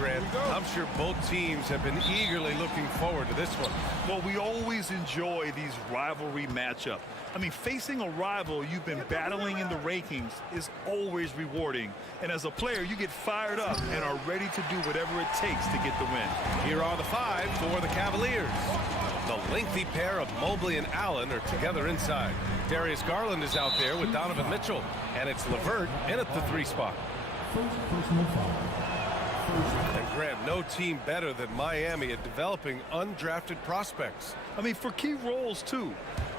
Grant. I'm sure both teams have been eagerly looking forward to this one. Well, we always enjoy these rivalry matchups. I mean, facing a rival you've been battling in the rankings is always rewarding. And as a player, you get fired up and are ready to do whatever it takes to get the win. Here are the five for the Cavaliers. The lengthy pair of Mobley and Allen are together inside. Darius Garland is out there with Donovan Mitchell. And it's LeVert in at the 3 spot. And Grant, no team better than Miami at developing undrafted prospects. I mean, for key roles, too.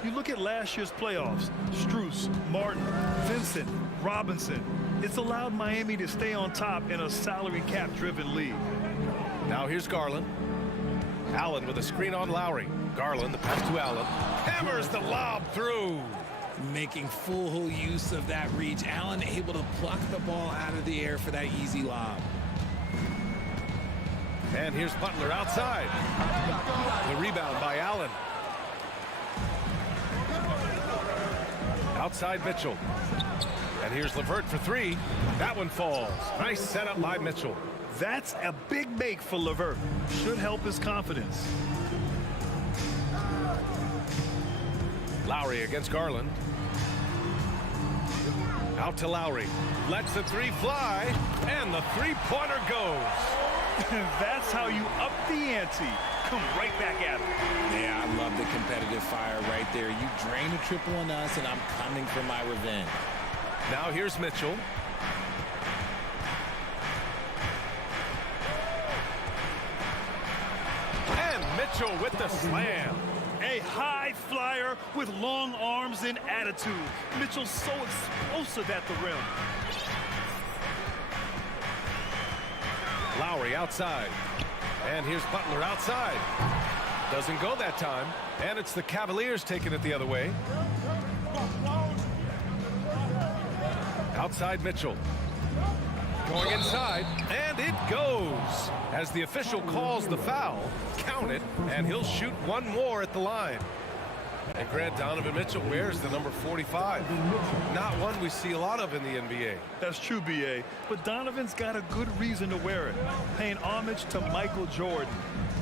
You look at last year's playoffs, Strus, Martin, Vincent, Robinson. It's allowed Miami to stay on top in a salary cap-driven league. Now here's Garland. Allen with a screen on Lowry. Garland, the pass to Allen. Hammers the lob through. Making full use of that reach. Allen able to pluck the ball out of the air for that easy lob. And here's Butler outside. The rebound by Allen. Outside Mitchell. And here's LeVert for 3. That one falls. Nice setup by Mitchell. That's a big make for LeVert. Should help his confidence. Lowry against Garland. Out to Lowry. Lets the 3 fly. And the 3-pointer goes. That's how you up the ante. Come right back at it. Yeah, I love the competitive fire right there. You drain a triple on us, and I'm coming for my revenge. Now here's Mitchell. And Mitchell with the slam. A high flyer with long arms and attitude. Mitchell's so explosive at the rim. Lowry outside. And here's Butler outside. Doesn't go that time. And it's the Cavaliers taking it the other way. Outside Mitchell. Going inside. And it goes. As the official calls the foul, count it, and he'll shoot one more at the line. And Grant, Donovan Mitchell wears the number 45. Not one we see a lot of in the NBA. That's true, B.A., but Donovan's got a good reason to wear it, paying homage to Michael Jordan.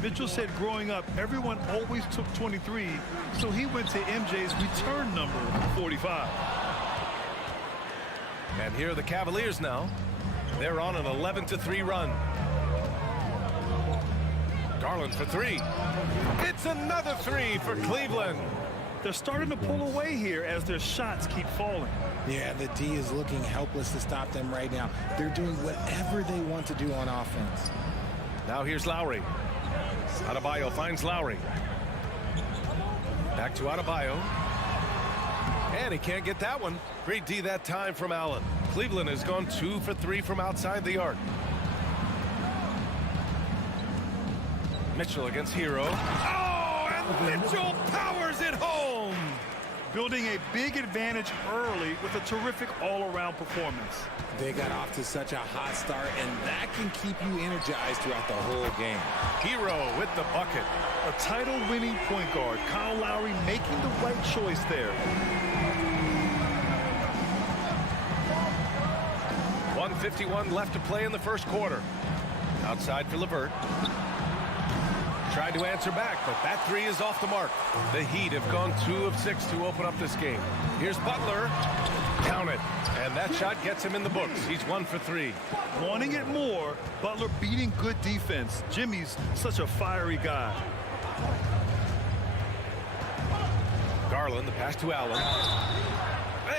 Mitchell said growing up, everyone always took 23, so he went to MJ's return number, 45. And here are the Cavaliers now. They're on an 11-3 run. Garland for 3. It's another 3 for Cleveland. They're starting to pull away here as their shots keep falling. Yeah, the D is looking helpless to stop them right now. They're doing whatever they want to do on offense. Now here's Lowry. Adebayo finds Lowry. Back to Adebayo. And he can't get that one. Great D that time from Allen. Cleveland has gone 2 for 3 from outside the arc. Mitchell against Hero. Oh, and Mitchell powers it home. Building a big advantage early with a terrific all-around performance. They got off to such a hot start, and that can keep you energized throughout the whole game. Hero with the bucket. A title-winning point guard, Kyle Lowry making the right choice there. 1:51 left to play in the first quarter. Outside for LeVert. Tried to answer back, but that 3 is off the mark. The Heat have gone 2 of 6 to open up this game. Here's Butler. Count it. And that shot gets him in the books. He's 1 for 3. Wanting it more, Butler beating good defense. Jimmy's such a fiery guy. Garland, the pass to Allen.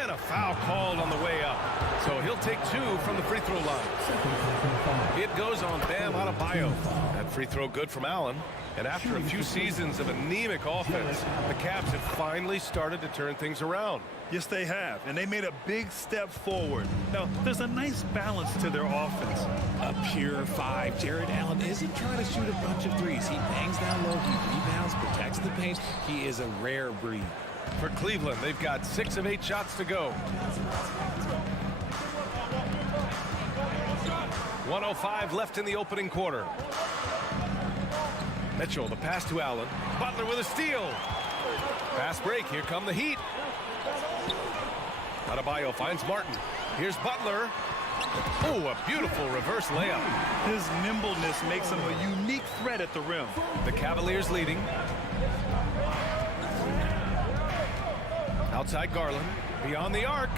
And a foul called on the way up. So he'll take 2 from the free throw line. It goes on Bam Adebayo. That free throw good from Allen. And after a few seasons of anemic offense, the Cavs have finally started to turn things around. Yes, they have, and they made a big step forward. Now, there's a nice balance to their offense. A pure 5. Jared Allen isn't trying to shoot a bunch of threes. He bangs down low, he rebounds, protects the paint. He is a rare breed. For Cleveland, they've got 6 of 8 shots to go. 1:05 left in the opening quarter. Mitchell, the pass to Allen. Butler with a steal. Fast break. Here come the Heat. Adebayo finds Martin. Here's Butler. Oh, a beautiful reverse layup. His nimbleness makes him a unique threat at the rim. The Cavaliers leading. Outside Garland. Beyond the arc.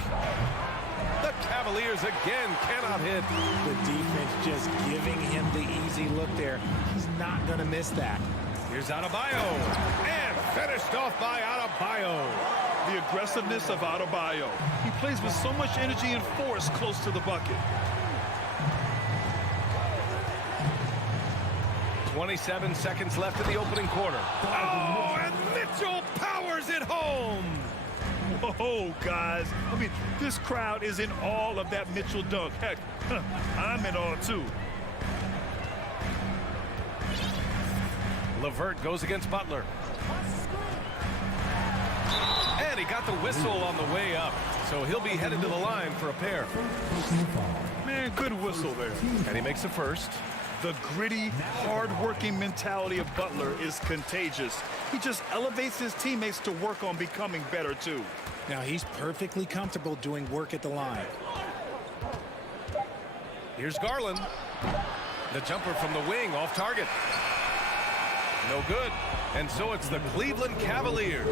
The Cavaliers again cannot hit. The defense just giving him the easy look there. He's not going to miss that. Here's Adebayo. And finished off by Adebayo. The aggressiveness of Adebayo. He plays with so much energy and force close to the bucket. 27 seconds left in the opening quarter. Oh, and Mitchell powers it home. Whoa, guys. I mean, this crowd is in awe of that Mitchell dunk. Heck, I'm in awe, too. LeVert goes against Butler. And he got the whistle on the way up. So he'll be headed to the line for a pair. Man, good whistle there. And he makes the first. The gritty, hard-working mentality of Butler is contagious. He just elevates his teammates to work on becoming better, too. Now, he's perfectly comfortable doing work at the line. Here's Garland. The jumper from the wing off target. No good. And so it's the Cleveland Cavaliers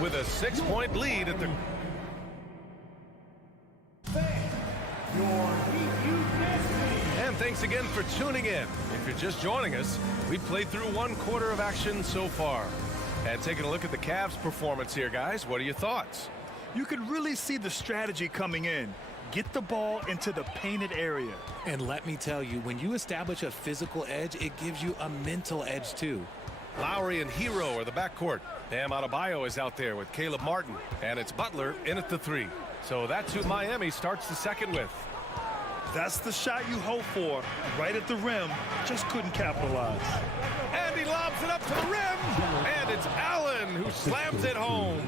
with a 6-point lead at the... And thanks again for tuning in. If you're just joining us, we've played through one quarter of action so far. And taking a look at the Cavs' performance here, guys, what are your thoughts? You could really see the strategy coming in. Get the ball into the painted area. And let me tell you, when you establish a physical edge, it gives you a mental edge, too. Lowry and Hero are the backcourt. Bam Adebayo is out there with Caleb Martin. And it's Butler in at the 3. So that's who Miami starts the second with. That's the shot you hope for. Right at the rim. Just couldn't capitalize. And he lobs it up to the rim. And it's Allen who slams it home.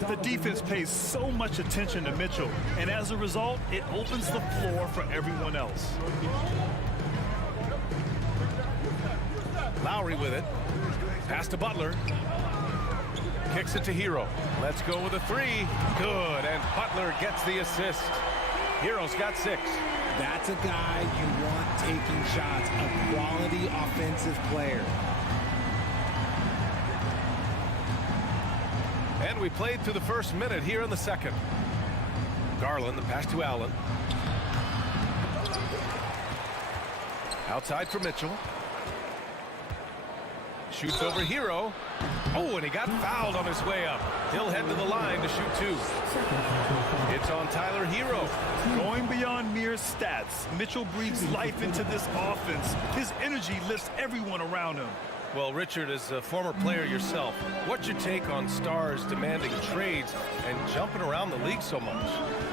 The defense pays so much attention to Mitchell. And as a result, it opens the floor for everyone else. Lowry with it. Pass to Butler. Kicks it to Hero. Let's go with a 3. Good. And Butler gets the assist. Hero's got 6. That's a guy you want taking shots, a quality offensive player. And we played through the first minute here in the second. Garland, the pass to Allen. Outside for Mitchell. Shoots over Hero. Oh, and he got fouled on his way up. He'll head to the line to shoot 2. It's on Tyler Hero. Going beyond mere stats, Mitchell breathes life into this offense. His energy lifts everyone around him. Well, Richard, as a former player yourself, what's your take on stars demanding trades and jumping around the league so much?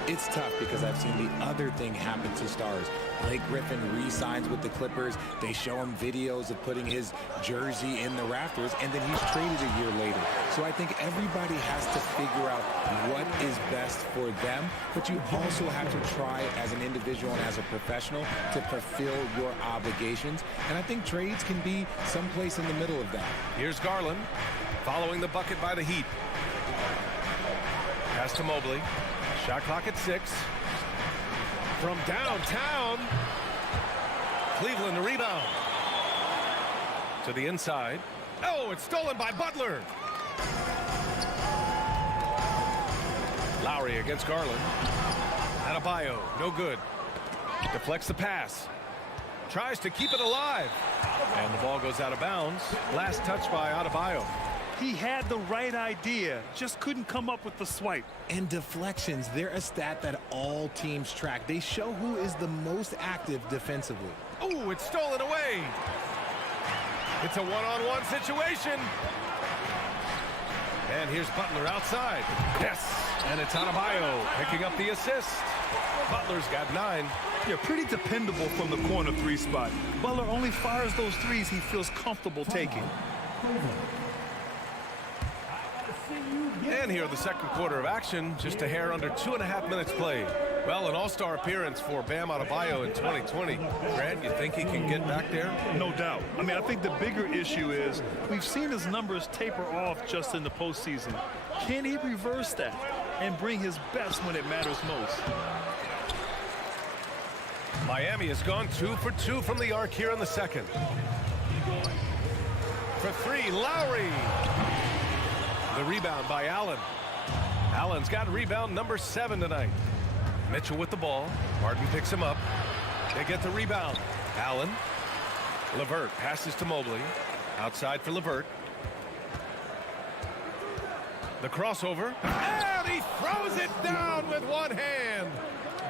It's tough because I've seen the other thing happen to stars. Blake Griffin re-signs with the Clippers. They show him videos of putting his jersey in the rafters, and then he's traded a year later. So I think everybody has to figure out what is best for them, but you also have to try as an individual and as a professional to fulfill your obligations. And I think trades can be someplace in the middle of that. Here's Garland, following the bucket by the Heat. Pass to Mobley. Shot clock at 6. From downtown, Cleveland the rebound. To the inside. Oh, it's stolen by Butler. Lowry against Garland. Adebayo, no good. Deflects the pass. Tries to keep it alive. And the ball goes out of bounds. Last touch by Adebayo. He had the right idea, just couldn't come up with the swipe. And deflections, they're a stat that all teams track. They show who is the most active defensively. Oh, it's stolen away. It's a one-on-one situation. And here's Butler outside. Yes, and it's Adebayo picking up the assist. Butler's got 9. Yeah, pretty dependable from the corner 3 spot. Butler only fires those threes he feels comfortable taking. And here the second quarter of action, just a hair under 2.5 minutes played. Well, an all-star appearance for Bam Adebayo in 2020. Grant, you think he can get back there? No doubt. I mean, I think the bigger issue is we've seen his numbers taper off just in the postseason. Can he reverse that and bring his best when it matters most? Miami has gone 2 for 2 from the arc here in the second. For three, Lowry. The rebound by Allen. Allen's got rebound number 7 tonight. Mitchell with the ball. Martin picks him up. They get the rebound. Allen. LeVert passes to Mobley. Outside for LeVert. The crossover. And he throws it down with one hand.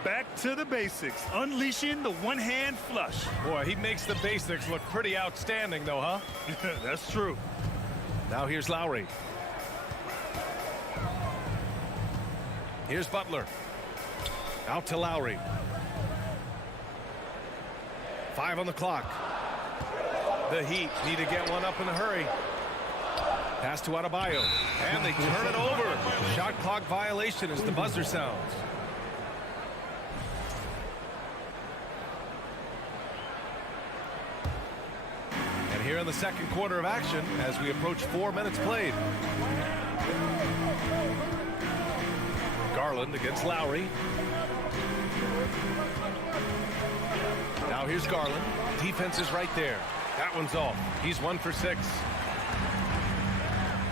Back to the basics, unleashing the one-hand flush. Boy, he makes the basics look pretty outstanding, though, huh? That's true. Now here's Lowry. Here's Butler. Out to Lowry. 5 on the clock. The Heat need to get one up in a hurry. Pass to Adebayo. And they turn it over. Shot clock violation as the buzzer sounds. And here in the second quarter of action as we approach 4 minutes played. Garland against Lowry. Now here's Garland. Defense is right there. That one's off. He's 1 for 6.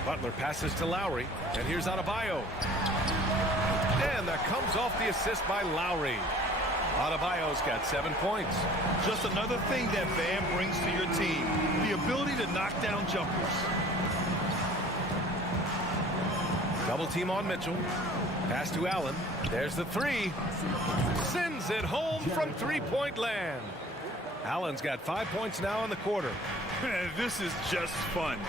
Butler passes to Lowry. And here's Adebayo. And that comes off the assist by Lowry. Adebayo's got 7 points. Just another thing that Bam brings to your team. The ability to knock down jumpers. Double team on Mitchell. Pass to Allen. There's the 3. Sends it home from three-point land. Allen's got 5 points now in the quarter. This is just fun.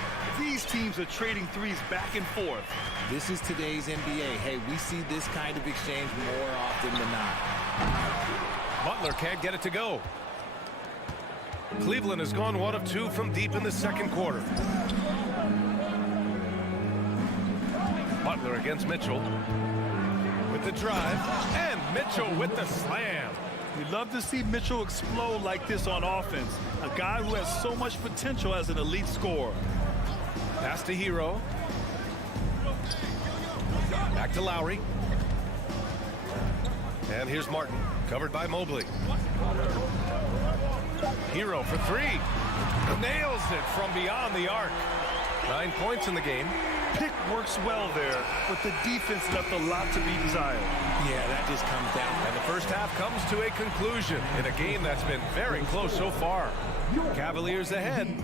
These teams are trading threes back and forth. This is today's NBA. Hey, we see this kind of exchange more often than not. Butler can't get it to go. Cleveland has gone 1 of 2 from deep in the second quarter. Butler against Mitchell. With the drive. And Mitchell with the slam. We love to see Mitchell explode like this on offense. A guy who has so much potential as an elite scorer. Pass to Hero. Back to Lowry. And here's Martin, covered by Mobley. Hero for 3. Nails it from beyond the arc. 9 points in the game. Pick works well there, but the defense left a lot to be desired. Yeah, that just comes down. And the first half comes to a conclusion in a game that's been very close so far. Cavaliers ahead,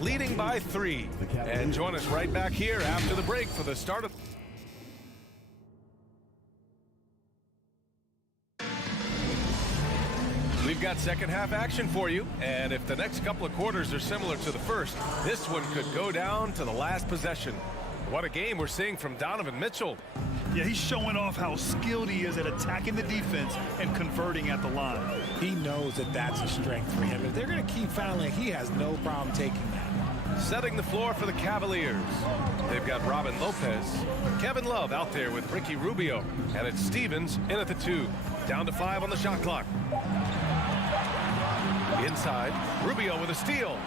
leading by 3. And join us right back here after the break for the start of... We've got second half action for you, and if the next couple of quarters are similar to the first, this one could go down to the last possession. What a game we're seeing from Donovan Mitchell. Yeah, he's showing off how skilled he is at attacking the defense and converting at the line. He knows that that's a strength for him. If they're going to keep fouling, he has no problem taking that. Setting the floor for the Cavaliers. They've got Robin Lopez, Kevin Love out there with Ricky Rubio, and it's Stevens in at the 2. Down to 5 on the shot clock. Inside, Rubio with a steal.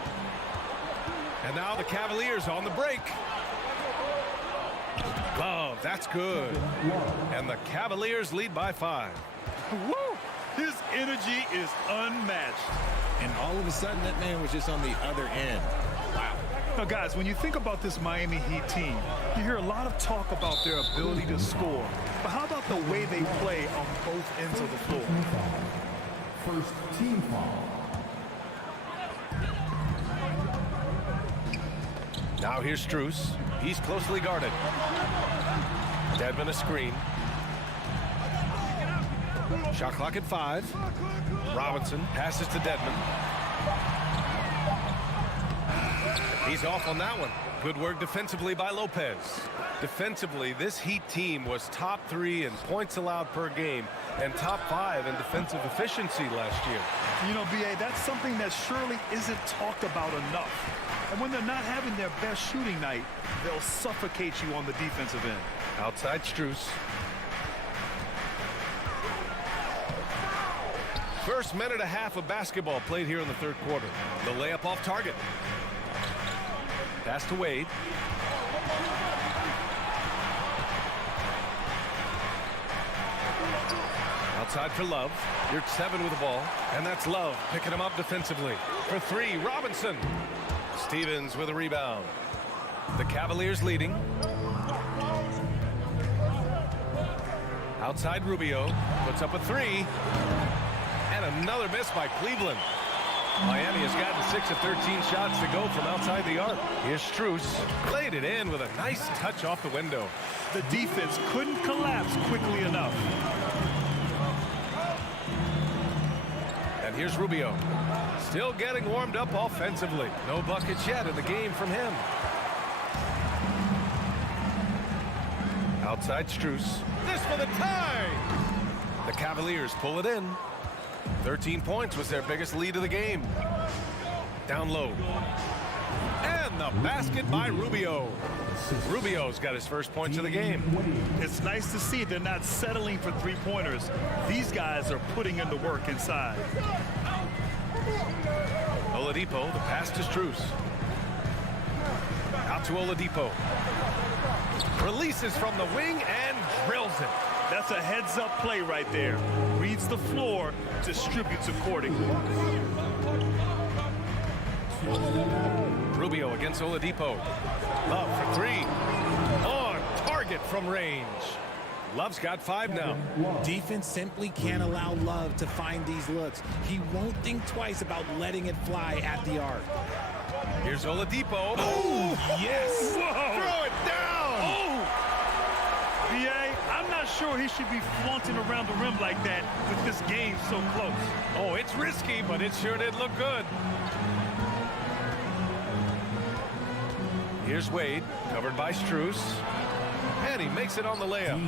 And now the Cavaliers on the break. Love, that's good. And the Cavaliers lead by 5. Woo! His energy is unmatched. And all of a sudden, that man was just on the other end. Wow. Now, guys, when you think about this Miami Heat team, you hear a lot of talk about their ability to score. But how about the way they play on both ends of the floor? First team foul. Now here's Strus. He's closely guarded. Dedmon a screen. Shot clock at 5. Robinson passes to Dedmon. He's off on that one. Good work defensively by Lopez. Defensively, this Heat team was top 3 in points allowed per game and top 5 in defensive efficiency last year. You know, B.A., that's something that surely isn't talked about enough. And when they're not having their best shooting night, they'll suffocate you on the defensive end. Outside Strus. First minute and a half of basketball played here in the third quarter. The layup off target. Pass to Wade. Outside for Love. You're 7 with the ball. And that's Love picking him up defensively. For 3, Robinson. Stevens with a rebound. The Cavaliers leading. Outside Rubio. Puts up a 3. And another miss by Cleveland. Miami has gotten 6 of 13 shots to go from outside the arc. Here's Strus. Laid it in with a nice touch off the window. The defense couldn't collapse quickly enough. And here's Rubio. Still getting warmed up offensively. No buckets yet in the game from him. Outside Strus. This for the tie! The Cavaliers pull it in. 13 points was their biggest lead of the game. Down low. And the basket by Rubio. Rubio's got his first points of the game. It's nice to see they're not settling for three-pointers. These guys are putting in the work inside. Oladipo, the pass to Strus. Out to Oladipo. Releases from the wing and drills it. That's a heads-up play right there. Reads the floor, distributes accordingly. Rubio against Oladipo. Love for 3. On target from range. Love's got 5 now. Defense simply can't allow Love to find these looks. He won't think twice about letting it fly at the arc. Here's Oladipo. Oh, yes. Whoa. Throw it down. Oh! B.A., I'm not sure he should be flaunting around the rim like that with this game so close. Oh, it's risky, but it sure did look good. Here's Wade, covered by Strus. And he makes it on the layup.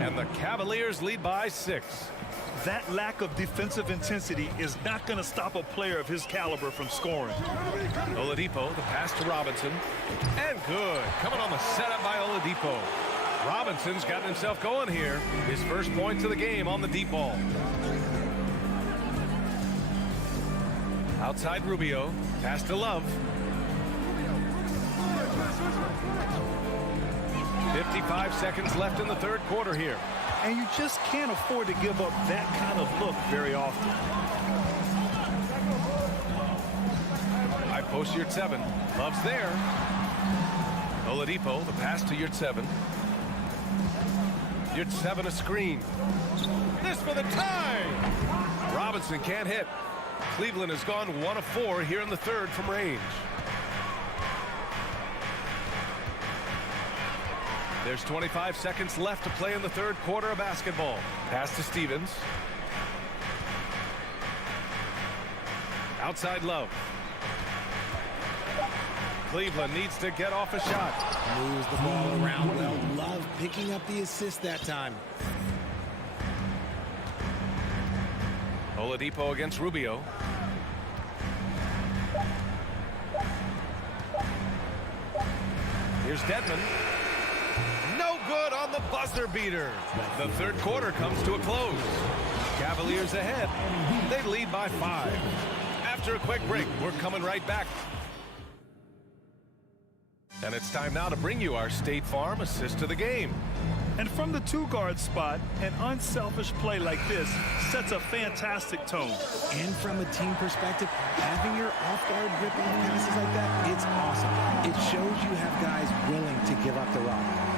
And the Cavaliers lead by 6. That lack of defensive intensity is not going to stop a player of his caliber from scoring. Oladipo, the pass to Robinson. And good. Coming on the setup by Oladipo. Robinson's gotten himself going here. His first points of the game on the deep ball. Outside Rubio. Pass to Love. 55 seconds left in the third quarter here. And you just can't afford to give up that kind of look very often. High post Yurt-7. Love's there. Oladipo, the pass to Yurt-7. Yurt-7 a screen. This for the tie! Robinson can't hit. Cleveland has gone 1 of 4 here in the third from range. There's 25 seconds left to play in the third quarter of basketball. Pass to Stevens. Outside Love. Cleveland needs to get off a shot. Moves the ball around well. Love picking up the assist that time. Oladipo against Rubio. Here's Dedmon. No good on the buzzer beater. The third quarter comes to a close. Cavaliers ahead. They lead by 5. After a quick break, we're coming right back. And it's time now to bring you our State Farm assist of the game. And from the 2-guard spot, an unselfish play like this sets a fantastic tone. And from a team perspective, having your off-guard ripping passes like that, it's awesome. It shows you have guys willing to give up the rock.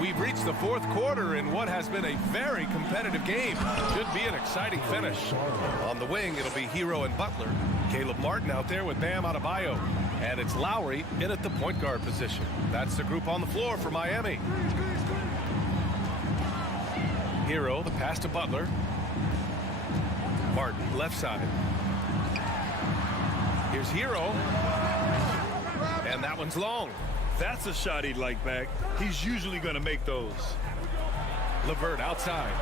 We've reached the fourth quarter in what has been a very competitive game. Should be an exciting finish. On the wing, it'll be Hero and Butler. Caleb Martin out there with Bam Adebayo. And it's Lowry in at the point guard position. That's the group on the floor for Miami. Hero, the pass to Butler. Martin, left side. Here's Hero. And that one's long. That's a shot he'd like back. He's usually going to make those. LeVert outside.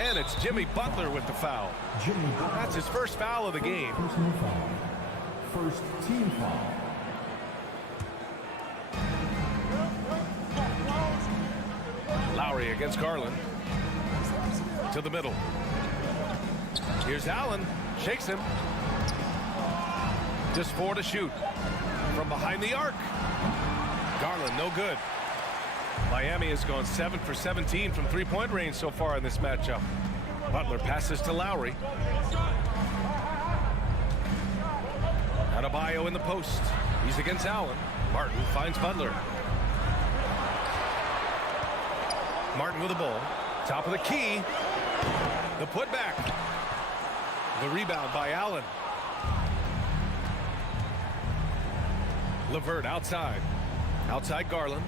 And it's Jimmy Butler with the foul. That's his first foul of the game. Personal foul. First team foul. Lowry against Garland. To the middle. Here's Allen. Shakes him. Just 4 to shoot. From behind the arc. Garland, no good. Miami has gone 7 for 17 from three-point range so far in this matchup. Butler passes to Lowry. Adebayo in the post. He's against Allen. Martin finds Butler. Martin with the ball. Top of the key. The putback. The rebound by Allen. LeVert outside. Outside Garland.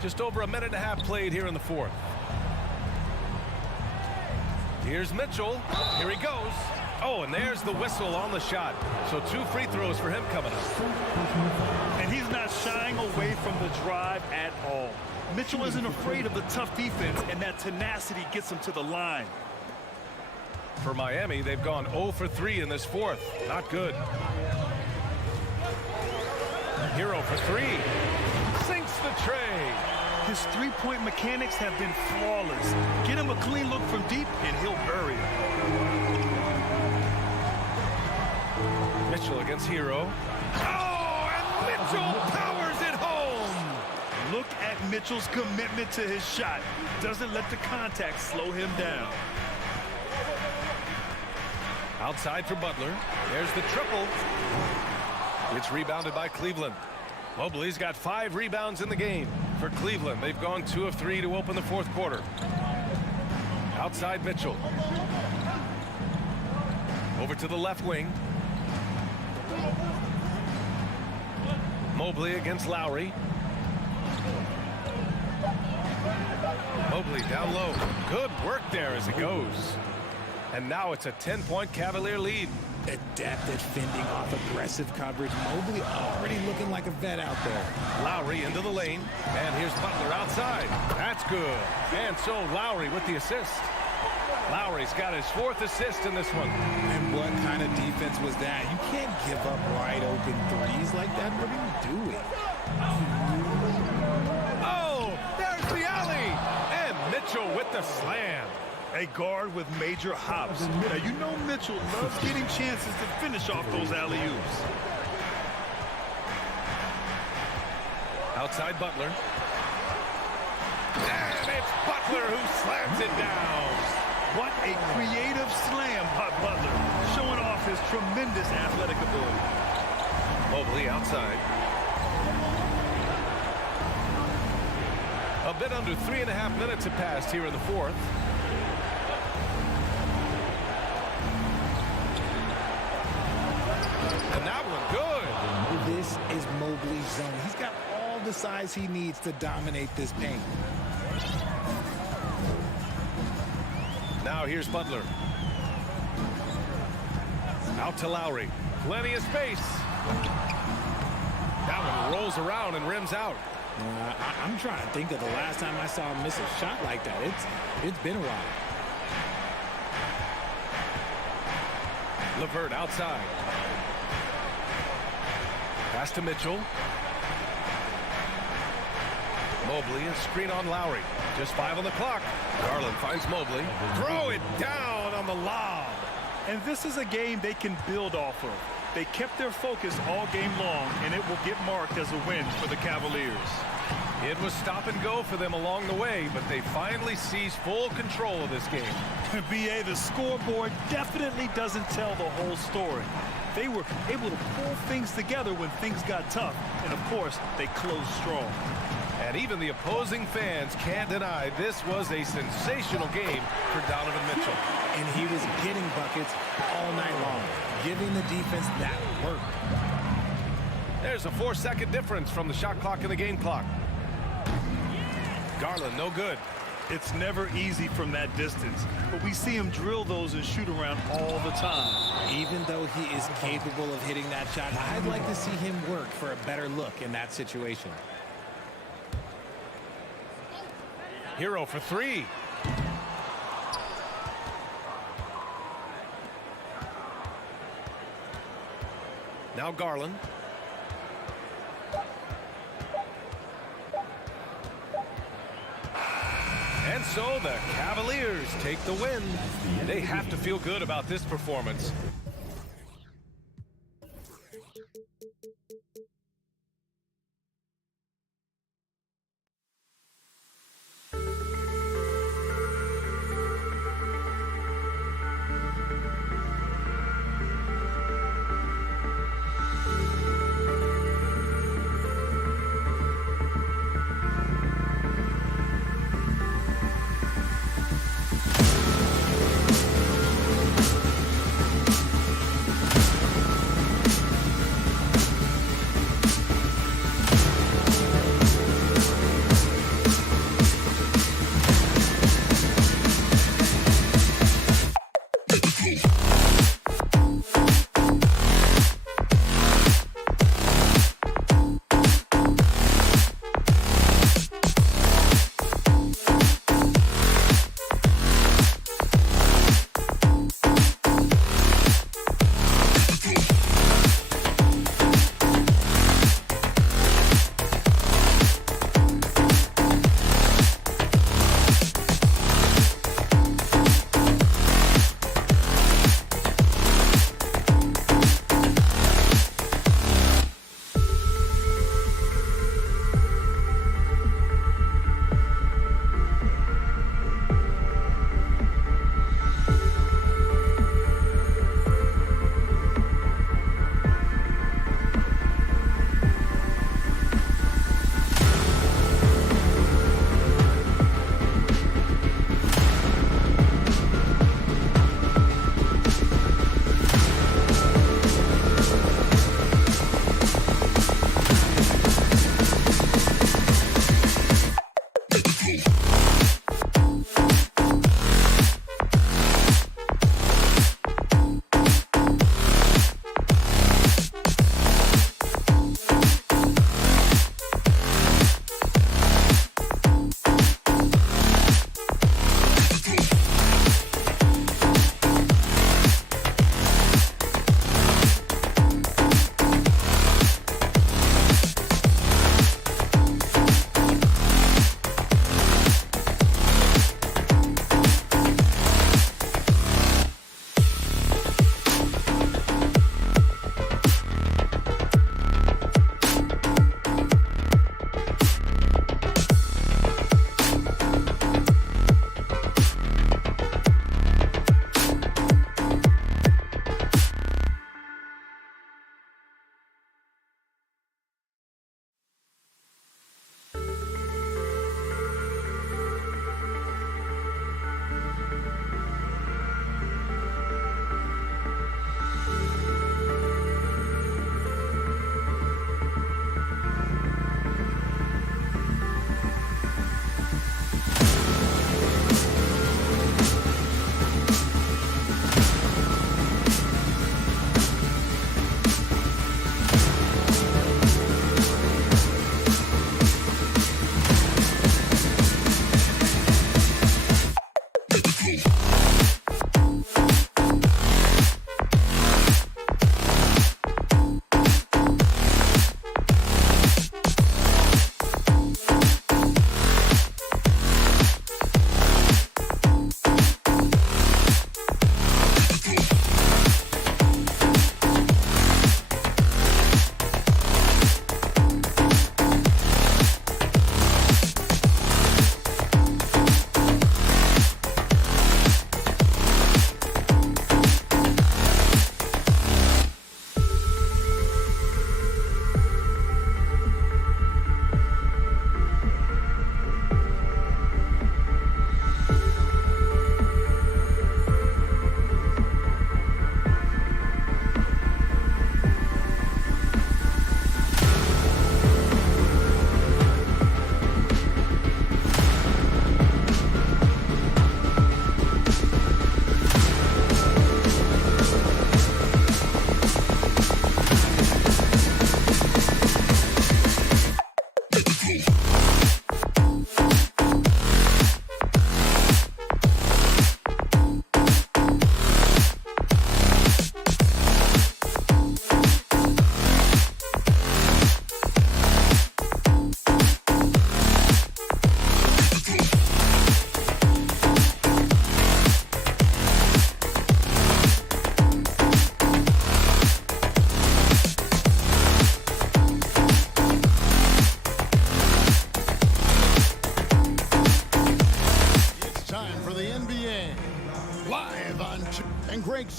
Just over a minute and a half played here in the fourth. Here's Mitchell. Here he goes. Oh, and there's the whistle on the shot. So 2 free throws for him coming up. And he's not shying away from the drive at all. Mitchell isn't afraid of the tough defense, and that tenacity gets him to the line. For Miami, they've gone 0 for 3 in this fourth. Not good. Hero for 3. Sinks the tray. His three-point mechanics have been flawless. Get him a clean look from deep, and he'll bury it. Mitchell against Hero. Oh, and Mitchell powers it home. Look at Mitchell's commitment to his shot. Doesn't let the contact slow him down. Outside for Butler. There's the triple. It's rebounded by Cleveland. Mobley's got 5 rebounds in the game. For Cleveland, they've gone 2 of 3 to open the fourth quarter. Outside Mitchell. Over to the left wing. Mobley against Lowry. Mobley down low. Good work there as it goes. And now it's a 10-point Cavalier lead. Adept at fending off aggressive coverage. Mobley already looking like a vet out there. Lowry into the lane. And here's Butler outside. That's good. And so Lowry with the assist. Lowry's got his 4th assist in this one. And what kind of defense was that? You can't give up wide open threes like that. What are you doing? Oh, there's the alley. And Mitchell with the slam. A guard with major hops. Now, you know Mitchell loves getting chances to finish off those alley-oops. Outside Butler. And it's Butler who slams it down. What a creative slam by Butler, showing off his tremendous athletic ability. Mobley outside. A bit under 3.5 minutes have passed here in the fourth. And that one good. This is Mobley's zone. He's got all the size he needs to dominate this paint. Now here's Butler. Out to Lowry. Plenty of space. That one rolls around and rims out. I'm trying to think of the last time I saw him miss a shot like that. It's been a while. LeVert outside. Pass to Mitchell. Mobley, a screen on Lowry. Just 5 on the clock. Garland finds Mobley. Throw it down on the lob. And this is a game they can build off of. They kept their focus all game long, and it will get marked as a win for the Cavaliers. It was stop and go for them along the way, but they finally seized full control of this game. BA, the scoreboard definitely doesn't tell the whole story. They were able to pull things together when things got tough, and of course, they closed strong. And even the opposing fans can't deny this was a sensational game for Donovan Mitchell. And he was getting buckets all night long, giving the defense that work. There's a 4-second difference from the shot clock and the game clock. Garland, no good. It's never easy from that distance, but we see him drill those and shoot around all the time. Even though he is capable of hitting that shot, I'd like to see him work for a better look in that situation. Hero for 3. Now Garland. And so the Cavaliers take the win. They have to feel good about this performance.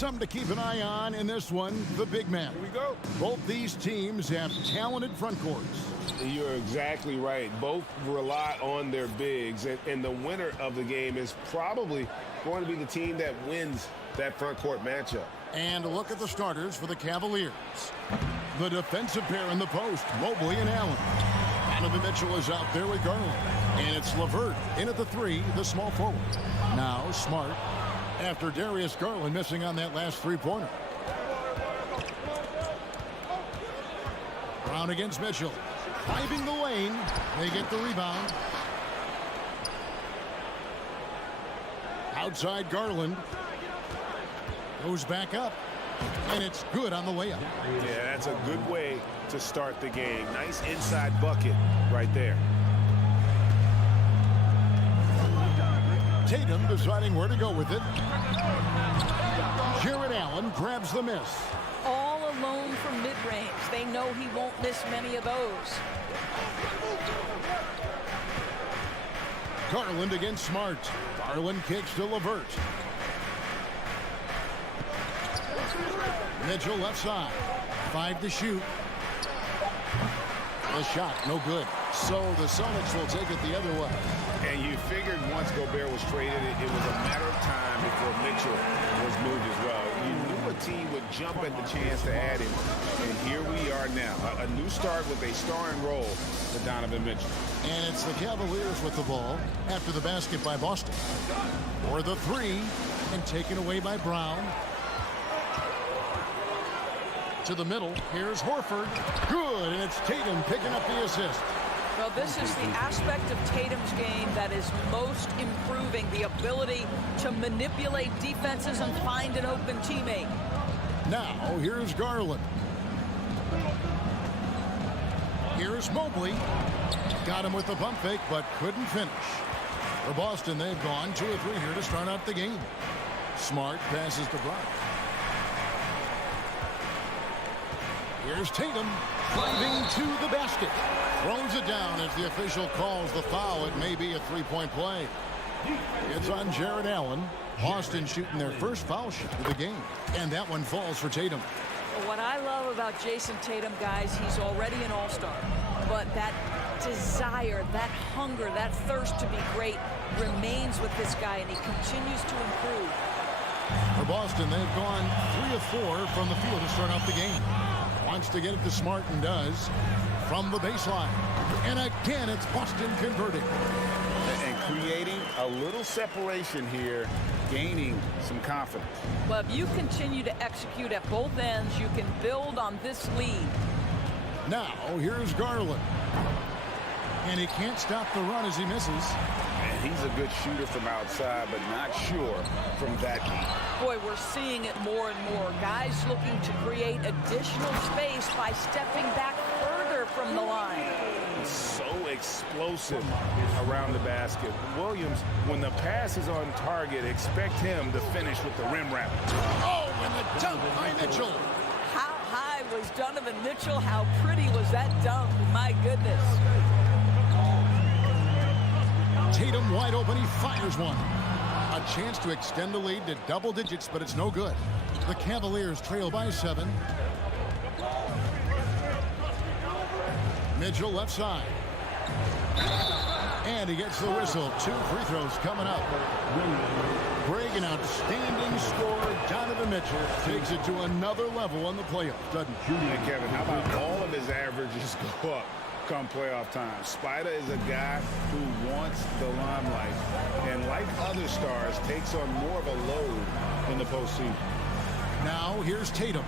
Something to keep an eye on in this one, the big man. Here we go. Both these teams have talented front courts. You're exactly right. Both rely on their bigs, and the winner of the game is probably going to be the team that wins that front court matchup. And look at the starters for the Cavaliers. The defensive pair in the post, Mobley and Allen. Donovan Mitchell is out there with Garland. And it's LeVert in at the 3, the small forward. Now Smart, after Darius Garland missing on that last three-pointer. Brown against Mitchell. Driving the lane. They get the rebound. Outside Garland. Goes back up. And it's good on the way up. Yeah, that's a good way to start the game. Nice inside bucket right there. Tatum deciding where to go with it. Jared Allen grabs the miss. All alone from mid-range. They know he won't miss many of those. Garland against Smart. Garland kicks to LeVert. Mitchell left side. 5 to shoot. The shot, no good. So the Celtics will take it the other way. And you figured once Gobert was traded, it was a matter of time before Mitchell was moved as well. You knew a team would jump at the chance to add him. And here we are now. A new start with a starring role for Donovan Mitchell. And it's the Cavaliers with the ball after the basket by Boston. For the 3, and taken away by Brown. To the middle, here's Horford. Good, and it's Tatum picking up the assist. Well, this is the aspect of Tatum's game that is most improving, the ability to manipulate defenses and find an open teammate. Now, here's Garland. Here's Mobley. Got him with the pump fake, but couldn't finish. For Boston, they've gone 2 or 3 here to start out the game. Smart passes to Brown. Here's Tatum driving to the basket. Throws it down as the official calls the foul. It may be a 3-point play. It's on Jared Allen. Boston shooting their first foul shot of the game. And that one falls for Tatum. What I love about Jason Tatum, guys, he's already an all-star. But that desire, that hunger, that thirst to be great remains with this guy, and he continues to improve. For Boston, they've gone 3 of 4 from the field to start out the game. Wants to get it to Smart and does from the baseline. And again, it's Boston converting. And creating a little separation here, gaining some confidence. Well, if you continue to execute at both ends, you can build on this lead. Now, here's Garland. And he can't stop the run as he misses. And he's a good shooter from outside, but not sure from that deep. Boy, we're seeing it more and more. Guys looking to create additional space by stepping back further from the line. So explosive around the basket. Williams, when the pass is on target, expect him to finish with the rim wrap. Oh, and the dunk by Mitchell. How high was Donovan Mitchell? How pretty was that dunk? My goodness. Tatum wide open. He fires one. A chance to extend the lead to double digits, but it's no good. The Cavaliers trail by 7. Mitchell left side. And he gets the whistle. 2 free throws coming up. Greg, an outstanding scorer. Donovan Mitchell takes it to another level in the playoffs, doesn't he? And Kevin, how about all of his averages go up come playoff time? Spider is a guy who wants the limelight, and like other stars, takes on more of a load in the postseason. Now here's Tatum.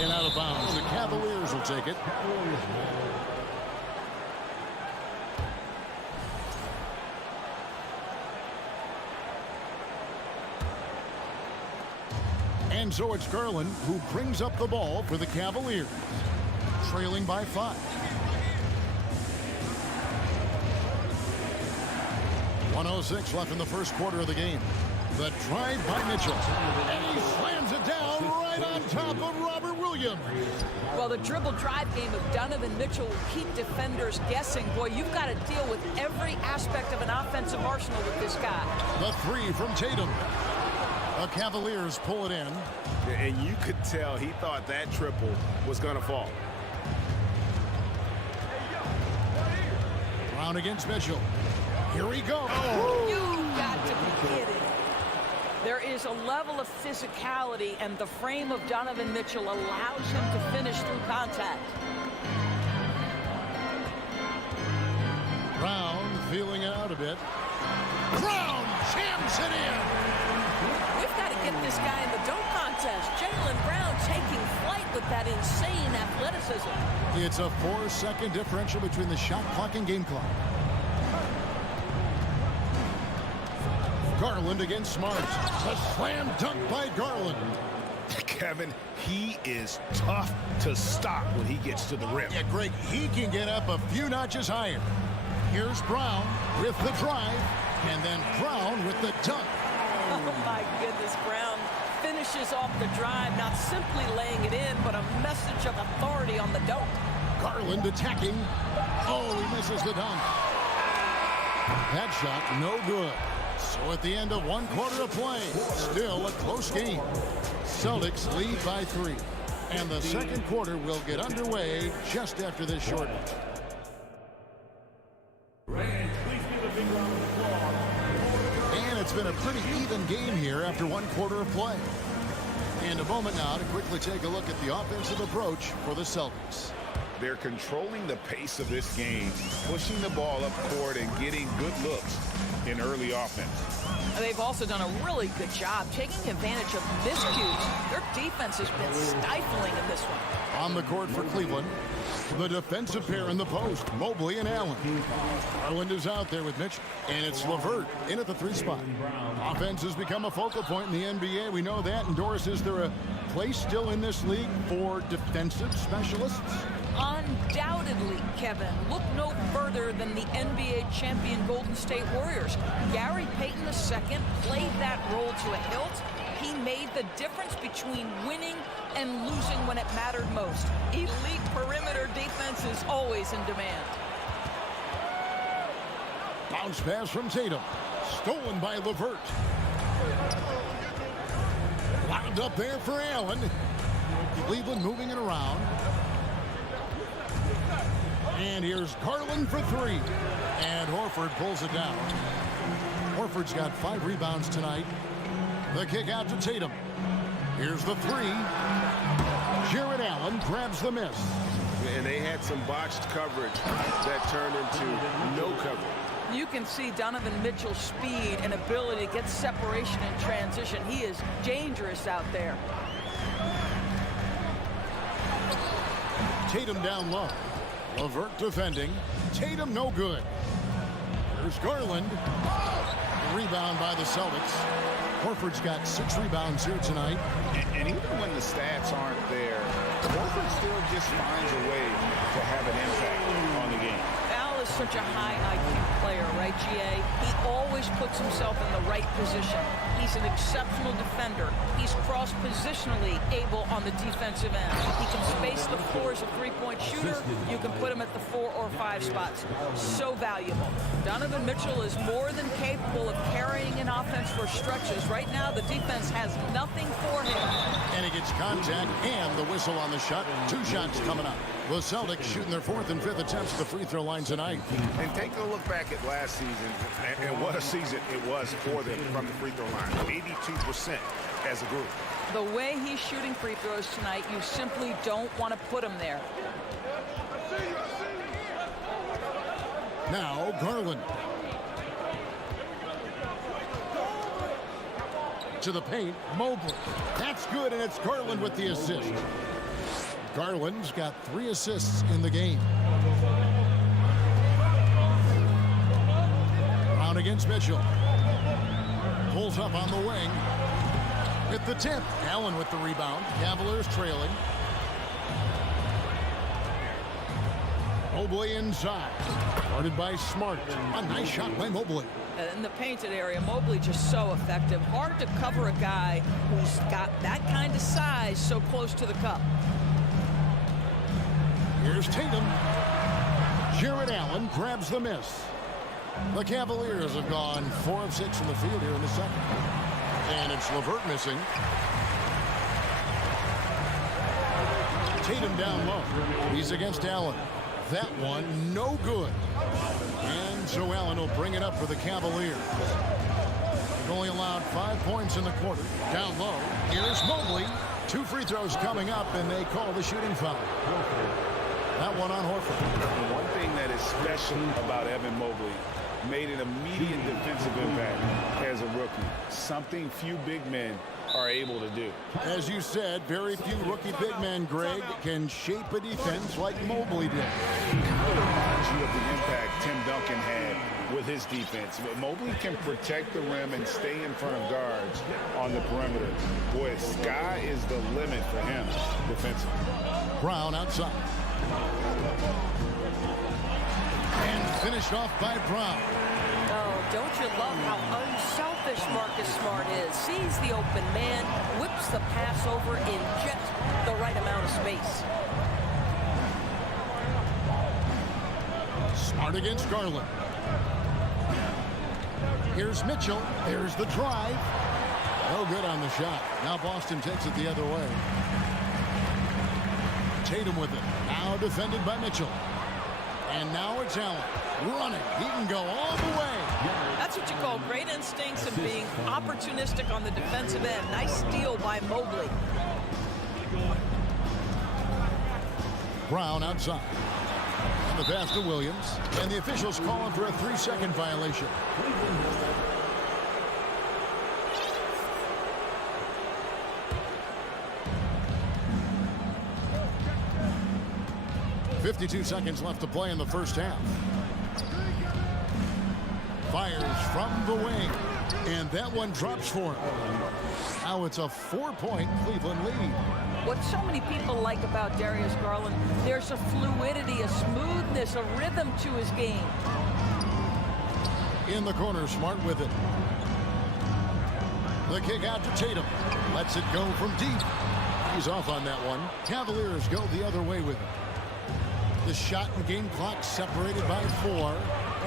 And out of bounds. The Cavaliers will take it. And so it's Garland who brings up the ball for the Cavaliers. Trailing by 5. 1:06 left in the first quarter of the game. The drive by Mitchell. And he slams it down right on top of Robert Williams. Well, the dribble drive game of Donovan Mitchell will keep defenders guessing. Boy, you've got to deal with every aspect of an offensive arsenal with this guy. The 3 from Tatum. The Cavaliers pull it in. And you could tell he thought that triple was going to fall. Brown against Mitchell. Here we go. You've got to be kidding. There is a level of physicality, and the frame of Donovan Mitchell allows him to finish through contact. Brown feeling it out a bit. Brown jams it in. We've got to get this guy in the dunk contest. Jaylen Brown taking flight with that insane athleticism. It's a 4-second differential between the shot clock and game clock. Garland against Smart. A slam dunk by Garland. Kevin, he is tough to stop when he gets to the rim. Yeah, Greg, he can get up a few notches higher. Here's Brown with the drive, and then Brown with the dunk. Oh, my goodness, Brown finishes off the drive, not simply laying it in, but a message of authority on the dunk. Garland attacking. Oh, he misses the dunk. That shot, no good. So at the end of 1 quarter of play, still a close game. Celtics lead by 3. And the second quarter will get underway just after this short one. And it's been a pretty even game here after 1 quarter of play. And a moment now to quickly take a look at the offensive approach for the Celtics. They're controlling the pace of this game, pushing the ball up court and getting good looks in early offense. They've also done a really good job taking advantage of miscues. Their defense has been stifling in this one. On the court for Cleveland, the defensive pair in the post, Mobley and Allen. Garland is out there with Mitchell, and it's LeVert in at the 3 spot. Offense has become a focal point in the NBA. We know that. And Doris, is there a place still in this league for defensive specialists? Undoubtedly, Kevin. Look no further than the NBA champion Golden State Warriors. Gary Payton II played that role to a hilt. He made the difference between winning and losing when it mattered most. Elite perimeter defense is always in demand. Bounce pass from Tatum. Stolen by LeVert. Wound up there for Allen. Cleveland moving it around. And here's Garland for 3. And Horford pulls it down. Horford's got 5 rebounds tonight. The kick out to Tatum. Here's the 3. Jared Allen grabs the miss. And they had some botched coverage that turned into no coverage. You can see Donovan Mitchell's speed and ability to get separation in transition. He is dangerous out there. Tatum down low. LeVert defending. Tatum no good. Here's Garland. Rebound by the Celtics. Horford's got 6 rebounds here tonight. And even when the stats aren't there, Horford still just finds a way to have an impact on the game. Al is such a high IQ player, right, GA? He always puts himself in the right position. He's an exceptional defender. He's cross-positionally able on the defensive end. He can space the floor as a three-point shooter. You can put him at the 4 or 5 spots. So valuable. Donovan Mitchell is more than capable of carrying an offense for stretches. Right now, the defense has nothing for him. And he gets contact and the whistle on the shot. 2 shots coming up. The Celtics shooting their 4th and 5th attempts at the free throw line tonight. And take a look back at last season, and what a season it was for them from the free throw line. 82% as a group. The way he's shooting free throws tonight, you simply don't want to put him there. Now Garland. To the paint, Mobley. That's good, and it's Garland with the assist. Garland's got 3 assists in the game. Brown against Mitchell. Pulls up on the wing. At the tip, Allen with the rebound. Cavaliers trailing. Mobley inside. Guarded by Smart. A nice shot by Mobley. In the painted area, Mobley just so effective. Hard to cover a guy who's got that kind of size so close to the cup. Here's Tatum. Jared Allen grabs the miss. The Cavaliers have gone 4 of 6 in the field here in the second. And it's LeVert missing. Tatum down low. He's against Allen. That one, no good. And so Allen will bring it up for the Cavaliers. They've only allowed 5 points in the quarter. Down low, here's Mobley. 2 free throws coming up, and they call the shooting foul. That one on Horford. One thing that is special about Evan Mobley, made an immediate defensive impact as a rookie. Something few big men are able to do. As you said, very few rookie big men, Greg, can shape a defense like Mobley did. It reminds you of the impact Tim Duncan had with his defense. But Mobley can protect the rim and stay in front of guards on the perimeter. Boy, sky is the limit for him defensively. Brown outside. And finished off by Brown. Oh, don't you love how unselfish Marcus Smart is? Sees the open man, whips the pass over in just the right amount of space. Smart against Garland. Here's Mitchell. There's the drive. No good on the shot. Now Boston takes it the other way. Tatum with it. Now defended by Mitchell. And now it's Allen running. He can go all the way. That's what you call great instincts and being opportunistic on the defensive end. Nice steal by Mobley. Brown outside. And the pass to Williams. And the officials calling for a 3-second violation. .52 seconds left to play in the first half. Fires from the wing. And that one drops for him. Now it's a 4-point Cleveland lead. What so many people like about Darius Garland, there's a fluidity, a smoothness, a rhythm to his game. In the corner, Smart with it. The kick out to Tatum. Lets it go from deep. He's off on that one. Cavaliers go the other way with it. The shot and game clock separated by 4.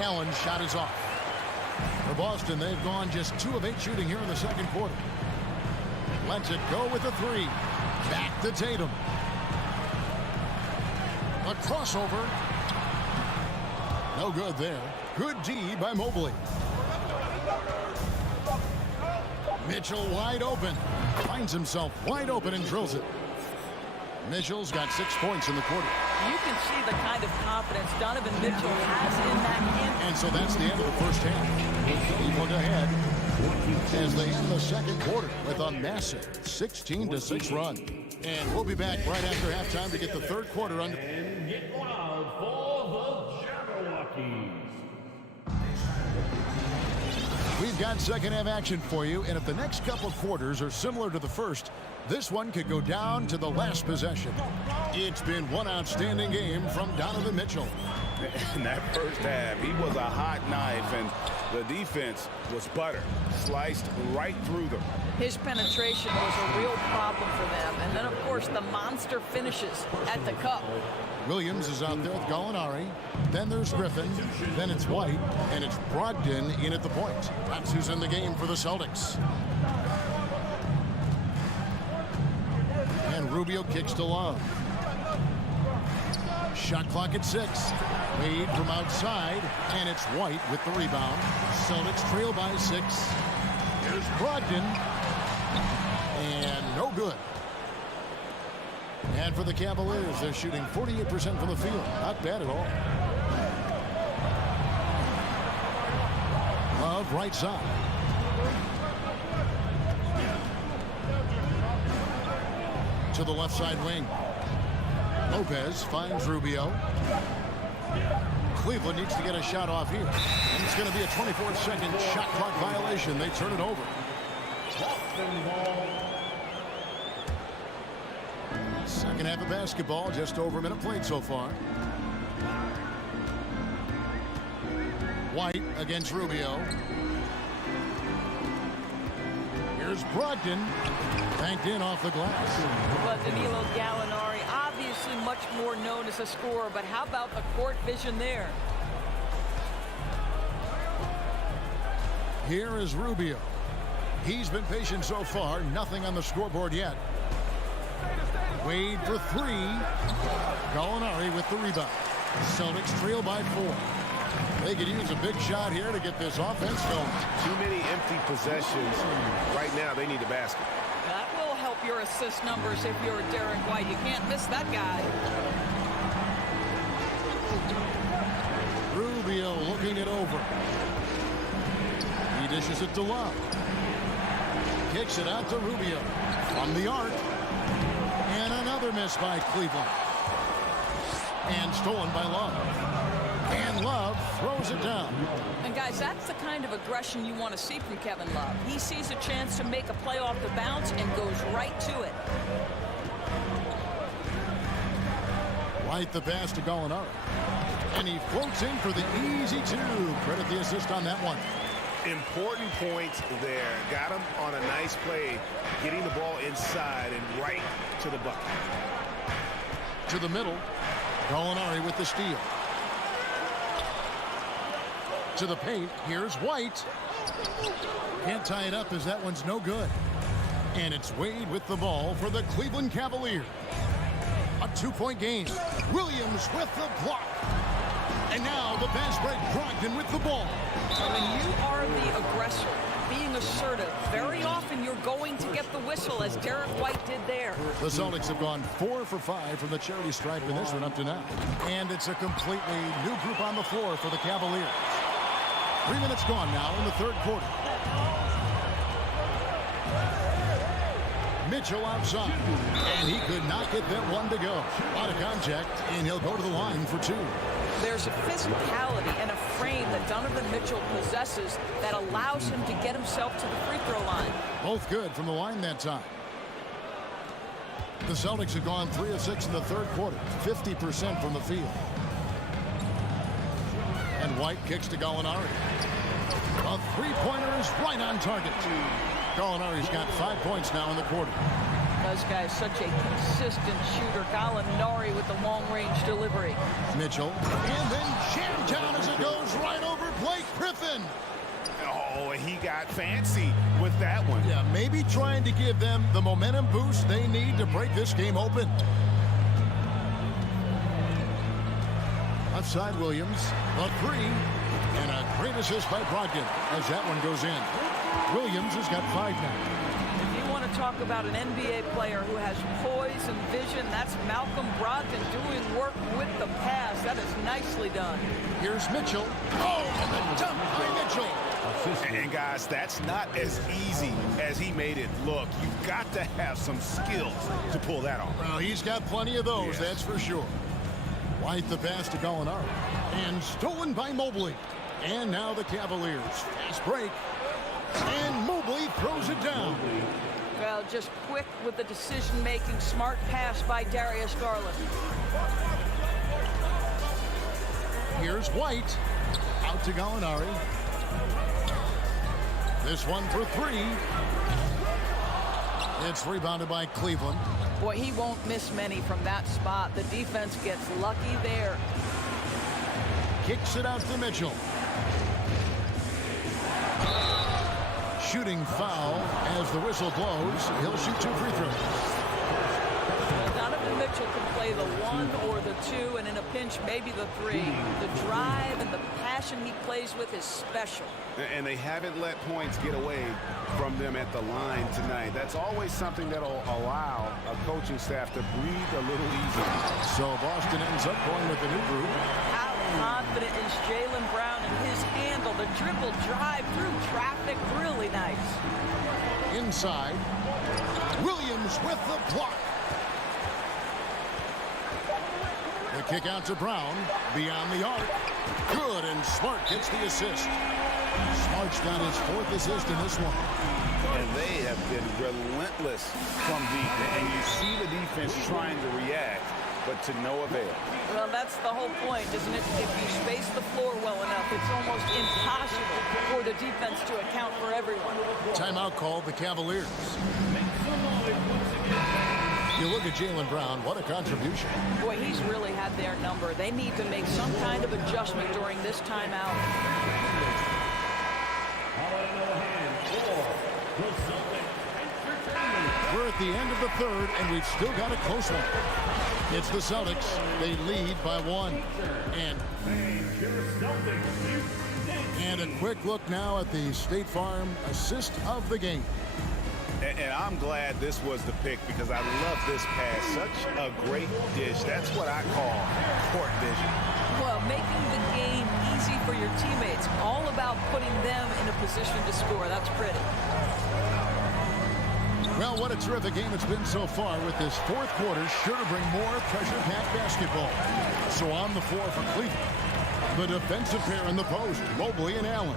Allen's shot is off. For Boston, they've gone just 2 of 8 shooting here in the second quarter. Lets it go with a 3. Back to Tatum. A crossover. No good there. Good D by Mobley. Mitchell wide open. Finds himself wide open and drills it. Mitchell's got 6 points in the quarter. You can see the kind of confidence Donovan Mitchell has in that game. And so that's the end of the first half. Cleveland ahead as they end the second quarter with a massive 16-6 run. And we'll be back right after halftime to get the third quarter under. And get wild for the Jabberwockies. We've got second half action for you, and if the next couple of quarters are similar to the first, this one could go down to the last possession. It's been one outstanding game from Donovan Mitchell. In that first half, he was a hot knife, and the defense was butter, sliced right through them. His penetration was a real problem for them. And then, of course, the monster finishes at the cup. Williams is out there with Gallinari. Then there's Griffin. Then it's White. And it's Brogdon in at the point. That's who's in the game for the Celtics. And Rubio kicks to Love. Shot clock at 6. Made from outside. And it's White with the rebound. Celtics trail by 6. Here's Brogdon. And no good. And for the Cavaliers, they're shooting 48% from the field. Not bad at all. Love right side. To the left side wing. Lopez finds Rubio. Cleveland needs to get a shot off here. And it's going to be a 24-second shot clock violation. They turn it over. Second half of basketball, just over a minute played so far. White against Rubio. Here's Brogdon. Banked in off the glass. But Danilo Gallinari, obviously much more known as a scorer, but how about the court vision there? Here is Rubio. He's been patient so far. Nothing on the scoreboard yet. Wade for three. Gallinari with the rebound. Celtics trail by 4. They could use a big shot here to get this offense going. Too many empty possessions. Right now, they need a basket. That will help your assist numbers if you're Derek White. You can't miss that guy. Rubio looking it over. He dishes it to Love. Kicks it out to Rubio. From the arc. And another miss by Cleveland. And stolen by Love. And Love throws it down. And guys, that's the kind of aggression you want to see from Kevin Love. He sees a chance to make a play off the bounce and goes right to it. White the pass to Gallinari. And he floats in for the easy two. Credit the assist on that one. Important points there. Got him on a nice play, getting the ball inside and right to the bucket. To the middle. Gallinari with the steal. To the paint. Here's White. Can't tie it up as that one's no good. And it's Wade with the ball for the Cleveland Cavaliers. A 2-point game. Williams with the block. And now the pass break. Brogdon with the ball. When you are the aggressor, being assertive, very often you're going to get the whistle, as Derek White did there. The Celtics have gone 4 for 5 from the charity stripe in this one up to now. And it's a completely new group on the floor for the Cavaliers. 3 minutes gone now in the third quarter. Mitchell outside. And he could not get that one to go. Out of contact, and he'll go to the line for 2. There's a physicality and a frame that Donovan Mitchell possesses that allows him to get himself to the free throw line. Both good from the line that time. The Celtics have gone 3 of 6 in the third quarter. 50% from the field. And White kicks to Gallinari. A three-pointer is right on target. Gallinari's got 5 points now in the quarter. This guy is such a consistent shooter. Gallinari with the long-range delivery. Mitchell. And then jammed down as it goes right over Blake Griffin. Oh, he got fancy with that one. Yeah, maybe trying to give them the momentum boost they need to break this game open. Outside Williams, a 3, and a great assist by Brogdon as that one goes in. Williams has got 5 now. If you want to talk about an NBA player who has poise and vision, that's Malcolm Brogdon doing work with the pass. That is nicely done. Here's Mitchell. Oh, and the dunk by Mitchell. And guys, that's not as easy as he made it look. You've got to have some skills to pull that off. Well, he's got plenty of those, that's for sure. White the pass to Gallinari. And stolen by Mobley. And now the Cavaliers. Fast break. And Mobley throws it down. Well, just quick with the decision-making. Smart pass by Darius Garland. Here's White. Out to Gallinari. This one for 3. It's rebounded by Cleveland. Boy, he won't miss many from that spot. The defense gets lucky there. Kicks it out to Mitchell. Shooting foul as the whistle blows. He'll shoot 2 free throws. Donovan Mitchell can play the 1 or the 2, and in a pinch, maybe the 3. The drive and the passion he plays with is special. And they haven't let points get away from them at the line tonight. That's always something that'll allow a coaching staff to breathe a little easier. So Boston ends up going with the new group. How confident is Jaylen Brown in his handle? The dribble drive through traffic, really nice. Inside. Williams with the block. The kick out to Brown. Beyond the arc. Good, and Smart gets the assist. Smart's got his 4th assist in this one. And they have been relentless from deep. And you see the defense trying to react, but to no avail. Well, that's the whole point, isn't it? If you space the floor well enough, it's almost impossible for the defense to account for everyone. Timeout called the Cavaliers. You look at Jaylen Brown, what a contribution. Boy, he's really had their number. They need to make some kind of adjustment during this timeout. We're at the end of the third, and we've still got a close one. It's the Celtics. They lead by 1. And a quick look now at the State Farm assist of the game. And I'm glad this was the pick because I love this pass. Such a great dish. That's what I call court vision. Well, making the game easy for your teammates. All about putting them in a position to score. That's pretty. Well, what a terrific game it's been so far with this fourth quarter. Sure to bring more pressure-packed basketball. So on the floor for Cleveland, the defensive pair in the post, Mobley and Allen.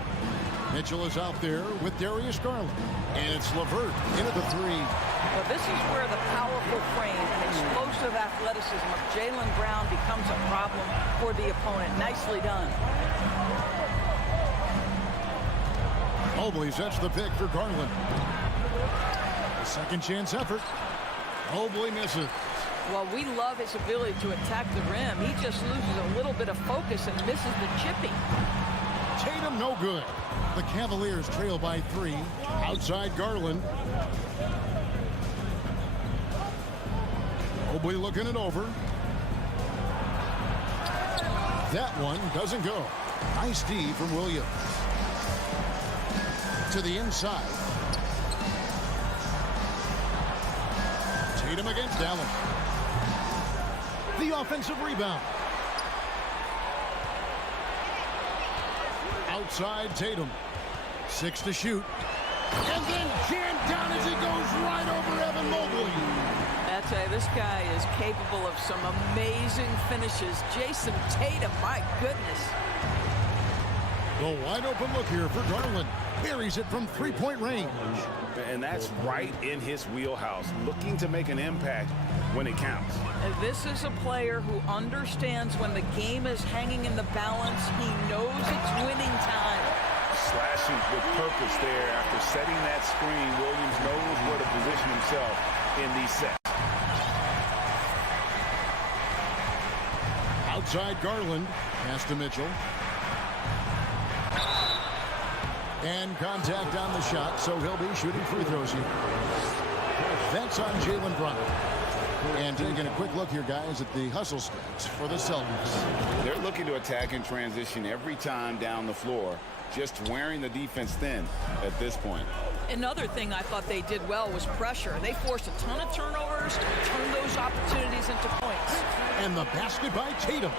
Mitchell is out there with Darius Garland. And it's LeVert into the 3. Well, this is where the powerful frame and explosive athleticism of Jaylen Brown becomes a problem for the opponent. Nicely done. Mobley sets the pick for Garland. Second chance effort. Mobley misses. Well, we love his ability to attack the rim. He just loses a little bit of focus and misses the chipping. Tatum no good. The Cavaliers trail by 3. Outside Garland. Mobley looking it over. That one doesn't go. Nice D from Williams. To the inside. Tatum against Allen. The offensive rebound. Outside Tatum. 6 to shoot. And then jammed down as he goes right over Evan Mobley. I tell you, this guy is capable of some amazing finishes. Jason Tatum, my goodness. The wide open look here for Garland. Buries it from three-point range. And that's right in his wheelhouse, looking to make an impact when it counts. And this is a player who understands when the game is hanging in the balance. He knows it's winning time. Slashing with purpose there after setting that screen. Williams knows where to position himself in these sets. Outside Garland. Pass to Mitchell. And contact on the shot, so he'll be shooting free throws here. That's on Jaylen Brown. And taking a quick look here, guys, at the hustle stats for the Celtics. They're looking to attack in transition every time down the floor, just wearing the defense thin at this point. Another thing I thought they did well was pressure. They forced a ton of turnovers, turned those opportunities into points. And the basket by Tatum.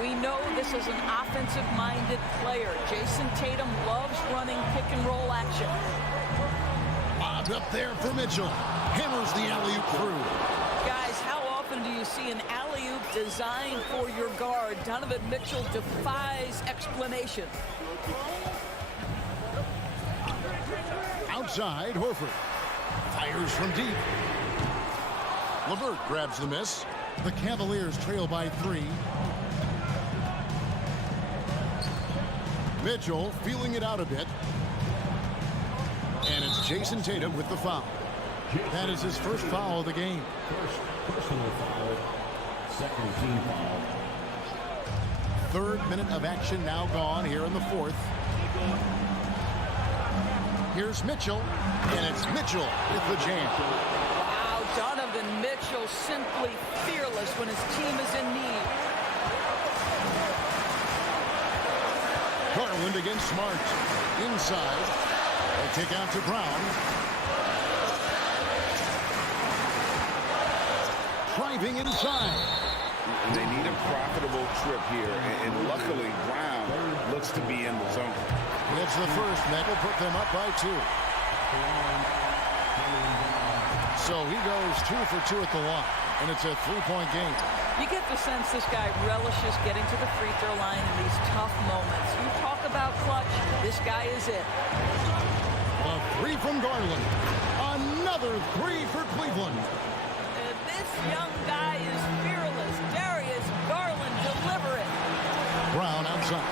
We know this is an offensive-minded player. Jason Tatum loves running pick-and-roll action. Lobbed up there for Mitchell. Hammers the alley-oop through. Guys, how often do you see an alley-oop designed for your guard? Donovan Mitchell defies explanation. Outside, Horford. Fires from deep. LeVert grabs the miss. The Cavaliers trail by 3. Mitchell feeling it out a bit. And it's Jason Tatum with the foul. That is his first foul of the game. First personal foul. Second team foul. Third minute of action now gone here in the fourth. Here's Mitchell, and it's Mitchell with the jam. Wow, Donovan Mitchell simply fearless when his team is in need. Garland against Smart. Inside. They take out to Brown. Driving inside. They need a profitable trip here, and luckily Brown looks to be in the zone. It's the first, and that will put them up by 2. So he goes 2 for 2 at the line, and it's a 3-point game. You get the sense this guy relishes getting to the free throw line in these tough moments. You talk about clutch, this guy is it. A 3 from Garland. Another 3 for Cleveland. This young guy is fearless. Darius Garland, deliver it. Brown outside.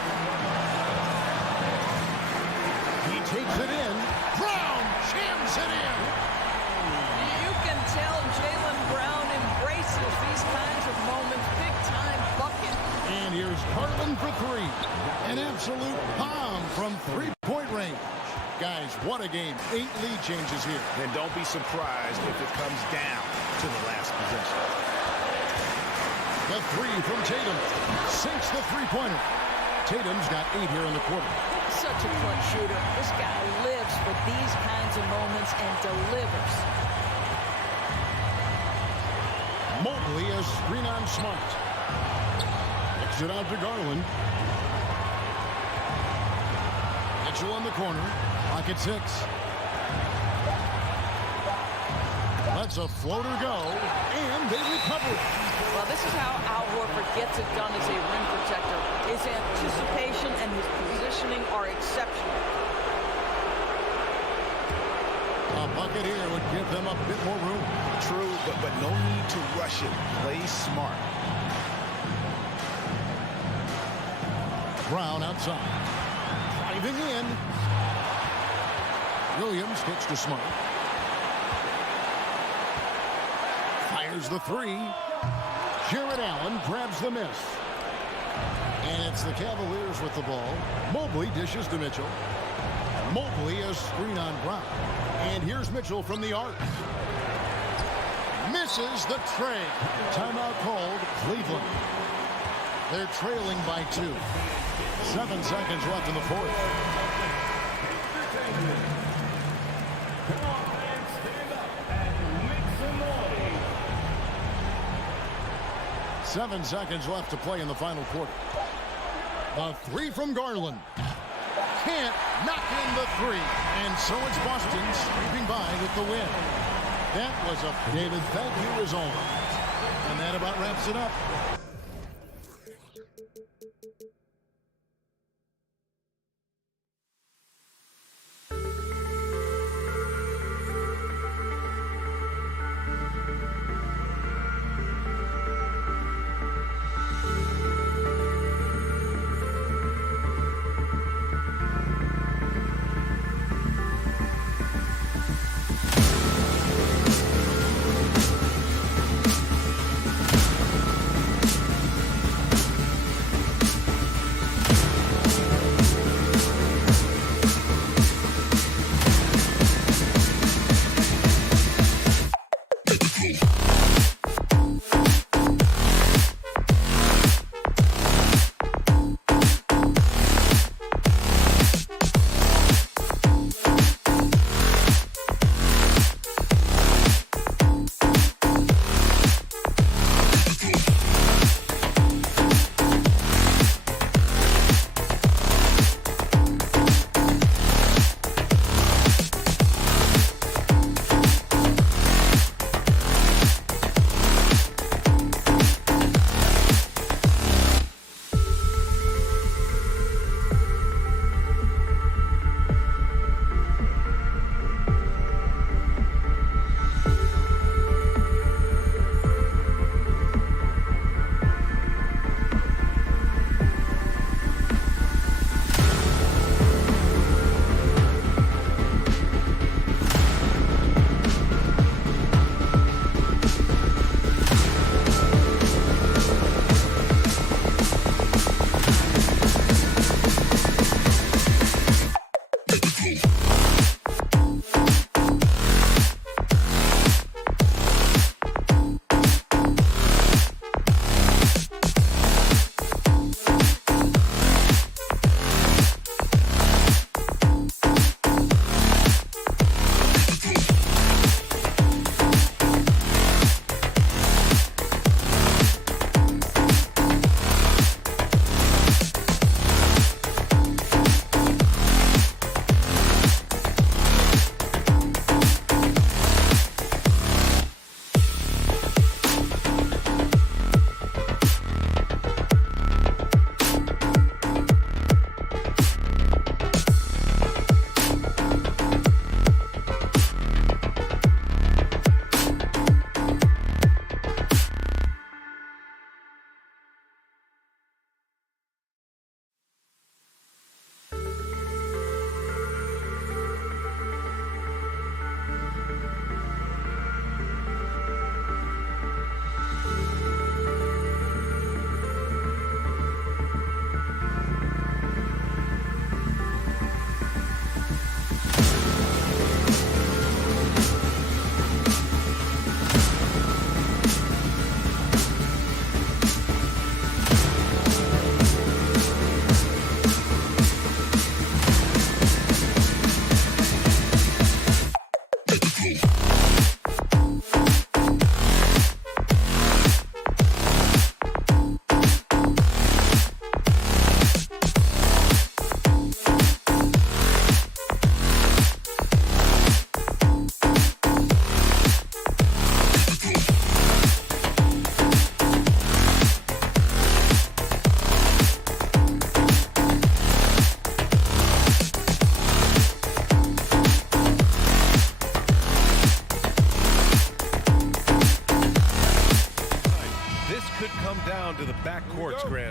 He takes it in. Brown jams it in. You can tell Jaylen Brown embraces these kinds of moments. Big-time bucket. And here's Garland for 3. An absolute bomb from 3-point range. Guys, what a game. 8 lead changes here. And don't be surprised if it comes down to the last possession. The three from Tatum. Sinks the three-pointer. Tatum's got 8 here in the quarter. Such a clutch shooter. This guy lives for these kinds of moments and delivers. Mobley has screen on Smart. Kicks it out to Garland. Mitchell in the corner. Pocket 6. Lets a floater go, and they recover it. Well, this is how Al Horford gets it done as a rim protector. His anticipation and his positioning are exceptional. A bucket here would give them a bit more room. True, but no need to rush it. Play smart. Brown outside. Driving in. Williams kicks to Smart. Fires the three. Jared Allen grabs the miss. And it's the Cavaliers with the ball. Mobley dishes to Mitchell. Mobley a screen on Brown. And here's Mitchell from the arc. Misses the tray. Timeout called Cleveland. They're trailing by 2. 7 seconds left in the fourth. Come on, fans, stand up and make some noise. 7 seconds left to play in the final quarter. The three from Garland. Can't knock in the three. And so it's Boston scraping by with the win. That was a David, thank you as always. And that about wraps it up.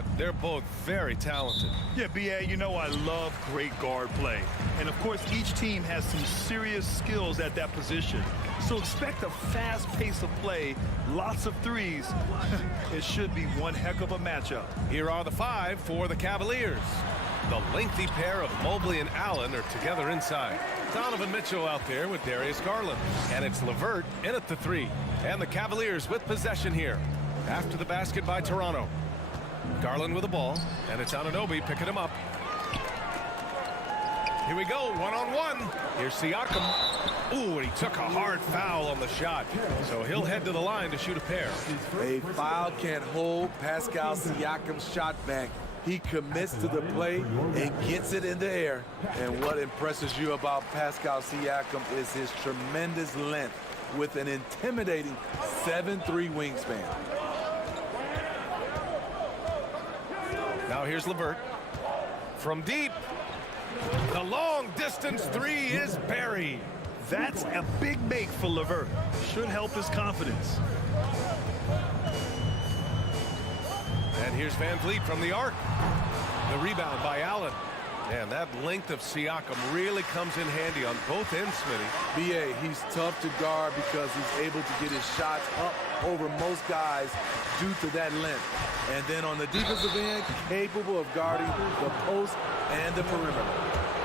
Grant. They're both very talented. Yeah, B.A., you know I love great guard play. And, of course, each team has some serious skills at that position. So expect a fast pace of play, lots of threes. It should be one heck of a matchup. Here are the 5 for the Cavaliers. The lengthy pair of Mobley and Allen are together inside. Donovan Mitchell out there with Darius Garland. And it's LeVert in at the 3. And the Cavaliers with possession here. After the basket by Toronto. Garland with the ball. And it's Anunoby picking him up. Here we go, one-on-one. Here's Siakam. Ooh, and he took a hard foul on the shot. So he'll head to the line to shoot a pair. A foul can't hold Pascal Siakam's shot back. He commits to the play and gets it in the air. And what impresses you about Pascal Siakam is his tremendous length with an intimidating 7'3" wingspan. Now here's LeVert. From deep. The long-distance 3 is buried. That's a big make for LeVert. Should help his confidence. And here's Van Vliet from the arc. The rebound by Allen. And that length of Siakam really comes in handy on both ends, Smitty. B.A., he's tough to guard because he's able to get his shots up over most guys due to that length. And then on the defensive end, capable of guarding the post and the perimeter.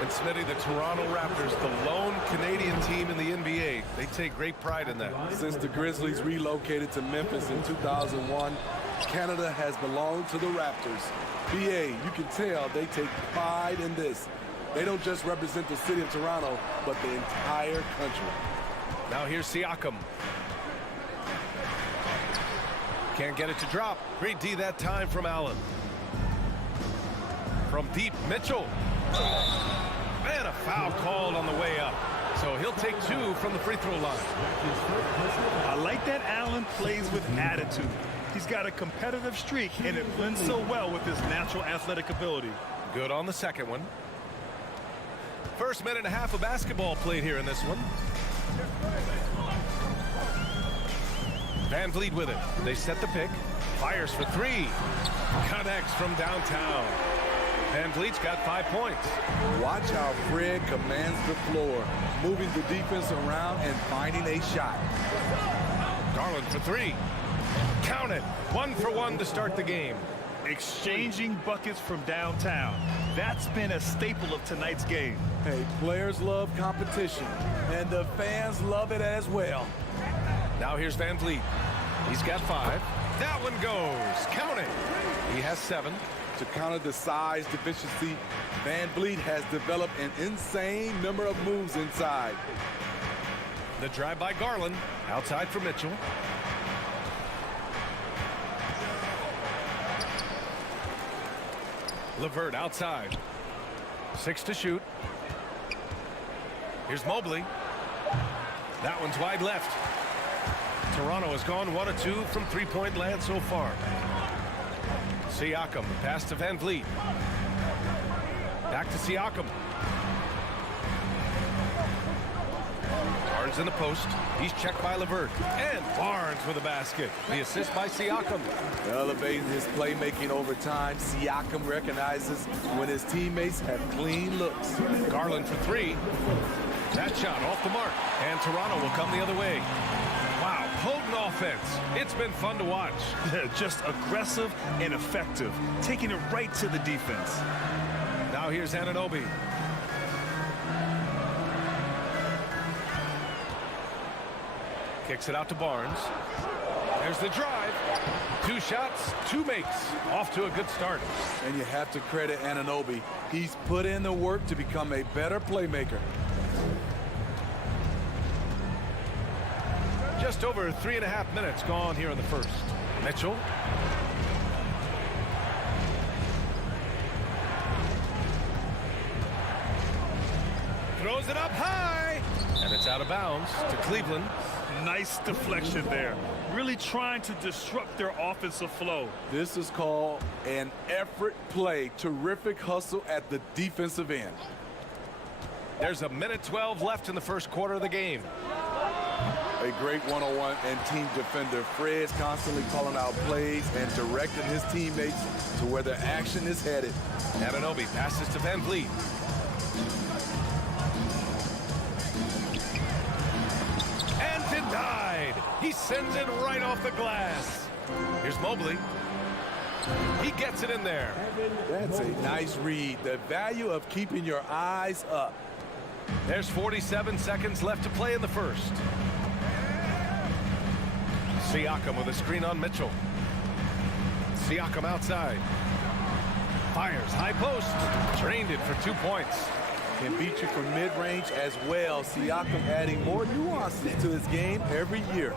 And Smitty, the Toronto Raptors, the lone Canadian team in the NBA, they take great pride in that. Since the Grizzlies relocated to Memphis in 2001, Canada has belonged to the Raptors. B.A., you can tell they take pride in this. They don't just represent the city of Toronto, but the entire country. Now here's Siakam. Can't get it to drop. Great D that time from Allen. From deep, Mitchell. And a foul called on the way up. So he'll take 2 from the free throw line. I like that Allen plays with attitude. He's got a competitive streak, and it blends so well with his natural athletic ability. Good on the second one. First minute and a half of basketball played here in this one. Van Vliet with it. They set the pick. Fires for 3. Connects from downtown. Van Vliet's got 5 points. Watch how Fred commands the floor, moving the defense around and finding a shot. Garland for 3. Count it. 1 for 1 to start the game. Exchanging buckets from downtown. That's been a staple of tonight's game. Hey, players love competition, and the fans love it as well. Now here's Van Vliet. He's got 5. That one goes. Count it. He has 7. To counter the size deficiency, Van Vliet has developed an insane number of moves inside. The drive by Garland. Outside for Mitchell. LeVert outside. 6 to shoot. Here's Mobley. That one's wide left. Toronto has gone 1 of 2 from three-point land so far. Siakam, pass to Van Vliet. Back to Siakam. Barnes in the post. He's checked by LeVert. And Barnes with a basket. The assist by Siakam. Elevating his playmaking over time, Siakam recognizes when his teammates have clean looks. Garland for 3. That shot off the mark. And Toronto will come the other way. Wow, potent offense. It's been fun to watch. Just aggressive and effective, taking it right to the defense. Now here's Anunoby. Kicks it out to Barnes. There's the drive. 2 shots, 2 makes. Off to a good start. And you have to credit Anunoby. He's put in the work to become a better playmaker. Just over 3.5 minutes gone here in the first. Mitchell. Throws it up high. And it's out of bounds to Cleveland. Nice deflection there. Really trying to disrupt their offensive flow. This is called an effort play. Terrific hustle at the defensive end. There's a minute 12 left in the first quarter of the game. A great one-on-one and team defender. Fred's constantly calling out plays and directing his teammates to where the action is headed. Anunoby passes to Van Vliet. And denied. He sends it right off the glass. Here's Mobley. He gets it in there. That's a nice read. The value of keeping your eyes up. There's 47 seconds left to play in the first. Siakam with a screen on Mitchell. Siakam outside. Fires high post. Drained it for 2 points. Can beat you from mid-range as well. Siakam adding more nuances to his game every year.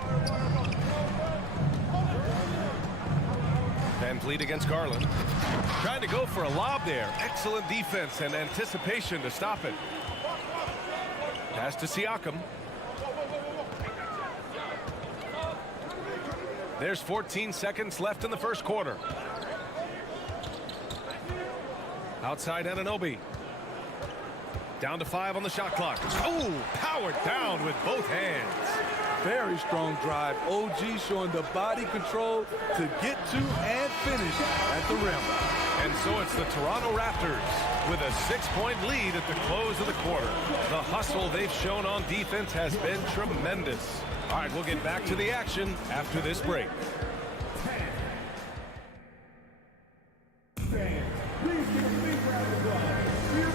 Van Vliet against Garland. Trying to go for a lob there. Excellent defense and anticipation to stop it. Pass to Siakam. There's 14 seconds left in the first quarter. Outside Anunoby. Down to 5 on the shot clock. Oh, powered down with both hands. Very strong drive. OG showing the body control to get to and finish at the rim. And so it's the Toronto Raptors with a 6-point lead at the close of the quarter. The hustle they've shown on defense has been tremendous. All right, we'll get back to the action after this break.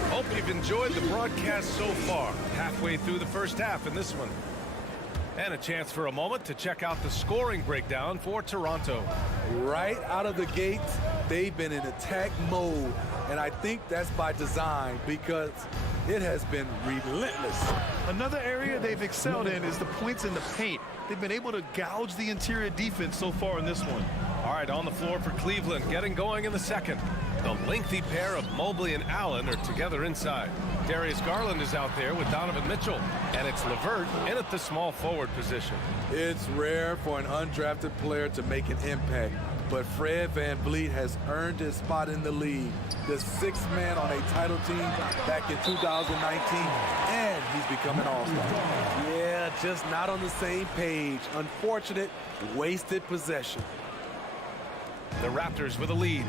Hope you've enjoyed the broadcast so far. Halfway through the first half in this one. And a chance for a moment to check out the scoring breakdown for Toronto. Right out of the gate, they've been in attack mode. And I think that's by design because it has been relentless. Another area they've excelled in is the points in the paint. They've been able to gouge the interior defense so far in this one. All right, on the floor for Cleveland, getting going in the second. The lengthy pair of Mobley and Allen are together inside. Darius Garland is out there with Donovan Mitchell, and it's LeVert in at the small forward position. It's rare for an undrafted player to make an impact, but Fred VanVleet has earned his spot in the league. The sixth man on a title team back in 2019, and he's become an all-star. Yeah, just not on the same page. Unfortunate, wasted possession. The Raptors with a lead.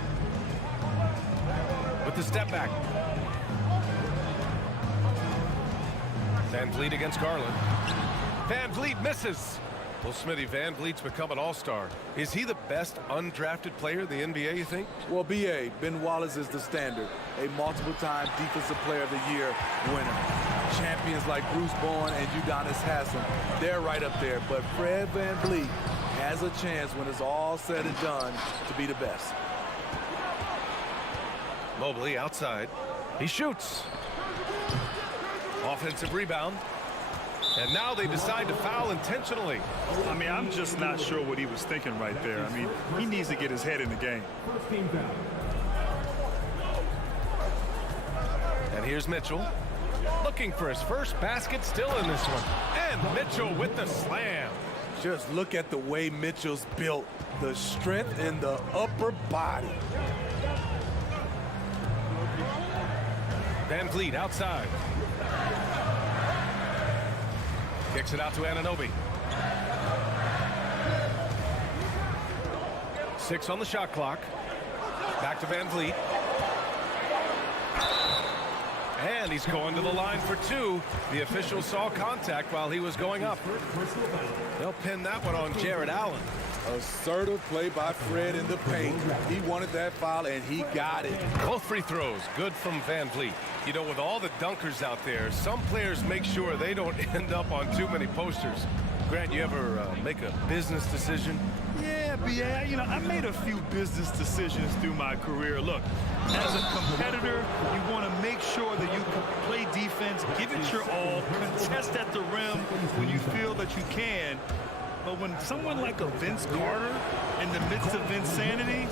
With the step back. Van Vliet against Garland. Van Vliet misses. Well, Smitty, Van Vliet's become an all-star. Is he the best undrafted player in the NBA, you think? Well, B.A., Ben Wallace is the standard. A multiple-time Defensive Player of the Year winner. Champions like Bruce Bowen and Udonis Haslem, they're right up there. But Fred VanVleet has a chance when it's all said and done to be the best. Mobley outside. He shoots. Offensive rebound. And now they decide to foul intentionally. I mean, I'm just not sure what he was thinking right there. I mean, he needs to get his head in the game. And here's Mitchell. Looking for his first basket still in this one. And Mitchell with the slam. Just look at the way Mitchell's built. The strength in the upper body. Van Vliet outside. Kicks it out to Anunoby. 6 on the shot clock. Back to Van Vliet. And he's going to the line for 2. The official saw contact while he was going up. They'll pin that one on Jared Allen. Assertive play by Fred in the paint. He wanted that foul, and he got it. Both free throws, good from Van Vliet. You know, with all the dunkers out there, some players make sure they don't end up on too many posters. Grant, you ever make a business decision? Yeah, B.A., you know, I made a few business decisions through my career. Look, as a competitor, you want to make sure that you can play defense, give it your all, contest at the rim when you feel that you can. But when someone like a Vince Carter in the midst of insanity,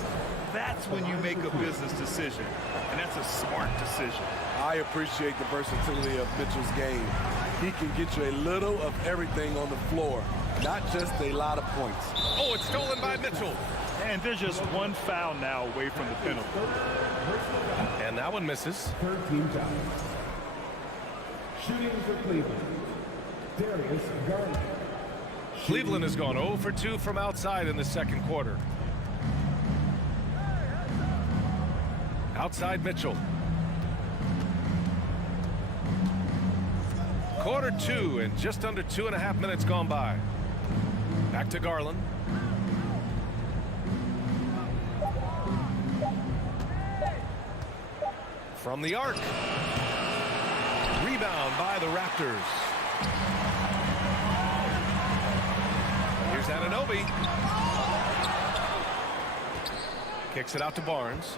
that's when you make a business decision. And that's a smart decision. I appreciate the versatility of Mitchell's game. He can get you a little of everything on the floor, not just a lot of points. Oh, it's stolen by Mitchell. And there's just one foul now away from the penalty. And that one misses. 13 fouls. Shooting for Cleveland, Darius Garland. Cleveland has gone 0 for 2 from outside in the second quarter. Outside Mitchell. Quarter 2 and just under 2.5 minutes gone by. Back to Garland. From the arc. Rebound by the Raptors. Here's Anunoby. Kicks it out to Barnes.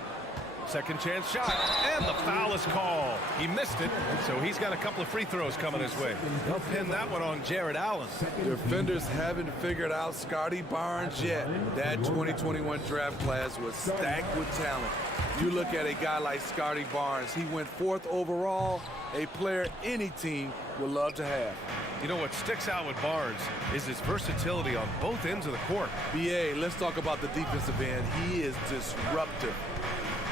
Second chance shot, and the foul is called. He missed it, so he's got a couple of free throws coming his way. They'll pin that one on Jared Allen. Defenders haven't figured out Scotty Barnes yet. That 2021 draft class was stacked with talent. You look at a guy like Scotty Barnes, he went 4th overall, a player any team would love to have. You know what sticks out with Barnes is his versatility on both ends of the court. BA, let's talk about the defensive end. He is disruptive.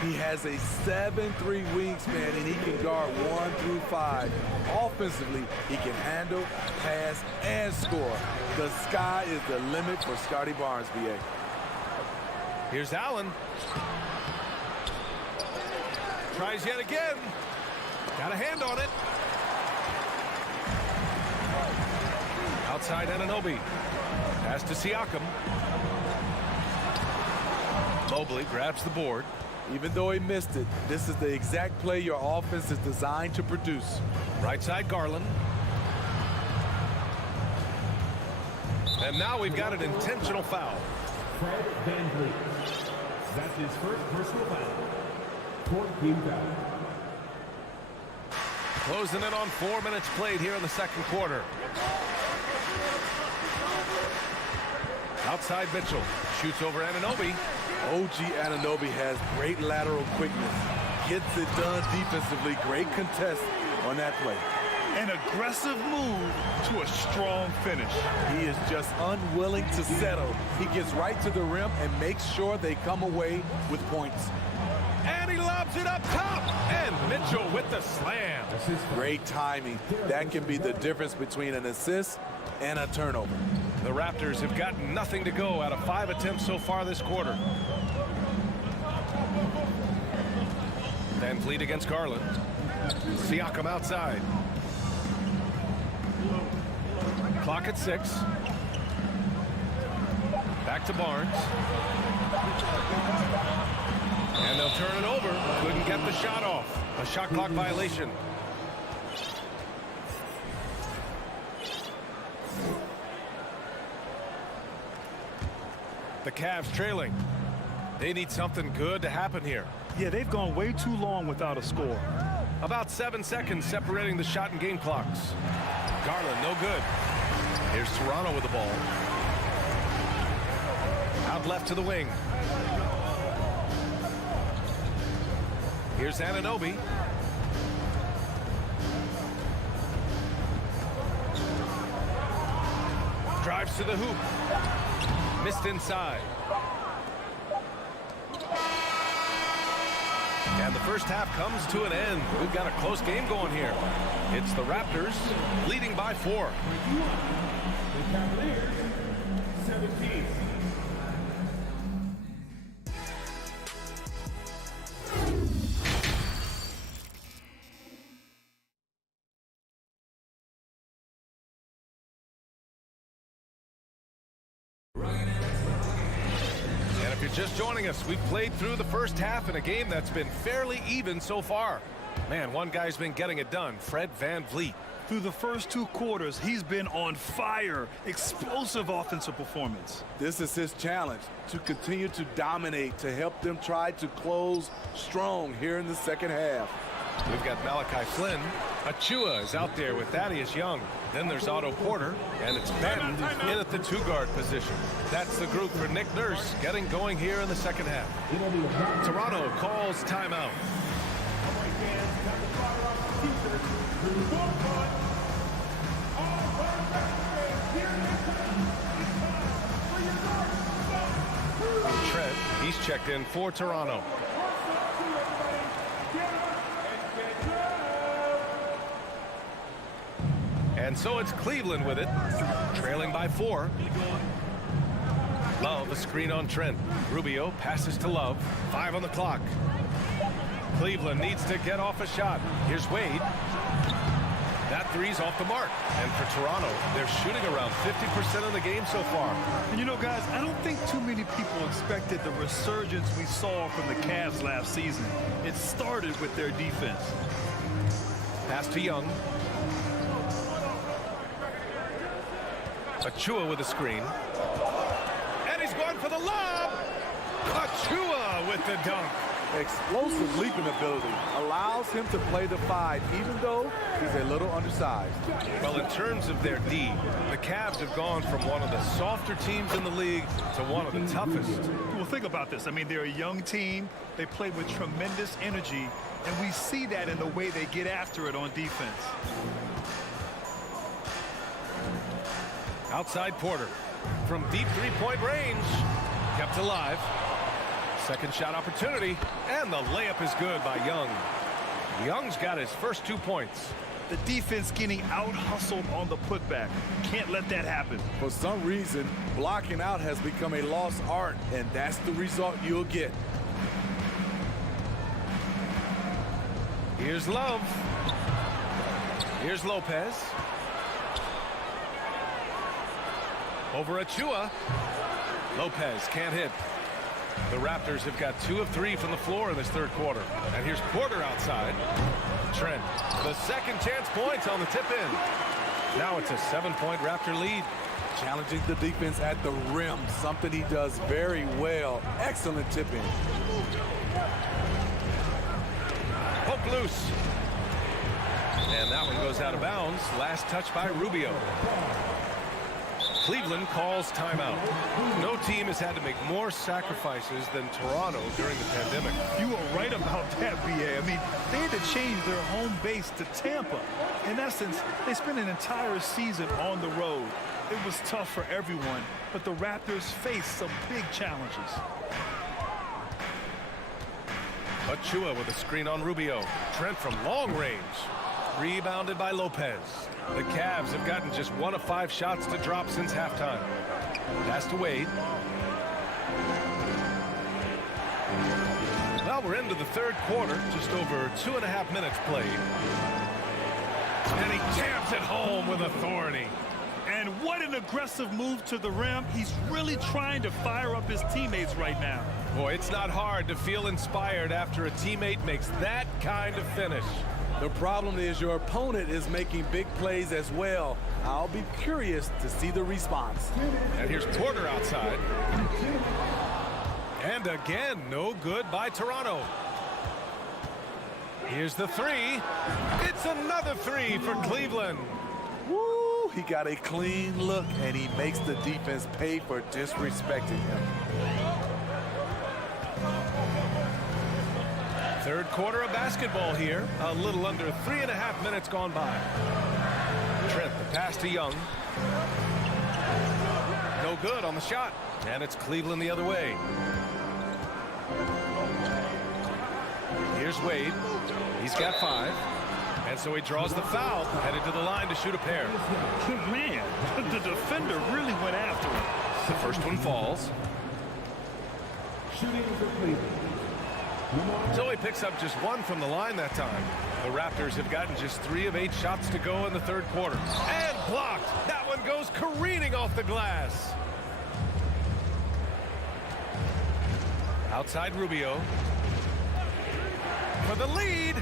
He has a 7'3" wingspan, and he can guard 1 through 5. Offensively, he can handle, pass, and score. The sky is the limit for Scotty Barnes, BA. Here's Allen. Tries yet again. Got a hand on it. Outside Anunoby. Pass to Siakam. Mobley grabs the board. Even though he missed it, this is the exact play your offense is designed to produce. Right side Garland. And now we've got an intentional foul. Fred VanVleet. That's his first personal foul. 14 foul. Closing in on 4 minutes played here in the second quarter. Outside Mitchell. Shoots over Anunoby. OG Anunoby has great lateral quickness. Gets it done defensively. Great contest on that play. An aggressive move to a strong finish. He is just unwilling to settle. He gets right to the rim and makes sure they come away with points. And he lobs it up top. And Mitchell with the slam. Great timing. That can be the difference between an assist and a turnover. The Raptors have gotten nothing to go out of 5 attempts so far this quarter. VanVleet against Garland. Siakam outside. Clock at 6. Back to Barnes. And they'll turn it over. Couldn't get the shot off. A shot clock violation. The Cavs trailing. They need something good to happen here. Yeah, they've gone way too long without a score. About 7 seconds separating the shot and game clocks. Garland, no good. Here's Toronto with the ball. Out left to the wing. Here's Anunoby. Drives to the hoop. Missed inside. And the first half comes to an end. We've got a close game going here. It's the Raptors leading by 4. The Cavaliers, 17. Just joining us, we've played through the first half in a game that's been fairly even so far. Man, one guy's been getting it done, Fred VanVleet. Through the first 2 quarters, he's been on fire. Explosive offensive performance. This is his challenge, to continue to dominate, to help them try to close strong here in the second half. We've got Malachi Flynn. Achua is out there with Thaddeus Young. Then there's Otto Porter, and it's Benton in at the 2-guard position. That's the group for Nick Nurse getting going here in the second half. Toronto calls timeout. Trent, he's checked in for Toronto. And so it's Cleveland with it, trailing by 4. Love, a screen on Trent. Rubio passes to Love. 5 on the clock. Cleveland needs to get off a shot. Here's Wade. That three's off the mark. And for Toronto, they're shooting around 50% of the game so far. And you know, guys, I don't think too many people expected the resurgence we saw from the Cavs last season. It started with their defense. Pass to Young. Achua with a screen. And he's going for the lob. Achua with the dunk. Explosive leaping ability allows him to play the 5, even though he's a little undersized. Well, in terms of their D, the Cavs have gone from one of the softer teams in the league to one of the toughest. Well, think about this. I mean, they're a young team. They play with tremendous energy, and we see that in the way they get after it on defense. Outside Porter from deep three-point range. Kept alive. Second shot opportunity, and the layup is good by Young. Young's got his first 2 points. The defense getting out-hustled on the putback. Can't let that happen. For some reason, blocking out has become a lost art, and that's the result you'll get. Here's Love. Here's Lopez. Over Achua. Lopez can't hit. The Raptors have got 2 of 3 from the floor in this third quarter. And here's Porter outside. Trent, the second chance points on the tip-in. Now it's a 7-point Raptor lead. Challenging the defense at the rim, something he does very well. Excellent tip-in. Poke loose. And that one goes out of bounds. Last touch by Rubio. Cleveland calls timeout. No team has had to make more sacrifices than Toronto during the pandemic. You were right about that, B.A. I mean, they had to change their home base to Tampa. In essence, they spent an entire season on the road. It was tough for everyone, but the Raptors faced some big challenges. Achua with a screen on Rubio. Trent from long range. Rebounded by Lopez. The Cavs have gotten just 1 of 5 shots to drop since halftime. Pass to Wade. Well, we're into the third quarter. Just over 2.5 minutes played. And he jams it home with authority. And what an aggressive move to the rim. He's really trying to fire up his teammates right now. Boy, it's not hard to feel inspired after a teammate makes that kind of finish. The problem is your opponent is making big plays as well. I'll be curious to see the response. And here's Porter outside. And again, no good by Toronto. Here's the 3. It's another 3 for Cleveland. Woo! He got a clean look, and he makes the defense pay for disrespecting him. Third quarter of basketball here. A little under 3.5 minutes gone by. Trent, the pass to Young. No good on the shot. And it's Cleveland the other way. Here's Wade. He's got 5. And so he draws the foul, headed to the line to shoot a pair. Man, the defender really went after him. The first one falls. Shooting for Cleveland. So he picks up just 1 from the line that time. The Raptors have gotten just 3 of 8 shots to go in the third quarter. And blocked. That one goes careening off the glass. Outside Rubio. For the lead.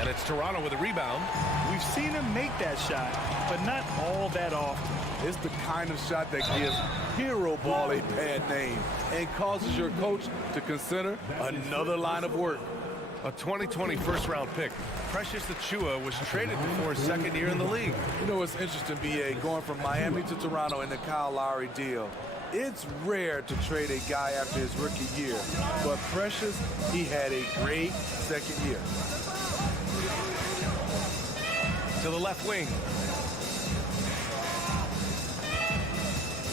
And it's Toronto with a rebound. We've seen him make that shot, but not all that often. It's the kind of shot that gives hero ball a bad name and causes your coach to consider another line of work. A 2020 first-round pick. Precious Achua was traded before his second year in the league. You know, it's interesting, B.A., going from Miami to Toronto in the Kyle Lowry deal. It's rare to trade a guy after his rookie year, but Precious, he had a great second year. To the left wing.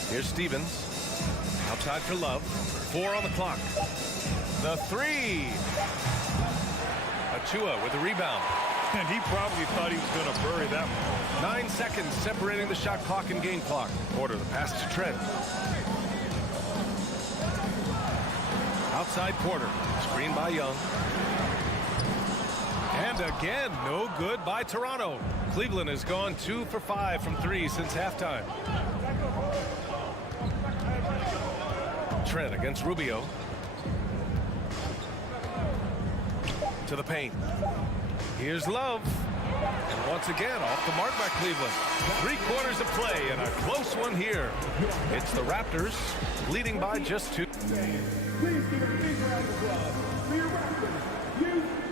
Here's Stevens. Outside for Love. 4 on the clock. The 3. Achua with the rebound. And he probably thought he was going to bury that one. 9 seconds separating the shot clock and game clock. Porter, the pass to Trent. Outside Porter. Screen by Young. And again, no good by Toronto. Cleveland has gone 2 for 5 from 3 since halftime. Trent against Rubio. To the paint. Here's Love. And once again, off the mark by Cleveland. 3 quarters of play and a close one here. It's the Raptors leading by just 2.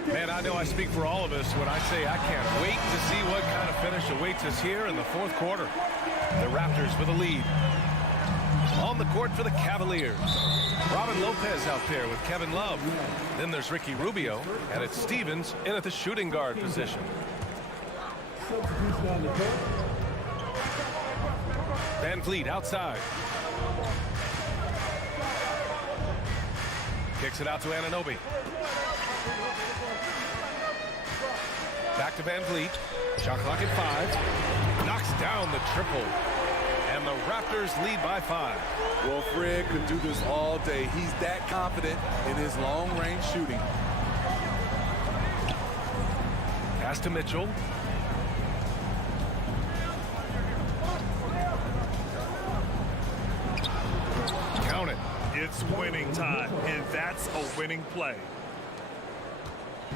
Man, I know I speak for all of us when I say I can't wait to see what kind of finish awaits us here in the 4th quarter. The Raptors with a lead. On the court for the Cavaliers. Robin Lopez out there with Kevin Love. Then there's Ricky Rubio, and it's Stevens in at the shooting guard position. Van Vliet outside. Kicks it out to Anunoby. Back to Van Vliet. Shot clock at 5. Knocks down the triple. And the Raptors lead by 5. Well, Fred could do this all day. He's that confident in his long-range shooting. Pass to Mitchell. Count it. It's winning time, and that's a winning play.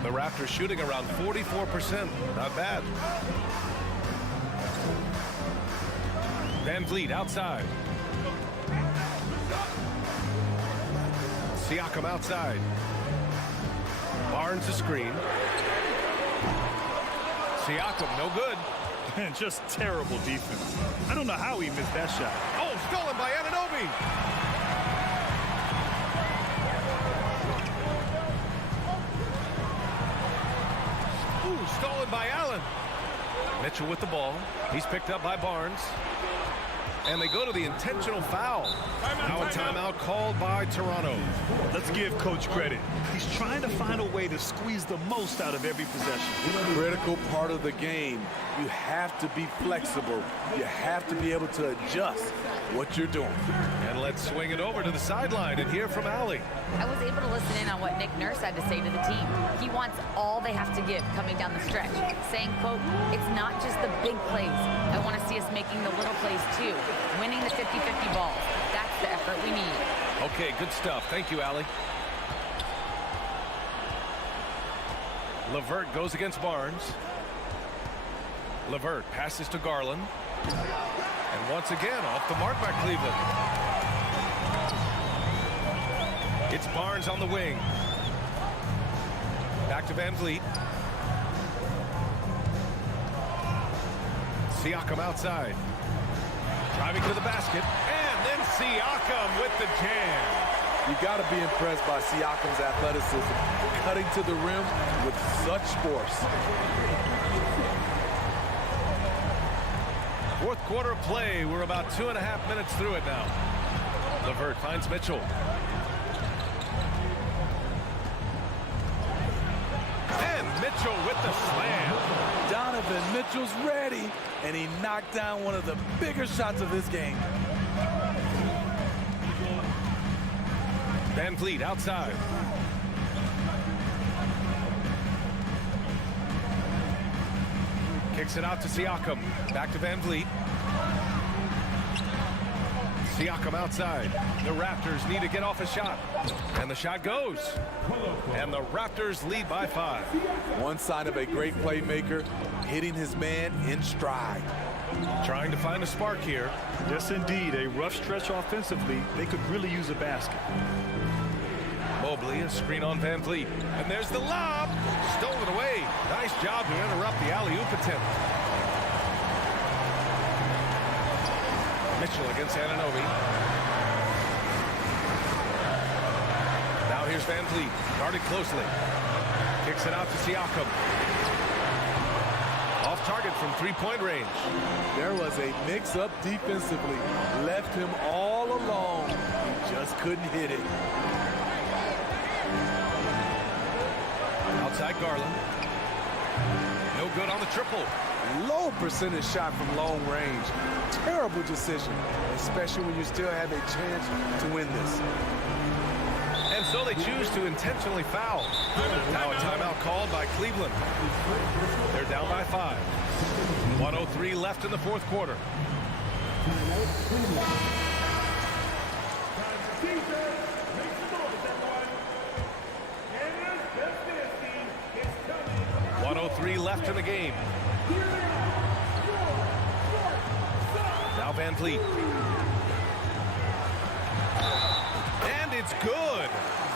The Raptors shooting around 44%. Not bad. Van Vliet outside. Siakam outside. Barnes a screen. Siakam no good. And just terrible defense. I don't know how he missed that shot. Oh, stolen by Anunoby. Ooh, stolen by Allen. Mitchell with the ball. He's picked up by Barnes. And they go to the intentional foul. Now a timeout called by Toronto. Let's give Coach credit. He's trying to find a way to squeeze the most out of every possession. Critical part of the game. You have to be flexible. You have to be able to adjust what you're doing. And let's swing it over to the sideline and hear from Allie. I was able to listen in on what Nick Nurse had to say to the team. He wants all they have to give coming down the stretch, saying, quote, it's not just the big plays. I want to see us making the little plays too, winning the 50-50 balls. That's the effort we need. Okay, good stuff. Thank you, Allie. LeVert goes against Barnes. LeVert passes to Garland. And once again, off the mark by Cleveland. It's Barnes on the wing. Back to Van Vliet. Siakam outside. Driving to the basket. And then Siakam with the jam. You got to be impressed by Siakam's athleticism, cutting to the rim with such force. 4th quarter of play. We're about 2.5 minutes through it now. LeVert finds Mitchell. And Mitchell with the slam. Donovan Mitchell's ready, and he knocked down one of the bigger shots of this game. Van Vliet outside. Kicks it out to Siakam. Back to Van Vliet. Siakam outside. The Raptors need to get off a shot. And the shot goes. And the Raptors lead by 5. One sign of a great playmaker, hitting his man in stride. Trying to find a spark here. Yes, indeed. A rough stretch offensively. They could really use a basket. Mobley, a screen on Van Vliet. And there's the lob. Stolen away. Nice job to interrupt the alley-oop attempt. Mitchell against Anunoby. Now here's Van Vliet. Guarded closely. Kicks it out to Siakam. Off target from 3-point range. There was a mix-up defensively. Left him all alone. He just couldn't hit it. Outside Garland. No good on the triple. Low percentage shot from long range. Terrible decision, especially when you still have a chance to win this. And so they choose to intentionally foul. Now a timeout called by Cleveland. They're down by 5. 1:03 left in the fourth quarter. 1:03 left in the game. Now Van Vliet. And it's good.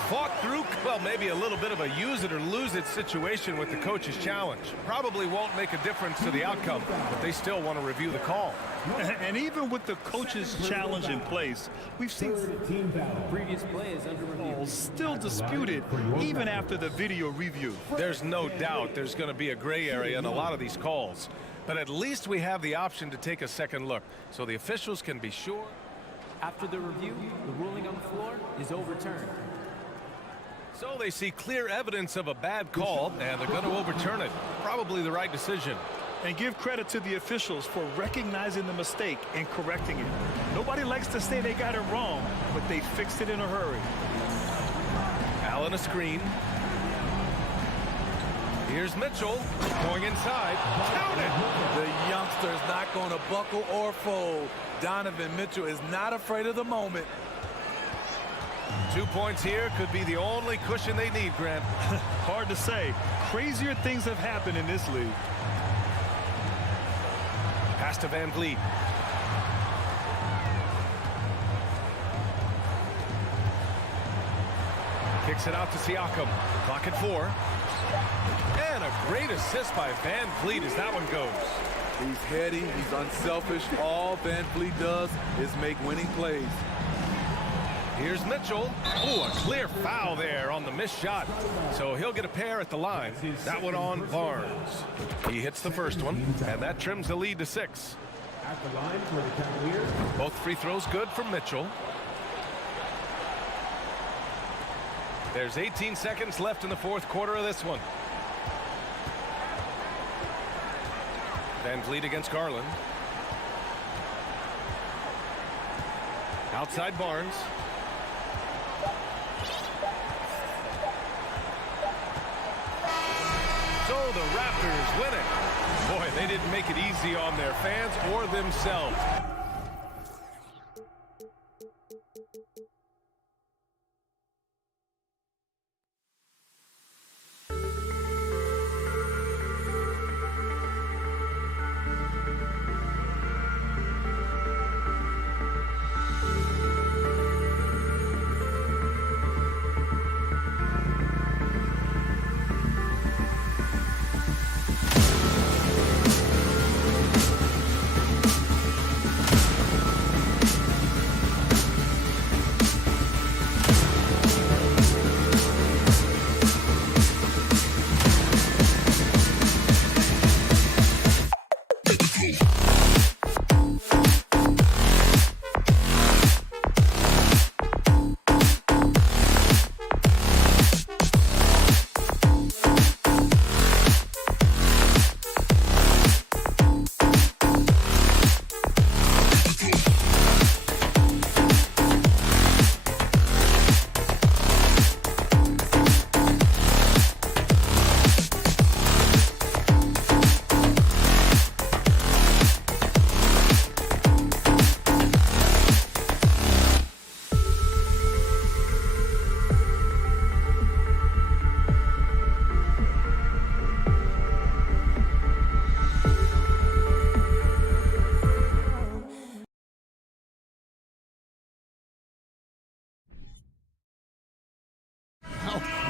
Fought through, well, maybe a little bit of a use it or lose it situation with the coach's challenge. Probably won't make a difference to the outcome, but they still want to review the call. And even with the coach's challenge in place, we've seen Previous play is under review. still disputed even after the video review. There's no doubt there's going to be a gray area in a lot of these calls, but at least we have the option to take a second look so the officials can be sure. After the review, the ruling on the floor is overturned. So they see clear evidence of a bad call, and they're going to overturn it. Probably the right decision. And give credit to the officials for recognizing the mistake and correcting it. Nobody likes to say they got it wrong, but they fixed it in a hurry. Allen a screen. Here's Mitchell going inside. Count it! The youngster's not going to buckle or fold. Donovan Mitchell is not afraid of the moment. 2 points here could be the only cushion they need, Grant. Hard to say. Crazier things have happened in this league. Pass to Van Vliet. Kicks it out to Siakam. Clock at 4. And a great assist by Van Vliet as that one goes. He's heady, he's unselfish. All Van Vliet does is make winning plays. Here's Mitchell. Oh, a clear foul there on the missed shot. So he'll get a pair at the line. That one on Barnes. He hits the first one, and that trims the lead to 6. At the line for the Cavaliers. Both free throws good from Mitchell. There's 18 seconds left in the fourth quarter of this one. Van Vliet against Garland. Outside Barnes. So the Raptors win it. Boy, they didn't make it easy on their fans or themselves.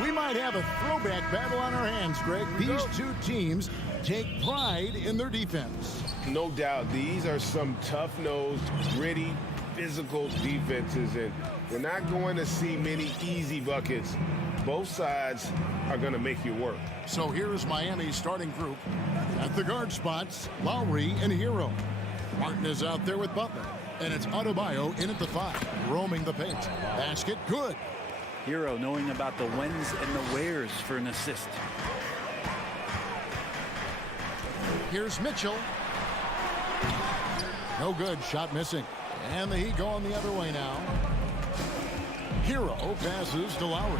We might have a throwback battle on our hands, Greg. These two teams take pride in their defense. No doubt, these are some tough-nosed, gritty, physical defenses, and we're not going to see many easy buckets. Both sides are going to make you work. So here's Miami's starting group. At the guard spots, Lowry and Hero. Martin is out there with Butler, and it's Adebayo in at the 5, roaming the paint. Basket, good. Hero knowing about the whens and the wheres for an assist. Here's Mitchell. No good. Shot missing. And the Heat going the other way now. Hero passes to Lowry.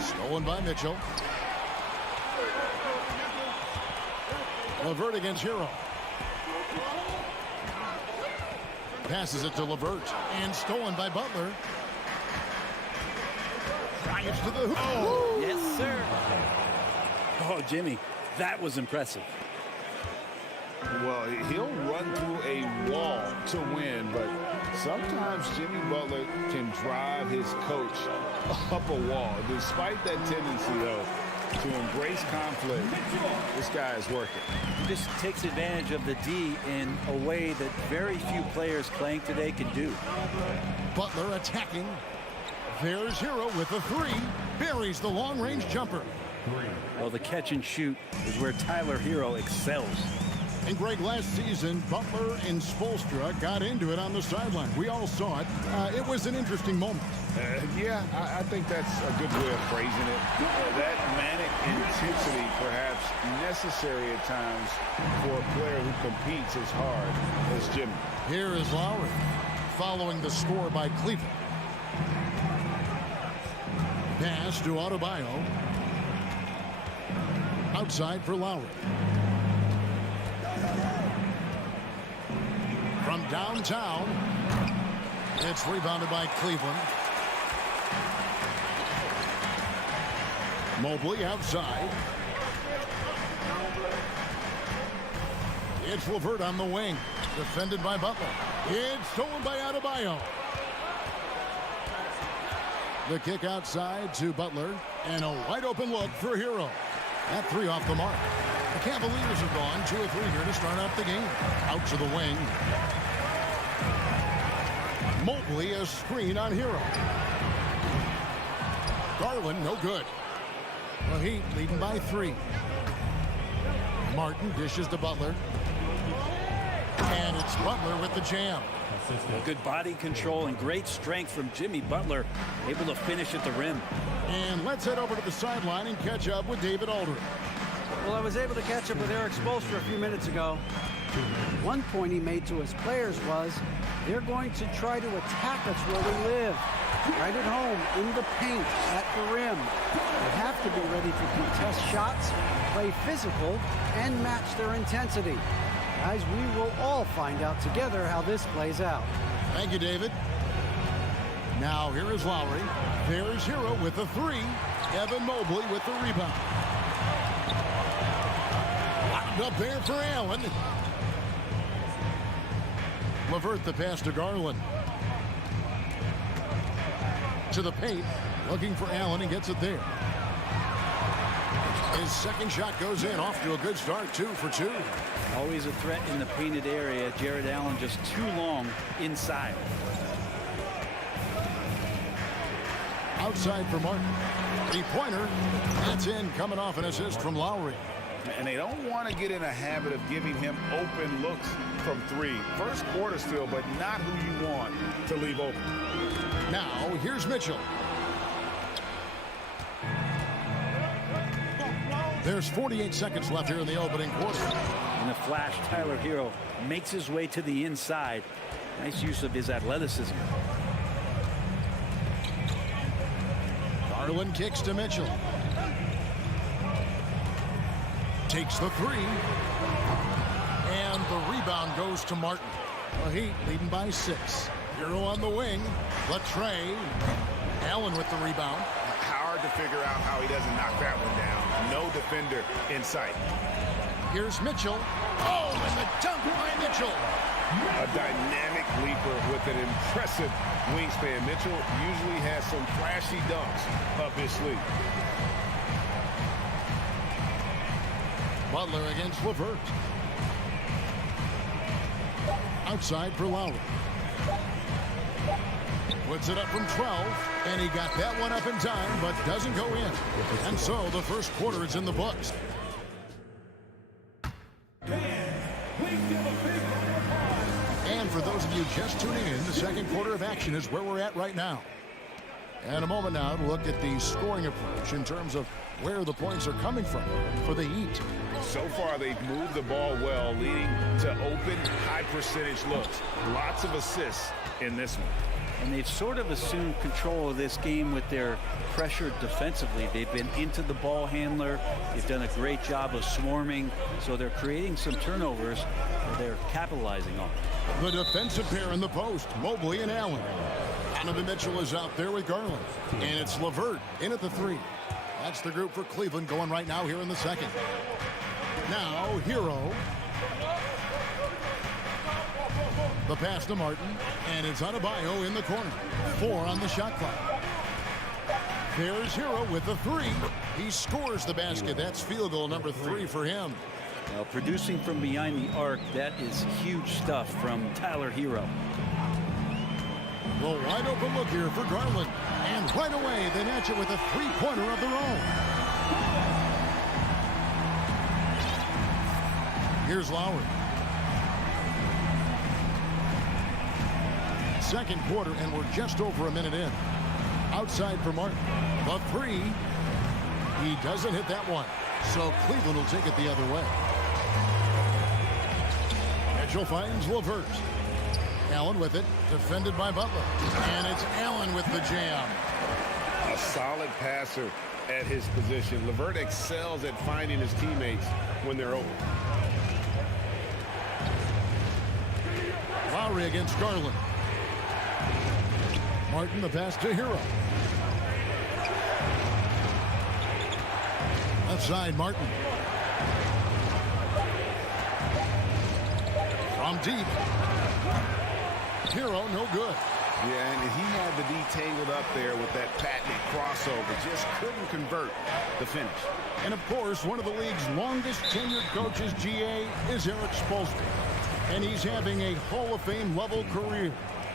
Stolen by Mitchell. LeVert against Hero. Passes it to LeVert. And stolen by Butler. Drives to the hoop. Oh, yes, sir. Oh, Jimmy, that was impressive. Well, he'll run through a wall to win, but sometimes Jimmy Butler can drive his coach up a wall. Despite that tendency, though, to embrace conflict, this guy is working. He just takes advantage of the D in a way that very few players playing today can do. Butler attacking. There's Hero with a three. Buries the long-range jumper. Well, the catch and shoot is where Tyler Hero excels. And Greg, last season, Butler and Spoelstra got into it on the sideline. We all saw it. It was an interesting moment. Yeah, I think that's a good way of phrasing it. That manic intensity, perhaps necessary at times for a player who competes as hard as Jimmy. Here is Lowry, following the score by Cleveland. Pass to Adebayo. Outside for Lowry. From downtown, it's rebounded by Cleveland. Mobley outside. It's LeVert on the wing, defended by Butler. It's stolen by Adebayo. The kick outside to Butler, and a wide open look for Hero. That three off the mark. The Cavaliers have gone 2 of 3 here to start out the game. Out to the wing. Mobley, a screen on Hero. Garland, no good. The Heat leading by 3. Martin dishes to Butler. And it's Butler with the jam. Good body control and great strength from Jimmy Butler, able to finish at the rim. And let's head over to the sideline and catch up with David Aldridge. Well, I was able to catch up with Eric Spoelstra a few minutes ago. One point he made to his players was, they're going to try to attack us where we live. Right at home, in the paint, at the rim. They have to be ready to contest shots, play physical, and match their intensity. Guys, we will all find out together how this plays out. Thank you, David. Now here is Lowry. There's Hero with the three. Evan Mobley with the rebound. Wound up there for Allen. LeVert the pass to Garland. To the paint. Looking for Allen and gets it there. His second shot goes in. Off to a good start. 2 for 2. Always a threat in the painted area. Jared Allen just too long inside. Outside for Martin. 3-pointer. That's in, coming off an assist from Lowry. And they don't want to get in a habit of giving him open looks from 3. First quarter still, but not who you want to leave open. Now, here's Mitchell. There's 48 seconds left here in the opening quarter. In the flash, Tyler Hero makes his way to the inside. Nice use of his athleticism. Garland kicks to Mitchell. Takes the 3. And the rebound goes to Martin. The Heat leading by 6. Hero on the wing. Latre. Allen with the rebound. Hard to figure out how he doesn't knock that one down. No defender in sight. Here's Mitchell. Oh, and the dunk by Mitchell. A dynamic leaper with an impressive wingspan. Mitchell usually has some flashy dunks up his sleeve. Butler against LeVert. Outside for Lowry. Puts it up from 12, and he got that one up in time, but doesn't go in. And so the first quarter is in the books. And for those of you just tuning in, the second quarter of action is where we're at right now. And a moment now to look at the scoring approach in terms of where the points are coming from for the Heat. So far, they've moved the ball well, leading to open, high-percentage looks. Lots of assists in this one. And they've sort of assumed control of this game with their pressure defensively. They've been into the ball handler. They've done a great job of swarming. So they're creating some turnovers that they're capitalizing on. The defensive pair in the post, Mobley and Allen. Donovan Mitchell is out there with Garland. And it's LeVert in at the 3. That's the group for Cleveland going right now here in the second. Now, Hero. The pass to Martin, and it's Adebayo in the corner. 4 on the shot clock. There's Hero with the 3. He scores the basket. That's field goal number 3 for him. Now, producing from behind the arc, that is huge stuff from Tyler Hero. The wide open look here for Garland. And right away, they match it with a 3-pointer of their own. Here's Lowry. Second quarter, and we're just over a minute in. Outside for Martin. The 3. He doesn't hit that one. So Cleveland will take it the other way. Mitchell finds LeVert. Allen with it, defended by Butler. And it's Allen with the jam. A solid passer at his position. LeVert excels at finding his teammates when they're open. Lowry against Garland. Martin, the pass to Hero. Left side, Martin. From deep. Hero, no good. Yeah, and he had to be tangled up there with that patented crossover. Just couldn't convert the finish. And, of course, one of the league's longest tenured coaches, GA, is Eric Spoelstra. And he's having a Hall of Fame level career.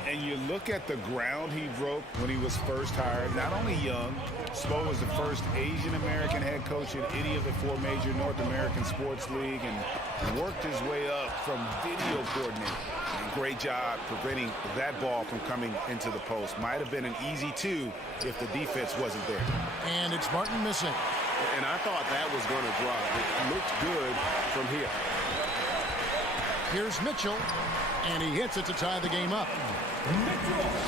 And you look at the ground he broke when he was first hired. Not only young, Spo was the first Asian-American head coach in any of the 4 major North American sports league and worked his way up from video coordinator. And great job preventing that ball from coming into the post. Might have been an easy 2 if the defense wasn't there. And it's Martin missing. And I thought that was going to drop. It looked good from here. Here's Mitchell, and he hits it to tie the game up.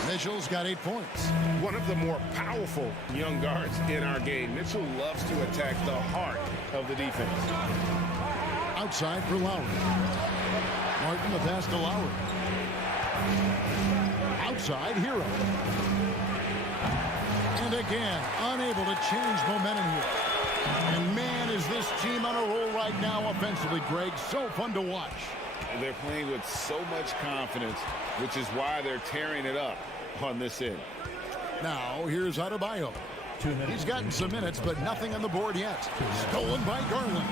Mitchell's got 8 points. One of the more powerful young guards in our game. Mitchell loves to attack the heart of the defense. Outside for Lowry. Martin, the pass to Lowry. Outside, Hero. And again, unable to change momentum here. And man, is this team on a roll right now offensively, Greg. So fun to watch. They're playing with so much confidence, which is why they're tearing it up on this end. Now, here's Adebayo. He's gotten some minutes, but nothing on the board yet. Stolen by Garland.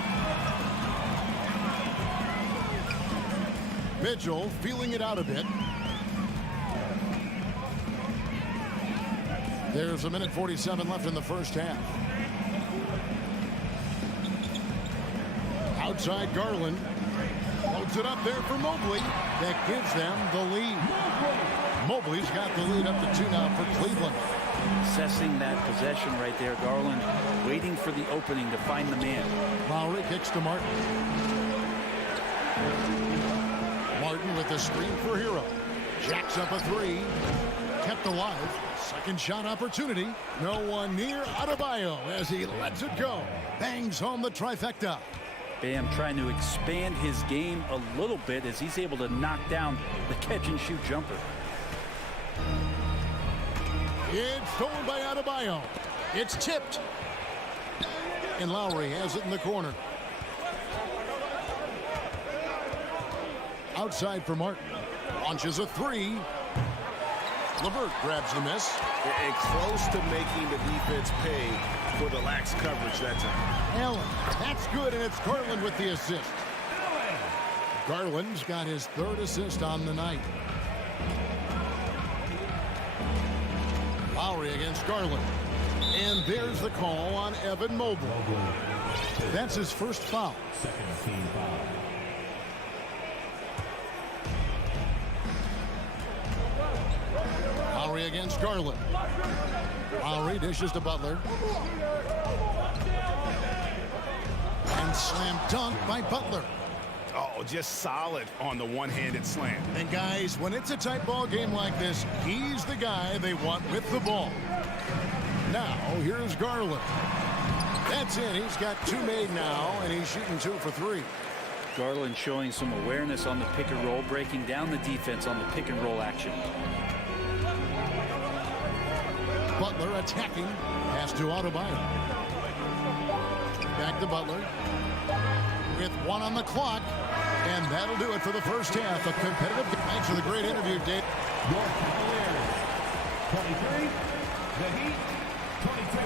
Mitchell feeling it out a bit. There's a minute 47 left in the first half. Outside Garland. Loads it up there for Mobley. That gives them the lead. Mobley's got the lead up to 2 now for Cleveland. Assessing that possession right there. Garland waiting for the opening to find the man. Lowry kicks to Martin. Martin with the screen for Hero. Jacks up a 3. Kept alive. Second shot opportunity. No one near Adebayo as he lets it go. Bangs home the trifecta. Bam trying to expand his game a little bit as he's able to knock down the catch-and-shoot jumper. It's stolen by Adebayo. It's tipped. And Lowry has it in the corner. Outside for Martin. Launches a 3. LeVert grabs the miss. And close to making the defense pay for the lax coverage that time. Allen, that's good, and it's Garland with the assist. Garland's got his 3rd assist on the night. Lowry against Garland. And there's the call on Evan Mobley. That's his first foul. Second team foul. Lowry against Garland. Lowry dishes to Butler. And slam dunk by Butler. Oh, just solid on the one-handed slam. And guys, when it's a tight ball game like this, he's the guy they want with the ball. Now, here's Garland. That's it. He's got 2 made now, and he's shooting 2 for 3. Garland showing some awareness on the pick and roll, breaking down the defense on the pick and roll action. Butler attacking. Pass to Adebayo. Back to Butler. With 1 on the clock. And that'll do it for the first half. A competitive. Thanks for the great interview, Dave. Your Cavaliers, 23. The Heat, 22.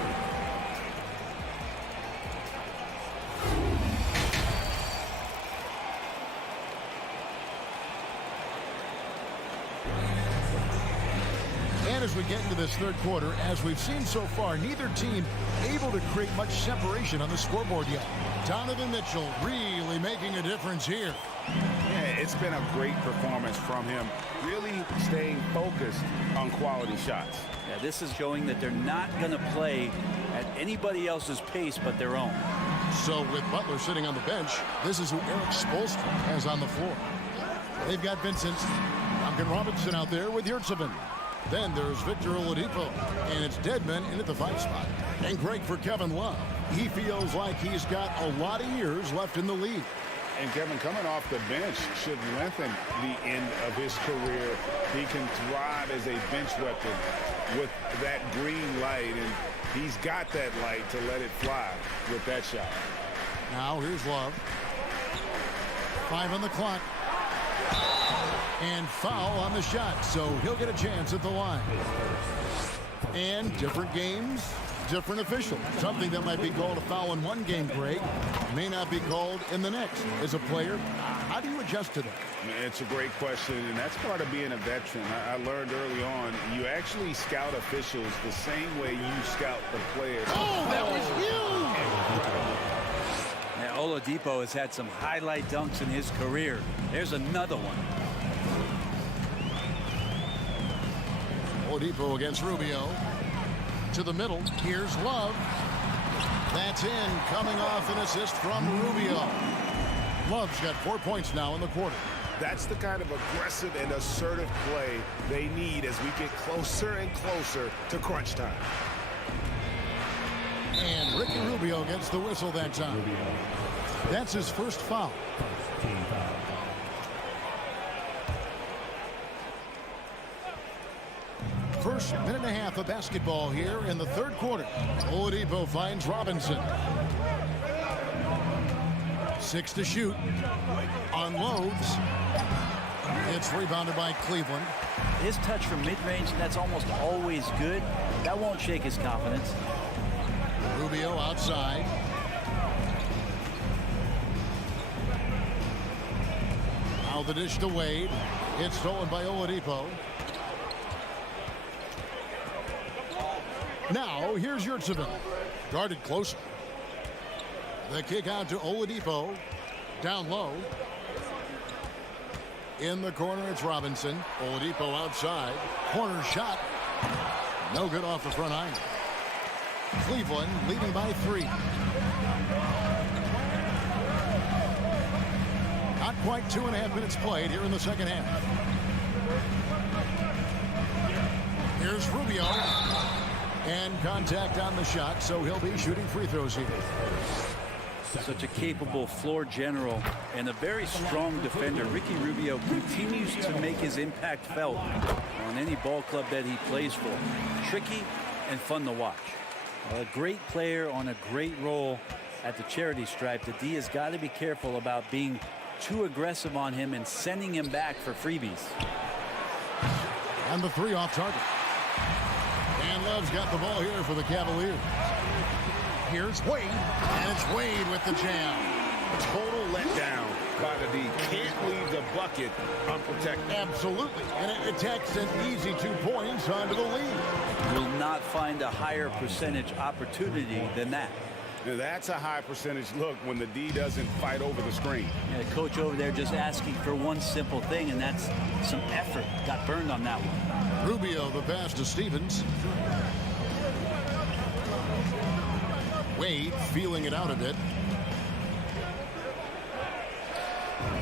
And as we get into this third quarter, as we've seen so far, neither team able to create much separation on the scoreboard yet. Donovan Mitchell really making a difference here. Yeah, it's been a great performance from him, really staying focused on quality shots. Yeah, this is showing that they're not going to play at anybody else's pace but their own. So with Butler sitting on the bench, this is who Eric Spoelstra has on the floor. They've got Vincent, Duncan Robinson out there with Yurtseven. Then there's Victor Oladipo, and it's Deadman in at the 5 spot. And great for Kevin Love. He feels like he's got a lot of years left in the league. And Kevin, coming off the bench should lengthen the end of his career. He can thrive as a bench weapon with that green light, and he's got that light to let it fly with that shot. Now here's Love. 5 on the clock. And foul on the shot, so he'll get a chance at the line. And different games, different officials. Something that might be called a foul in one game, Greg, may not be called in the next. As a player, how do you adjust to that? It's a great question, and that's part of being a veteran. I learned early on, you actually scout officials the same way you scout the players. Oh, that was huge! Now, Oladipo has had some highlight dunks in his career. There's another one. Oladipo against Rubio. To the middle. Here's Love. That's in. Coming off an assist from Rubio. Love's got 4 points now in the quarter. That's the kind of aggressive and assertive play they need as we get closer and closer to crunch time. And Ricky Rubio gets the whistle that time. That's his first foul. First minute and a half of basketball here in the third quarter. Oladipo finds Robinson. 6 to shoot. Unloads. It's rebounded by Cleveland. His touch from mid-range, that's almost always good. That won't shake his confidence. Rubio outside. Now the dish to Wade. It's stolen by Oladipo. Now, here's Yurtseven. Guarded closer. The kick out to Oladipo. Down low. In the corner, it's Robinson. Oladipo outside. Corner shot. No good off the front iron. Cleveland leading by 3. Not quite 2.5 minutes played here in the second half. Here's Rubio. And contact on the shot, so he'll be shooting free throws here. Such a capable floor general and a very strong defender. Ricky Rubio continues to make his impact felt on any ball club that he plays for. Tricky and fun to watch. A great player on a great role at the charity stripe. The D has got to be careful about being too aggressive on him and sending him back for freebies. And the 3 off target. And Love's got the ball here for the Cavaliers. Here's Wade. And it's Wade with the jam. Total letdown by the D. Can't leave the bucket unprotected. Absolutely. And it attacks an easy 2 points onto the lead. Will not find a higher percentage opportunity than that. Now, that's a high percentage look when the D doesn't fight over the screen. Yeah, the coach over there just asking for one simple thing, and that's some effort. Got burned on that one. Rubio the pass to Stevens. Wade feeling it out a bit.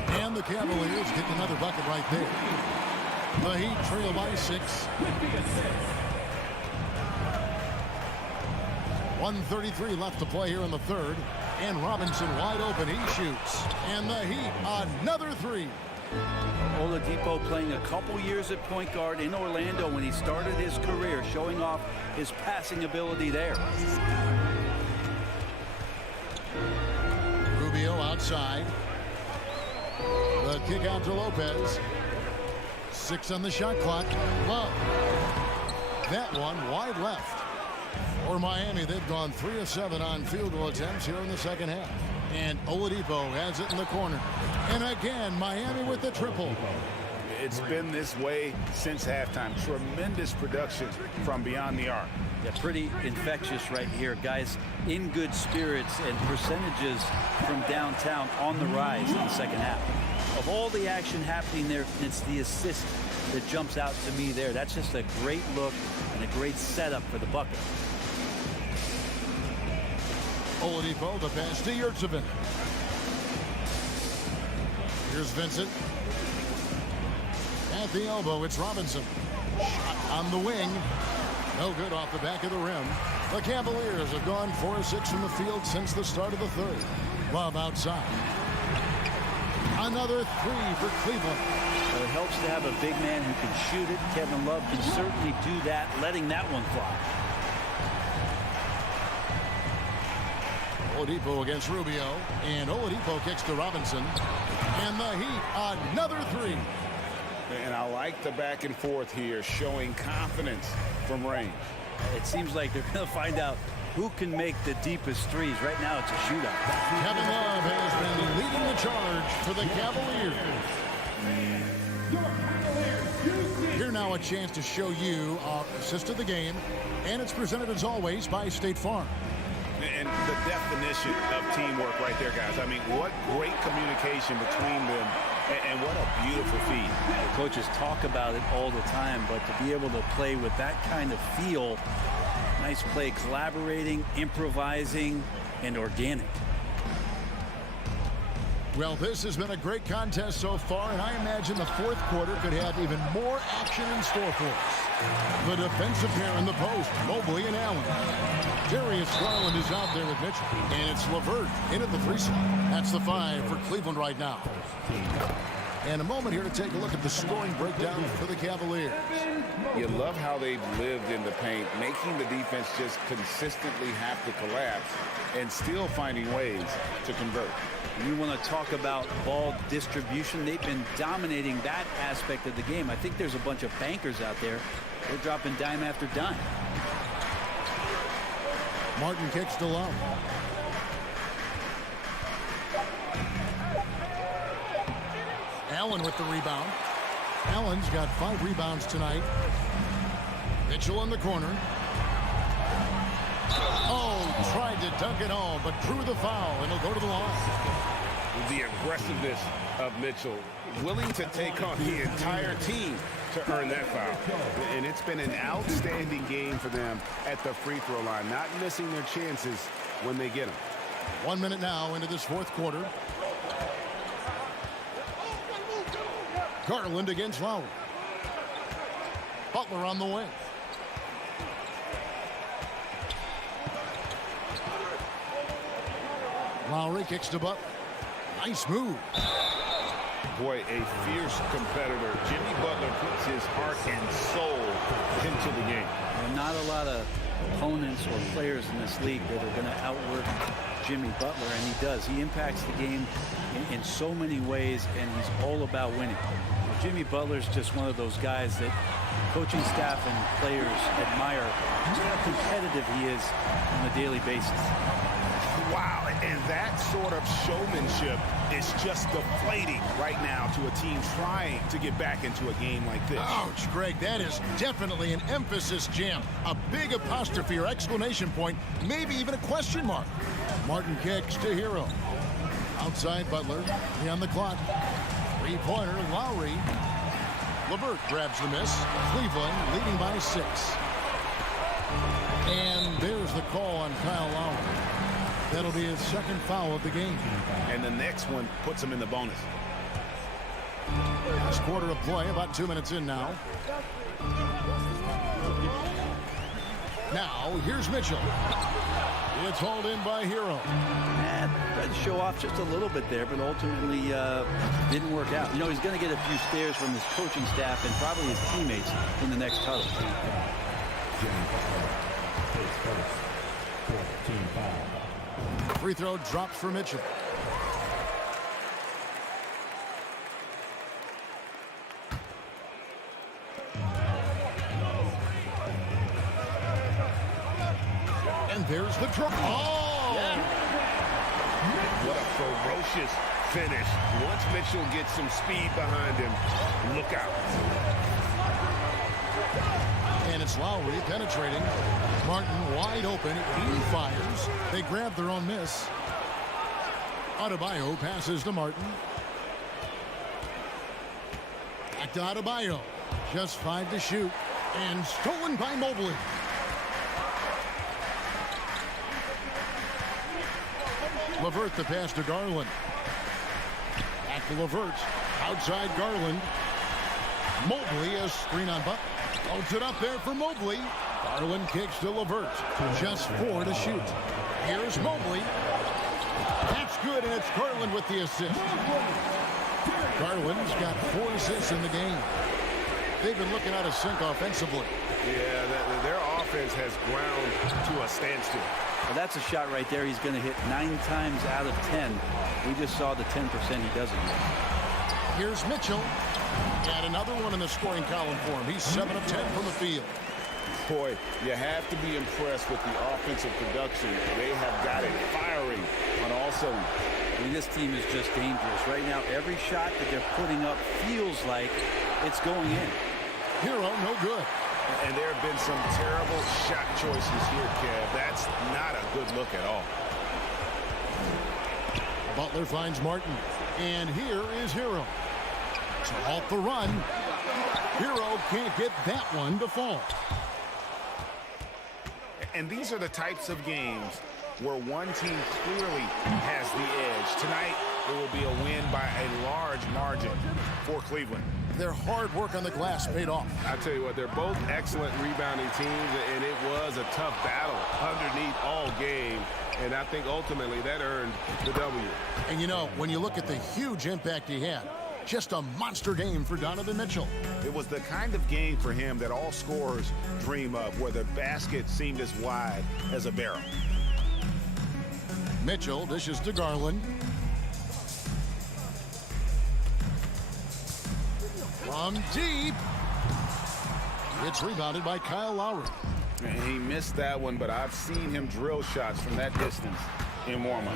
And the Cavaliers get another bucket right there. The Heat trail by 6. 1:33 left to play here in the third. And Robinson wide open. He shoots. And the Heat, another 3. Oladipo playing a couple years at point guard in Orlando when he started his career, showing off his passing ability there. Rubio outside. The kick out to Lopez. 6 on the shot clock. Love. That one wide left. For Miami, they've gone 3 of 7 on field goal attempts here in the second half. And Oladipo has it in the corner. And again, Miami with the triple. It's been this way since halftime. Tremendous production from beyond the arc. Yeah, pretty infectious right here. Guys in good spirits and percentages from downtown on the rise in the second half. Of all the action happening there, it's the assist that jumps out to me there. That's just a great look and a great setup for the bucket. Oladipo, the pass to Yurtsevin. Here's Vincent. At the elbow, it's Robinson. Shot on the wing. No good off the back of the rim. The Cavaliers have gone 4 of 6 from the field since the start of the third. Love outside. Another 3 for Cleveland. Well, it helps to have a big man who can shoot it. Kevin Love can certainly do that, letting that one fly. Oladipo against Rubio. And Oladipo kicks to Robinson. And the Heat, another 3. And I like the back and forth here, showing confidence from range. It seems like they're going to find out who can make the deepest threes. Right now, it's a shootout. Kevin Love has been leading the charge for the Cavaliers. Here now a chance to show you our assist of the game. And it's presented as always by State Farm. And the definition of teamwork right there, guys. I mean, what great communication between them, and what a beautiful feat. The coaches talk about it all the time, but to be able to play with that kind of feel, nice play, collaborating, improvising, and organic. Well, this has been a great contest so far, and I imagine the fourth quarter could have even more action in store for us. The defensive pair in the post, Mobley and Allen. Darius Garland is out there with Mitchell, and it's LeVert in at the 3 slot. That's the 5 for Cleveland right now. And a moment here to take a look at the scoring breakdown for the Cavaliers. You love how they've lived in the paint, making the defense just consistently have to collapse and still finding ways to convert. You want to talk about ball distribution. They've been dominating that aspect of the game. I think there's a bunch of bankers out there. They're dropping dime after dime. Martin kicks to Love. Allen with the rebound. Allen's got 5 rebounds tonight. Mitchell in the corner. Oh, tried to dunk it home, but drew the foul, and he'll go to the line. The aggressiveness of Mitchell, willing to take on the entire team to earn that foul. And it's been an outstanding game for them at the free throw line, not missing their chances when they get them. 1 minute now into this fourth quarter. Garland against Lowry. Butler on the wing. Lowry kicks to Butler. Nice move. Boy, a fierce competitor. Jimmy Butler puts his heart and soul into the game. And not a lot of opponents or players in this league that are going to outwork Jimmy Butler, and he does. He impacts the game in so many ways, and he's all about winning. Jimmy Butler's just one of those guys that coaching staff and players admire just how competitive he is on a daily basis. Wow, and that sort of showmanship is just deflating right now to a team trying to get back into a game like this. Ouch, Greg, that is definitely an emphasis jam. A big apostrophe or exclamation point, maybe even a question mark. Martin kicks to Hero. Outside Butler, 3 on the clock. 3-pointer, Lowry. LeVert grabs the miss. Cleveland leading by 6. And there's the call on Kyle Lowry. That'll be his second foul of the game. And the next one puts him in the bonus. Last quarter of play, about 2 minutes in now. Now, here's Mitchell. It's hauled in by Hero. And tried to show off just a little bit there, but ultimately didn't work out. You know, he's going to get a few stares from his coaching staff and probably his teammates in the next huddle. Free throw drops for Mitchell. And there's the drop. Oh! Yeah. What a ferocious finish. Once Mitchell gets some speed behind him, look out. And it's Lowry penetrating. Martin wide open. He fires. They grab their own miss. Adebayo passes to Martin. Back to Adebayo. Just 5 to shoot. And stolen by Mobley. LeVert the pass to Garland. Back to LeVert. Outside Garland. Mobley a screen on Butler. Holds it up there for Mobley. Garland kicks to LeVert. Just 4 to shoot. Here's Mobley. That's good, and it's Garland with the assist. Garland's got 4 assists in the game. They've been looking out of sync offensively. Yeah, their offense has ground to a standstill. Well, that's a shot right there. He's going to hit 9 times out of 10. We just saw the 10% he doesn't hit. Here's Mitchell. And another one in the scoring column for him. He's 7 of 10 from the field. Boy, you have to be impressed with the offensive production. They have got it firing on all cylinders. I mean, this team is just dangerous. Right now, every shot that they're putting up feels like it's going in. Hero, no good. And there have been some terrible shot choices here, Kev. That's not a good look at all. Butler finds Martin. And here is Hero. To halt the run. Hero can't get that one to fall. And these are the types of games where one team clearly has the edge. Tonight, it will be a win by a large margin for Cleveland. Their hard work on the glass paid off. I tell you what, they're both excellent rebounding teams, and it was a tough battle underneath all game. And I think ultimately that earned the W. And you know, when you look at the huge impact he had, just a monster game for Donovan Mitchell. It was the kind of game for him that all scorers dream of, where the basket seemed as wide as a barrel. Mitchell dishes to Garland. From deep. It's rebounded by Kyle Lowry. He missed that one, but I've seen him drill shots from that distance in warm-up.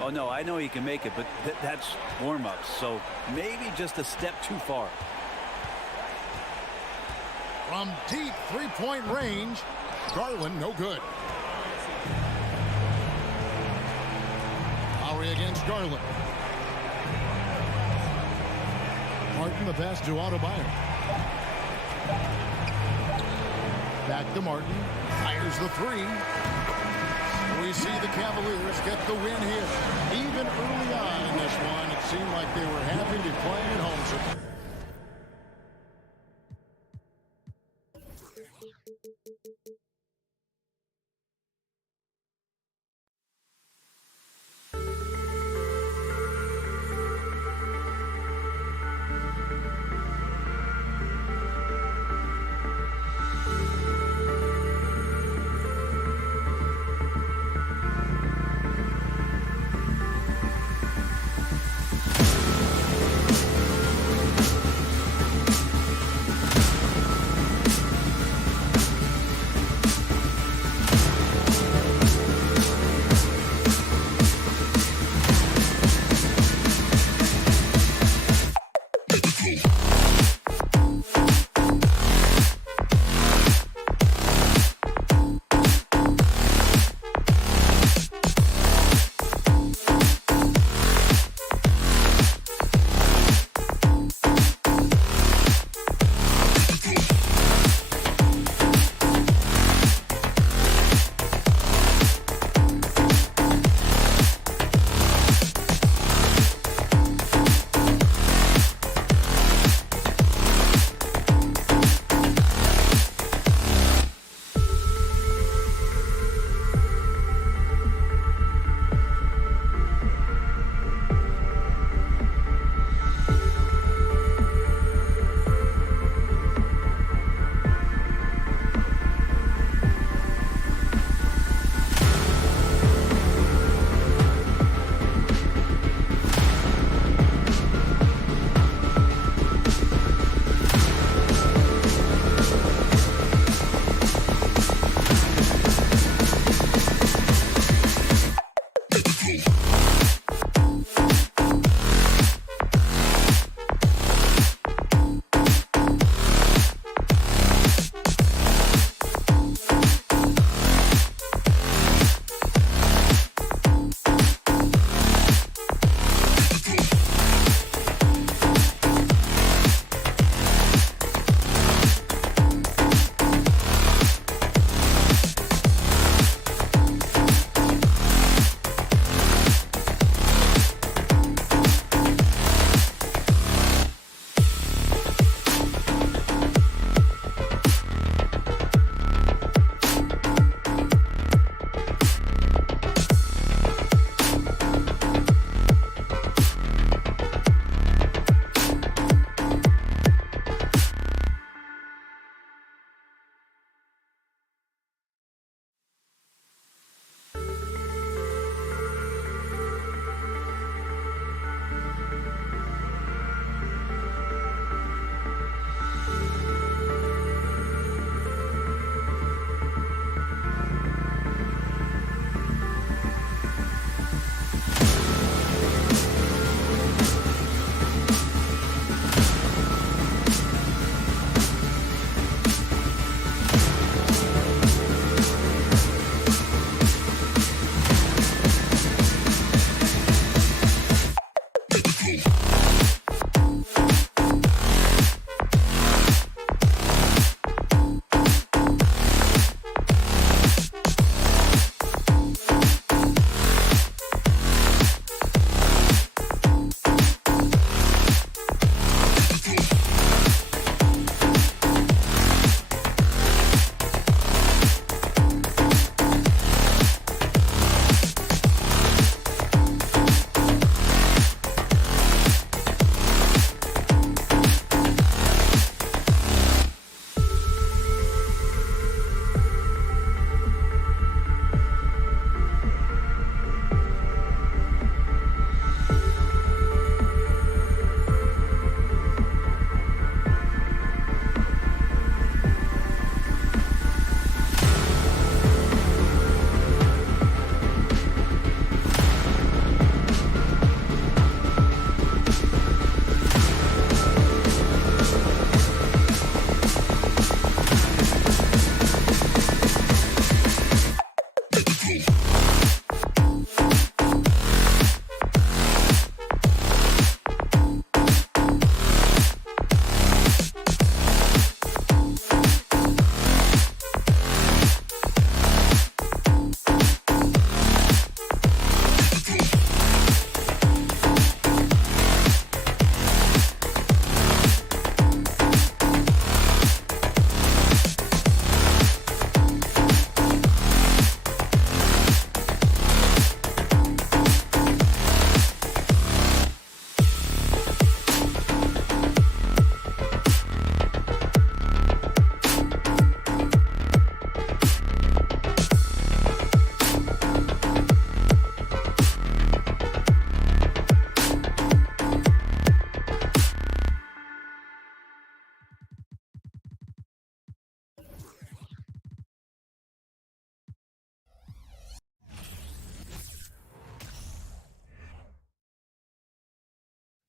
Oh, no, I know he can make it, but that's warm-ups, so maybe just a step too far. From deep three-point range, Garland no good. Lowry against Garland. Martin the pass to Adebayo. Back to Martin. Fires the 3. We see the Cavaliers get the win here. Even early on in this one, it seemed like they were happy to be playing at home.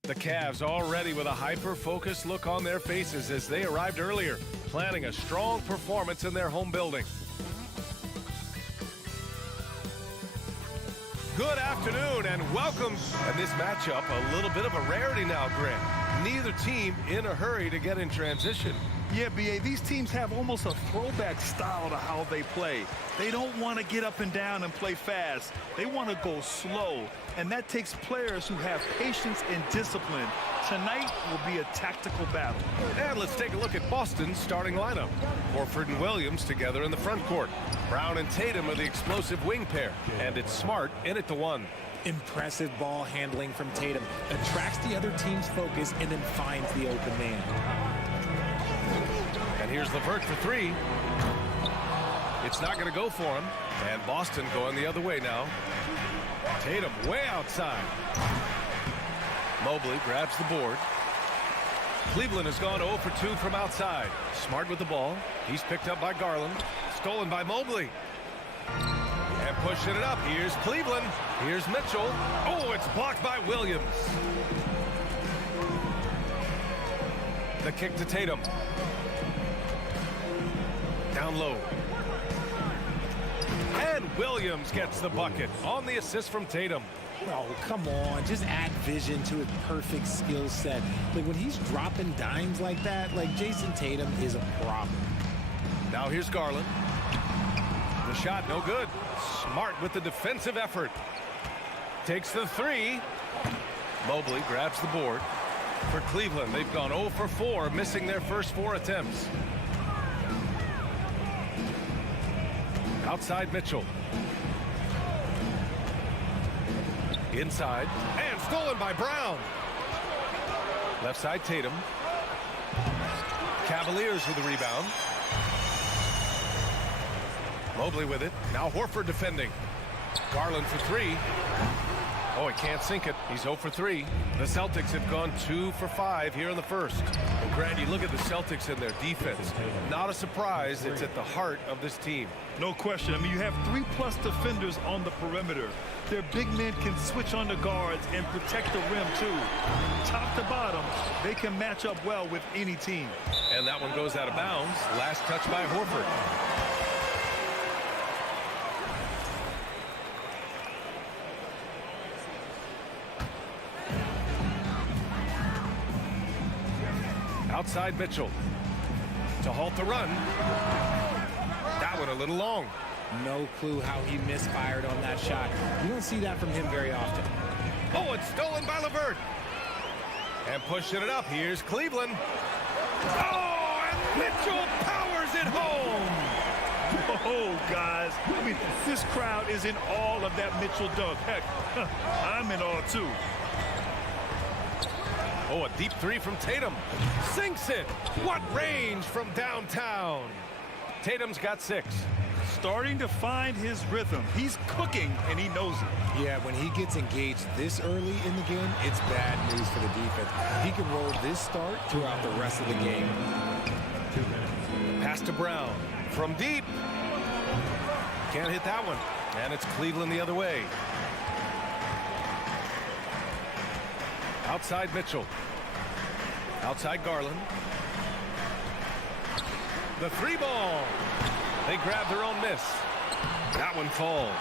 The Cavs already with a hyper-focused look on their faces as they arrived earlier, planning a strong performance in their home building. Good afternoon and welcome. And this matchup, a little bit of a rarity now, Grant. Neither team in a hurry to get in transition. Yeah, B.A., these teams have almost a throwback style to how they play. They don't want to get up and down and play fast. They want to go slow, and that takes players who have patience and discipline. Tonight will be a tactical battle. And let's take a look at Boston's starting lineup. Horford and Williams together in the front court. Brown and Tatum are the explosive wing pair, and it's Smart in at the one. Impressive ball handling from Tatum. Attracts the other team's focus and then finds the open man. And here's LeVert for three. It's not going to go for him. And Boston going the other way now. Tatum way outside. Mobley grabs the board. Cleveland has gone 0 for 2 from outside. Smart with the ball. He's picked up by Garland. Stolen by Mobley. And pushing it up. Here's Cleveland. Here's Mitchell. Oh, it's blocked by Williams. The kick to Tatum. Down low. And Williams gets the bucket on the assist from Tatum. Oh, come on. Just add vision to his perfect skill set. Like, when he's dropping dimes like that, like, Jason Tatum is a problem. Now here's Garland. The shot, no good. Smart with the defensive effort. Takes the three. Mobley grabs the board. For Cleveland, they've gone 0 for 4, missing their first 4 attempts. Outside Mitchell. Inside. And stolen by Brown. Left side Tatum. Cavaliers with the rebound. Mobley with it. Now Horford defending. Garland for three. Oh, he can't sink it. He's 0 for 3. The Celtics have gone 2 for 5 here in the first. Well, Grant, you look at the Celtics and their defense. Not a surprise. It's at the heart of this team. No question. I mean, you have 3+ defenders on the perimeter. Their big men can switch on the guards and protect the rim, too. Top to bottom, they can match up well with any team. And that one goes out of bounds. Last touch by Horford. Outside Mitchell to halt the run. That one a little long. No clue how he misfired on that shot. You don't see that from him very often. Oh, it's stolen by LeVert. And pushing it up. Here's Cleveland. Oh, and Mitchell powers it home. Oh, guys. I mean, this crowd is in awe of that Mitchell dunk. Heck, I'm in awe, too. Oh, a deep three from Tatum. Sinks it. What range from downtown. Tatum's got 6. Starting to find his rhythm. He's cooking, and he knows it. Yeah, when he gets engaged this early in the game, it's bad news for the defense. He can roll this start throughout the rest of the game. Pass to Brown. From deep. Can't hit that one. And it's Cleveland the other way. Outside Mitchell. Outside Garland. The 3 ball. They grab their own miss. That one falls.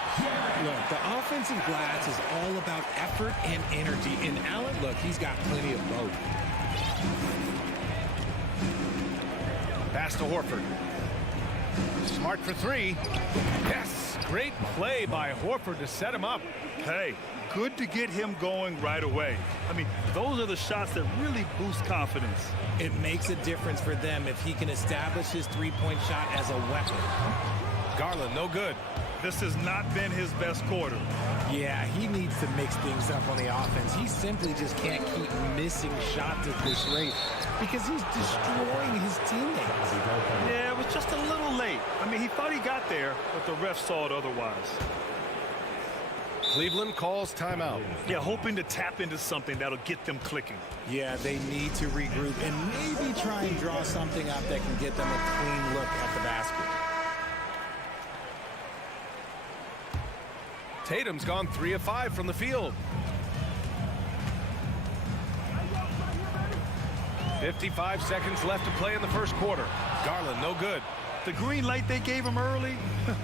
Look, the offensive glass is all about effort and energy. And Allen, look, he's got plenty of both. Pass to Horford. Smart for 3. Yes, great play by Horford to set him up. Hey, good to get him going right away. I mean, those are the shots that really boost confidence. It makes a difference for them if he can establish his three-point shot as a weapon. Garland, no good. This has not been his best quarter. Yeah, he needs to mix things up on the offense. He simply just can't keep missing shots at this rate because he's destroying his teammates. Yeah, it was just a little late. I mean, he thought he got there, but the ref saw it otherwise. Cleveland calls timeout. Yeah, hoping to tap into something that'll get them clicking. Yeah, they need to regroup and maybe try and draw something up that can get them a clean look at the basket. Tatum's gone 3 of 5 from the field. 55 seconds left to play in the first quarter. Garland, no good. The green light they gave him early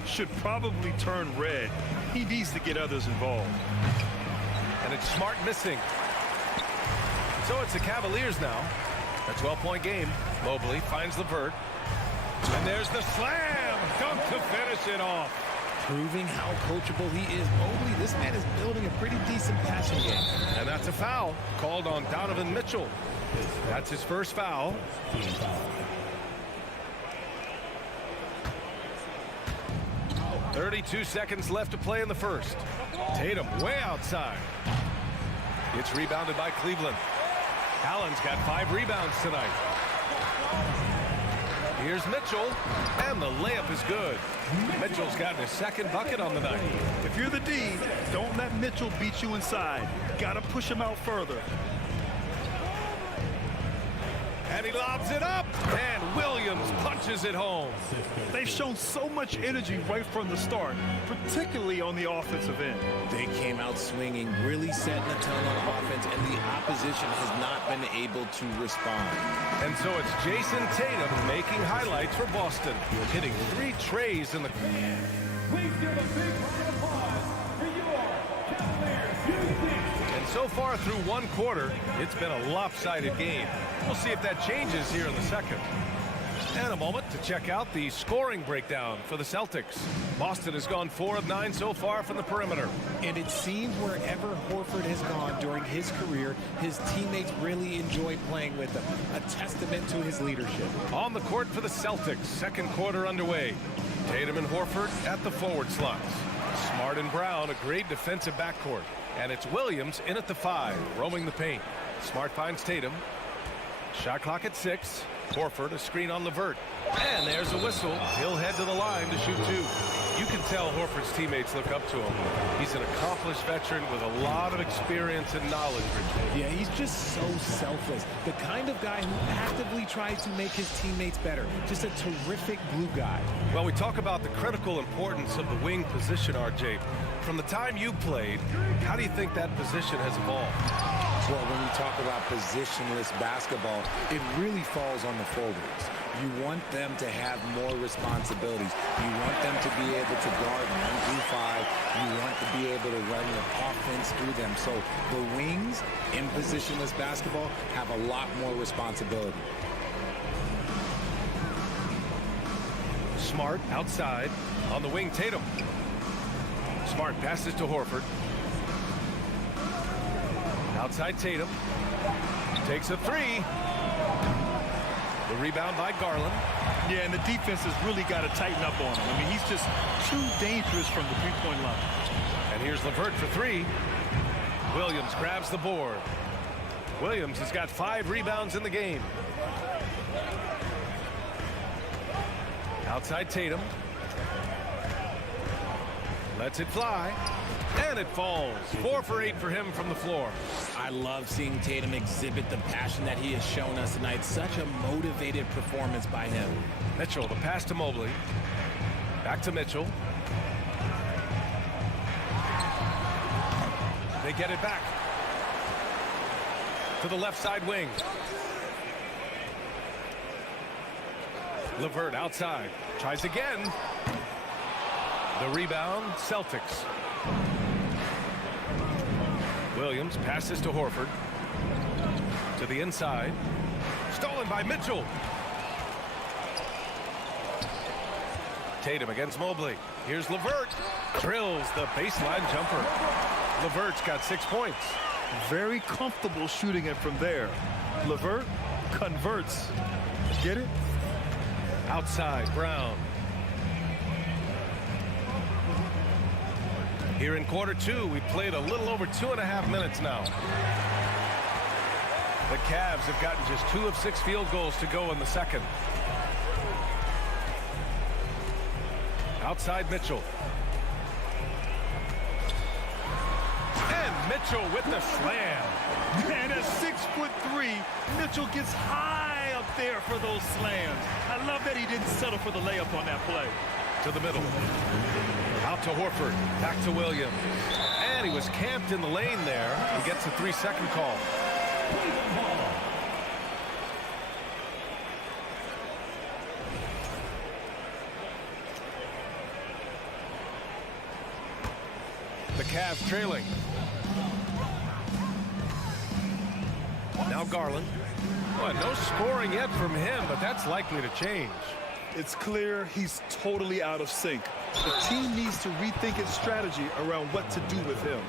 should probably turn red. He needs to get others involved. And it's Smart missing. So it's the Cavaliers now. A 12-point game. Mobley finds LeVert. And there's the slam. Dunk to finish it off. Proving how coachable he is. Mobley, this man is building a pretty decent passing game. And that's a foul called on Donovan Mitchell. That's his first foul. 32 seconds left to play in the first. Tatum way outside. It's rebounded by Cleveland. Allen's got 5 rebounds tonight. Here's Mitchell, and the layup is good. Mitchell's gotten his second bucket on the night. If you're the D, don't let Mitchell beat you inside. Gotta push him out further. And he lobs it up, and Williams punches it home. They've shown so much energy right from the start, particularly on the offensive end. They came out swinging, really setting the tone on offense, and the opposition has not been able to respond. And so it's Jason Tatum making highlights for Boston, hitting 3 trays in the... Please give a big round of applause for your Cavaliers. And so far through one quarter, it's been a lopsided game. We'll see if that changes here in the second. And a moment to check out the scoring breakdown for the Celtics. Boston has gone 4 of 9 so far from the perimeter. And it seems wherever Horford has gone during his career, his teammates really enjoy playing with him. A testament to his leadership. On the court for the Celtics, second quarter underway. Tatum and Horford at the forward slots. Smart and Brown, a great defensive backcourt. And it's Williams in at the 5, roaming the paint. Smart finds Tatum. Shot clock at 6. Horford, a screen on LeVert. And there's a whistle. He'll head to the line to shoot 2. You can tell Horford's teammates look up to him. He's an accomplished veteran with a lot of experience and knowledge. Yeah, he's just so selfless. The kind of guy who actively tries to make his teammates better. Just a terrific glue guy. Well, we talk about the critical importance of the wing position, RJ. From the time you played, how do you think that position has evolved? Well, when we talk about positionless basketball, it really falls on the forwards. You want them to have more responsibilities. You want them to be able to guard 1 through 5. You want to be able to run the offense through them. So the wings in positionless basketball have a lot more responsibility. Smart outside on the wing. Tatum. Smart passes to Horford. Outside Tatum. Takes a 3. The rebound by Garland. Yeah, and the defense has really got to tighten up on him. I mean, he's just too dangerous from the three-point line. And here's LeVert for 3. Williams grabs the board. Williams has got 5 rebounds in the game. Outside Tatum. Lets it fly. And it falls. 4 for 8 for him from the floor. I love seeing Tatum exhibit the passion that he has shown us tonight. Such a motivated performance by him. Mitchell, the pass to Mobley. Back to Mitchell. They get it back. To the left side wing. LeVert outside. Tries again. The rebound, Celtics. Williams passes to Horford. To the inside. Stolen by Mitchell. Tatum against Mobley. Here's LeVert. Drills the baseline jumper. LeVert's got 6 points. Very comfortable shooting it from there. LeVert converts. Get it? Outside, Brown. Here in quarter 2, we played a little over 2.5 minutes now. The Cavs have gotten just 2 of 6 field goals to go in the second. Outside Mitchell. And Mitchell with the slam. And at 6'3", Mitchell gets high up there for those slams. I love that he didn't settle for the layup on that play. To the middle. Out to Horford. Back to Williams. And he was camped in the lane there. He gets a 3-second call. Cavs trailing. Now Garland. Well, no scoring yet from him, but that's likely to change. It's clear he's totally out of sync. The team needs to rethink its strategy around what to do with him.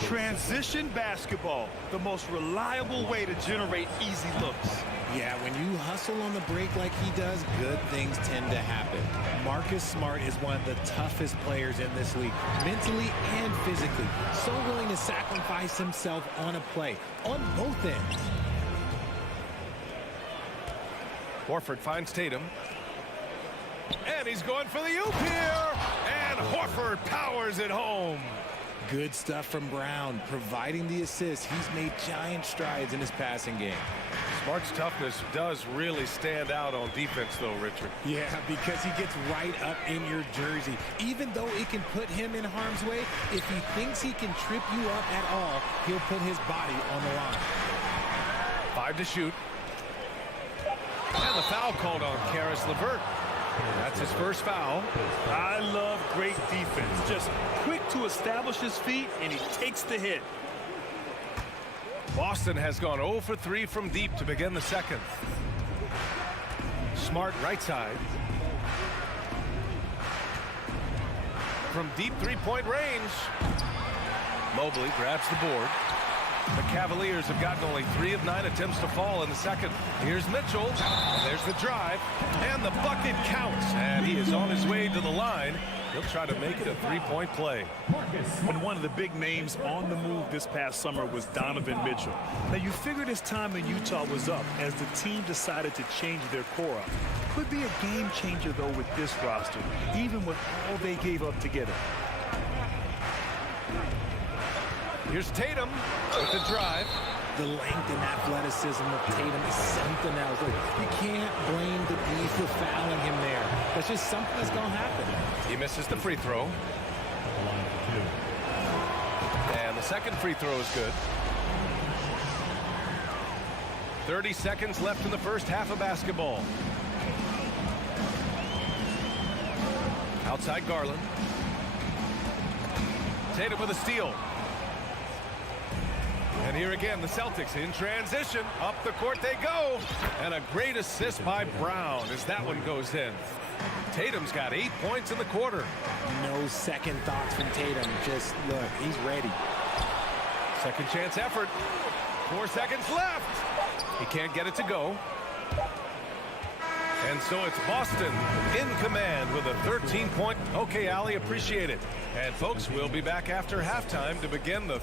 Transition basketball, the most reliable way to generate easy looks. Yeah, when you hustle on the break like he does, good things tend to happen. Marcus Smart is one of the toughest players in this league, mentally and physically. So willing to sacrifice himself on a play, on both ends. Horford finds Tatum. And he's going for the oop here. And Horford powers it home. Good stuff from Brown, providing the assist. He's made giant strides in his passing game. Smart's toughness does really stand out on defense, though, Richard. Yeah, because he gets right up in your jersey. Even though it can put him in harm's way, if he thinks he can trip you up at all, he'll put his body on the line. 5 to shoot. And the foul called on Caris LeVert. That's his first foul. I love great defense. Just quick to establish his feet, and he takes the hit. Boston has gone 0 for 3 from deep to begin the second. Smart right side. From deep three-point range. Mobley grabs the board. The Cavaliers have gotten only 3 of 9 attempts to fall in the second. Here's Mitchell. There's the drive. And the bucket counts. And he is on his way to the line. He'll try to make it a three-point play. And one of the big names on the move this past summer was Donovan Mitchell. Now, you figured his time in Utah was up as the team decided to change their core up. Could be a game changer, though, with this roster, even with all they gave up to get him. Here's Tatum with the drive. The length and athleticism of Tatum is something else. Look, you can't blame the D for fouling him there. That's just something that's going to happen. He misses the free throw. And the second free throw is good. 30 seconds left in the first half of basketball. Outside Garland. Tatum with a steal. And here again, the Celtics in transition. Up the court they go. And a great assist by Brown as that one goes in. Tatum's got 8 points in the quarter. No second thoughts from Tatum. Just look, he's ready. Second chance effort. 4 seconds left. He can't get it to go. And so it's Boston in command with a 13-point. Okay, Allie, appreciate it. And folks, we'll be back after halftime to begin the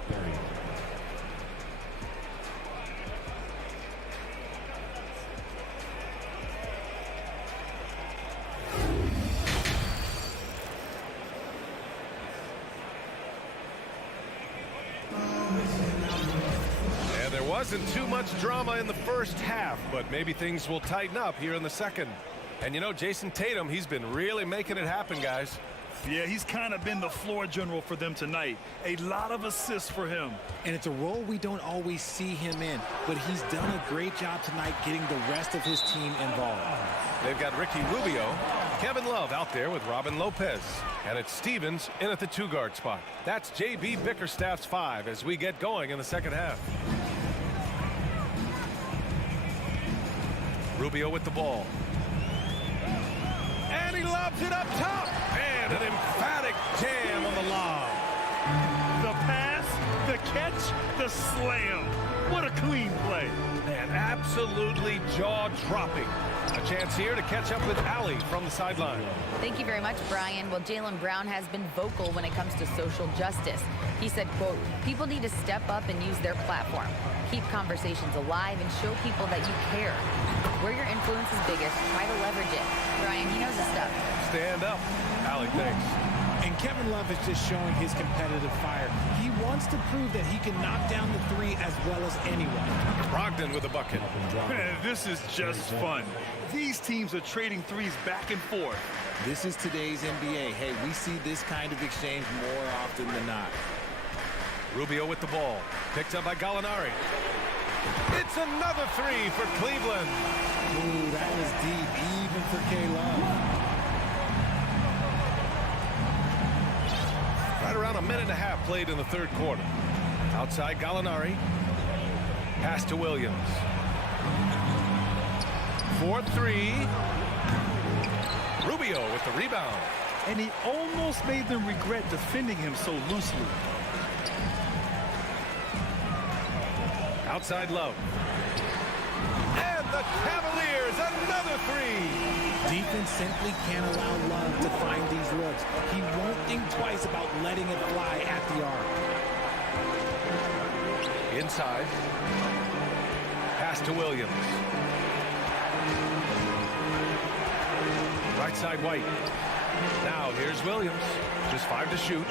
wasn't too much drama in the first half, but maybe things will tighten up here in the second. And you know, Jason Tatum, he's been really making it happen, guys. Yeah, he's kind of been the floor general for them tonight. A lot of assists for him. And it's a role we don't always see him in, but he's done a great job tonight getting the rest of his team involved. They've got Ricky Rubio, Kevin Love out there with Robin Lopez, and it's Stevens in at the 2-guard spot. That's J.B. Bickerstaff's 5 as we get going in the second half. Rubio with the ball. And he lobs it up top. And an emphatic jam on the lob. The pass, the catch, the slam. What a clean play. And absolutely jaw-dropping. A chance here to catch up with Allie from the sideline. Thank you very much, Brian. Well, Jaylen Brown has been vocal when it comes to social justice. He said, quote, people need to step up and use their platform. Keep conversations alive and show people that you care. Where your influence is biggest, try to leverage it. Brian, he knows his stuff. Stand up. Allie, thanks. And Kevin Love is just showing his competitive fire. He wants to prove that he can knock down the 3 as well as anyone. Brogdon with a bucket. Man, this is just fun. These teams are trading threes back and forth. This is today's NBA. Hey, we see this kind of exchange more often than not. Rubio with the ball. Picked up by Gallinari. It's another 3 for Cleveland. Ooh, that was deep, even for K-Love. Right around a minute and a half played in the third quarter. Outside Gallinari. Pass to Williams. 4-3. Rubio with the rebound. And he almost made them regret defending him so loosely. Outside Love. And the Cavaliers, another three. Defense simply can't allow Love to find these looks. He won't think twice about letting it fly at the arc. Inside. Pass to Williams. Right side White. Now here's Williams. Just 5 to shoot.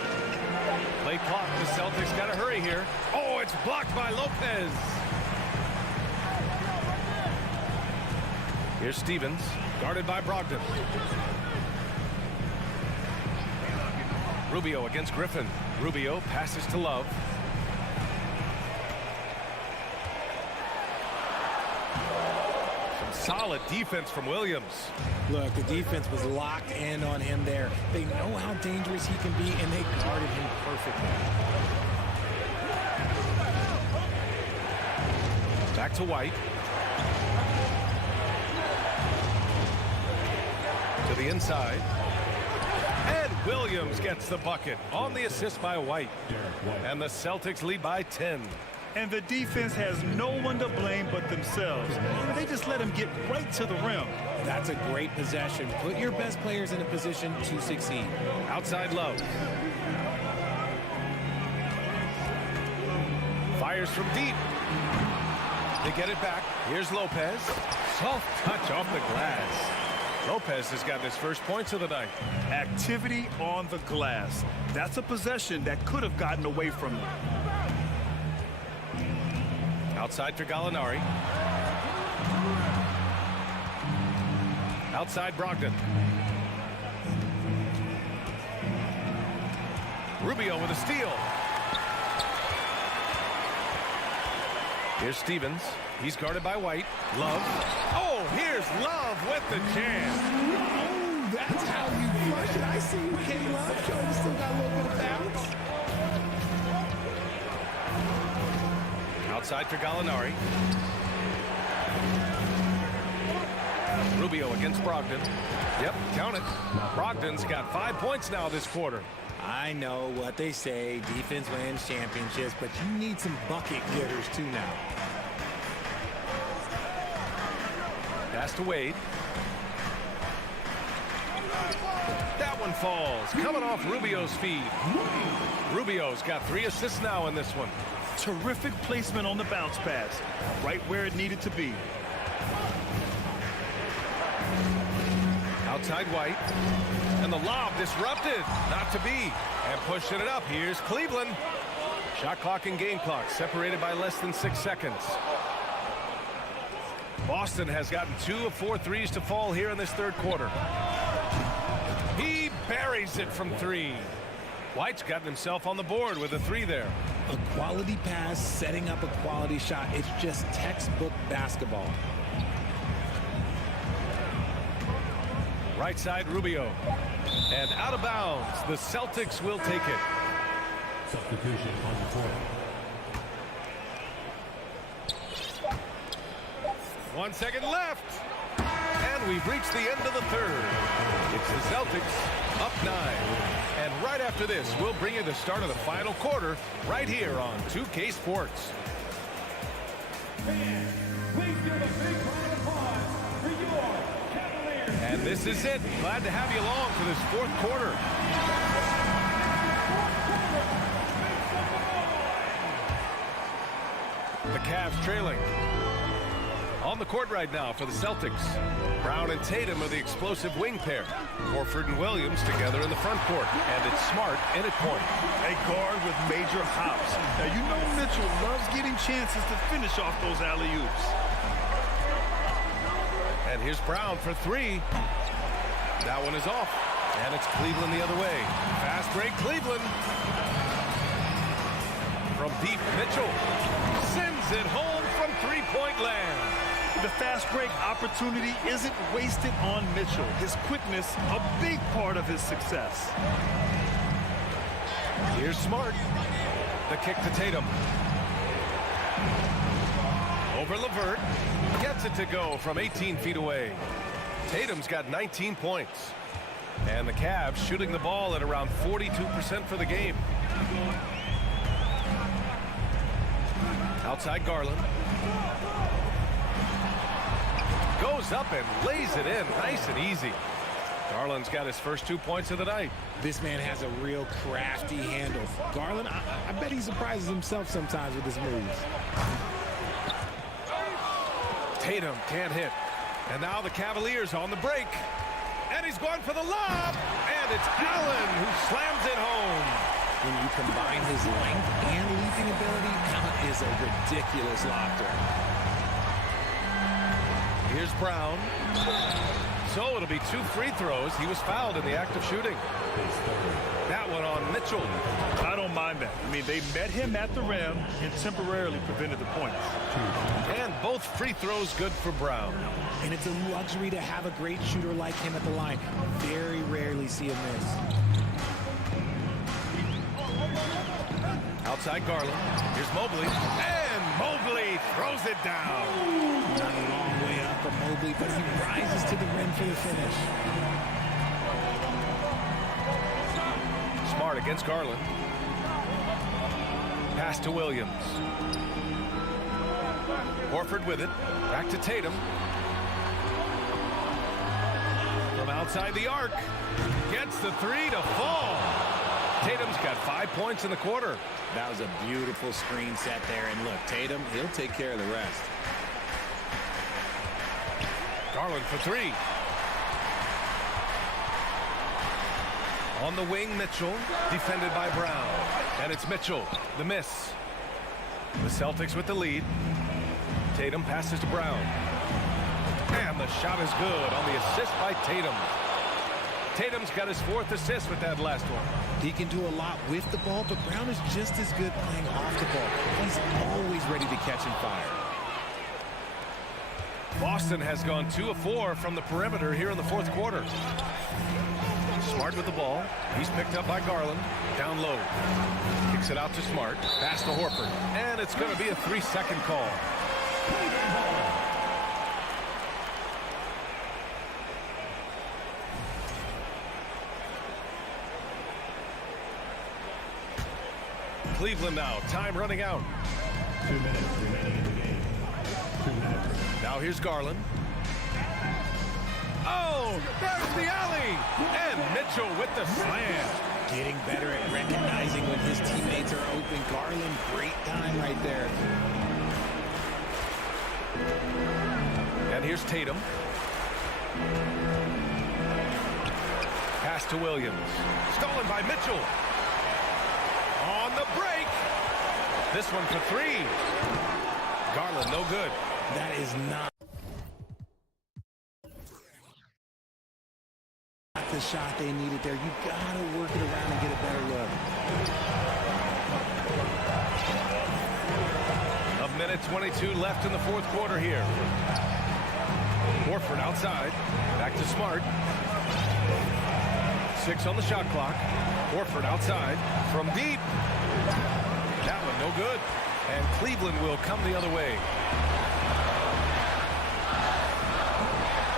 Play clock. The Celtics got to hurry here. Oh, it's blocked by Lopez. Here's Stevens. Guarded by Brogdon. Rubio against Griffin. Rubio passes to Love. Solid defense from Williams. Look, the defense was locked in on him there. They know how dangerous he can be, and they guarded him perfectly. Back to White. To the inside. And Williams gets the bucket on the assist by White. And the Celtics lead by 10. And the defense has no one to blame but themselves. They just let him get right to the rim. That's a great possession. Put your best players in a position to succeed. Outside Love. Fires from deep. They get it back. Here's Lopez. Soft touch off the glass. Lopez has gotten his first points of the night. Activity on the glass. That's a possession that could have gotten away from them. Outside for Gallinari. Outside Brogdon. Rubio with a steal. Here's Stevens. He's guarded by White. Love. Oh, here's Love with the jam. Oh, that's how you flush it. I see you, K-Love. Showing you still got a little bit of bounce. Outside for Gallinari. Rubio against Brogdon. Yep, count it. Brogdon's got 5 points now this quarter. I know what they say, defense wins championships, but you need some bucket getters too now. Pass to Wade. That one falls, coming off Rubio's feed. Rubio's got 3 assists now in this one. Terrific placement on the bounce pass, right where it needed to be. Outside White. And the lob disrupted. Not to be. And pushing it up. Here's Cleveland. Shot clock and game clock separated by less than 6 seconds. Boston has gotten 2 of 4 threes to fall here in this third quarter. He buries it from 3. White's gotten himself on the board with a 3 there. A quality pass, setting up a quality shot. It's just textbook basketball. Right side, Rubio. And out of bounds. The Celtics will take it. Substitution on the court. 1 second left. And we've reached the end of the third. It's the Celtics up 9. And right after this, we'll bring you the start of the final quarter right here on 2K Sports. Fans, please give a big round of applause for your Cavaliers. And this is it. Glad to have you along for this fourth quarter. The Cavs trailing. On the court right now for the Celtics. Brown and Tatum are the explosive wing pair. Horford and Williams together in the front court. And it's Smart in at point. A guard with major hops. Now, you know Mitchell loves getting chances to finish off those alley-oops. And here's Brown for 3. That one is off. And it's Cleveland the other way. Fast break, Cleveland. From deep, Mitchell sends it home from three-point land. The fast break opportunity isn't wasted on Mitchell. His quickness, a big part of his success. Here's Smart. The kick to Tatum. Over LeVert. Gets it to go from 18 feet away. Tatum's got 19 points. And the Cavs shooting the ball at around 42% for the game. Outside Garland. Goes up and lays it in nice and easy. Garland's got his first 2 points of the night. This man has a real crafty handle. Garland, I bet he surprises himself sometimes with his moves. Tatum can't hit. And now the Cavaliers on the break. And he's going for the lob. And it's Allen who slams it home. When you combine his length and leaping ability, Allen is a ridiculous lob threat. Here's Brown. So it'll be 2 free throws. He was fouled in the act of shooting. That one on Mitchell. I don't mind that. I mean, they met him at the rim and temporarily prevented the points. And both free throws good for Brown. And it's a luxury to have a great shooter like him at the line. Very rarely see him miss. Outside Garland. Here's Mobley. And Mobley throws it down. Not a long way up from Mobley, but he rises to the rim for the finish. Smart against Garland. Pass to Williams. Horford with it. Back to Tatum. From outside the arc. Gets the 3 to fall. Tatum's got 5 points in the quarter. That was a beautiful screen set there. And look, Tatum, he'll take care of the rest. Garland for 3. On the wing, Mitchell, defended by Brown. And it's Mitchell, the miss. The Celtics with the lead. Tatum passes to Brown. And the shot is good on the assist by Tatum. Tatum's got his 4th assist with that last one. He can do a lot with the ball, but Brown is just as good playing off the ball. He's always ready to catch and fire. Boston has gone 2 of 4 from the perimeter here in the 4th quarter. Smart with the ball. He's picked up by Garland. Down low. Kicks it out to Smart. Pass to Horford. And it's going to be a 3-second call. Cleveland now. Time running out. 2 minutes remaining in the game. 2 minutes. Now here's Garland. Oh, there's the alley. And Mitchell with the slam. Getting better at recognizing when his teammates are open. Garland, great time right there. And here's Tatum. Pass to Williams. Stolen by Mitchell. On the break. This one for 3. Garland, no good. That is not the shot they needed there. You got to work it around and get a better look. 1:22 left in the 4th quarter here. Horford outside. Back to Smart. 6 on the shot clock. Horford outside from deep. That one no good. And Cleveland will come the other way.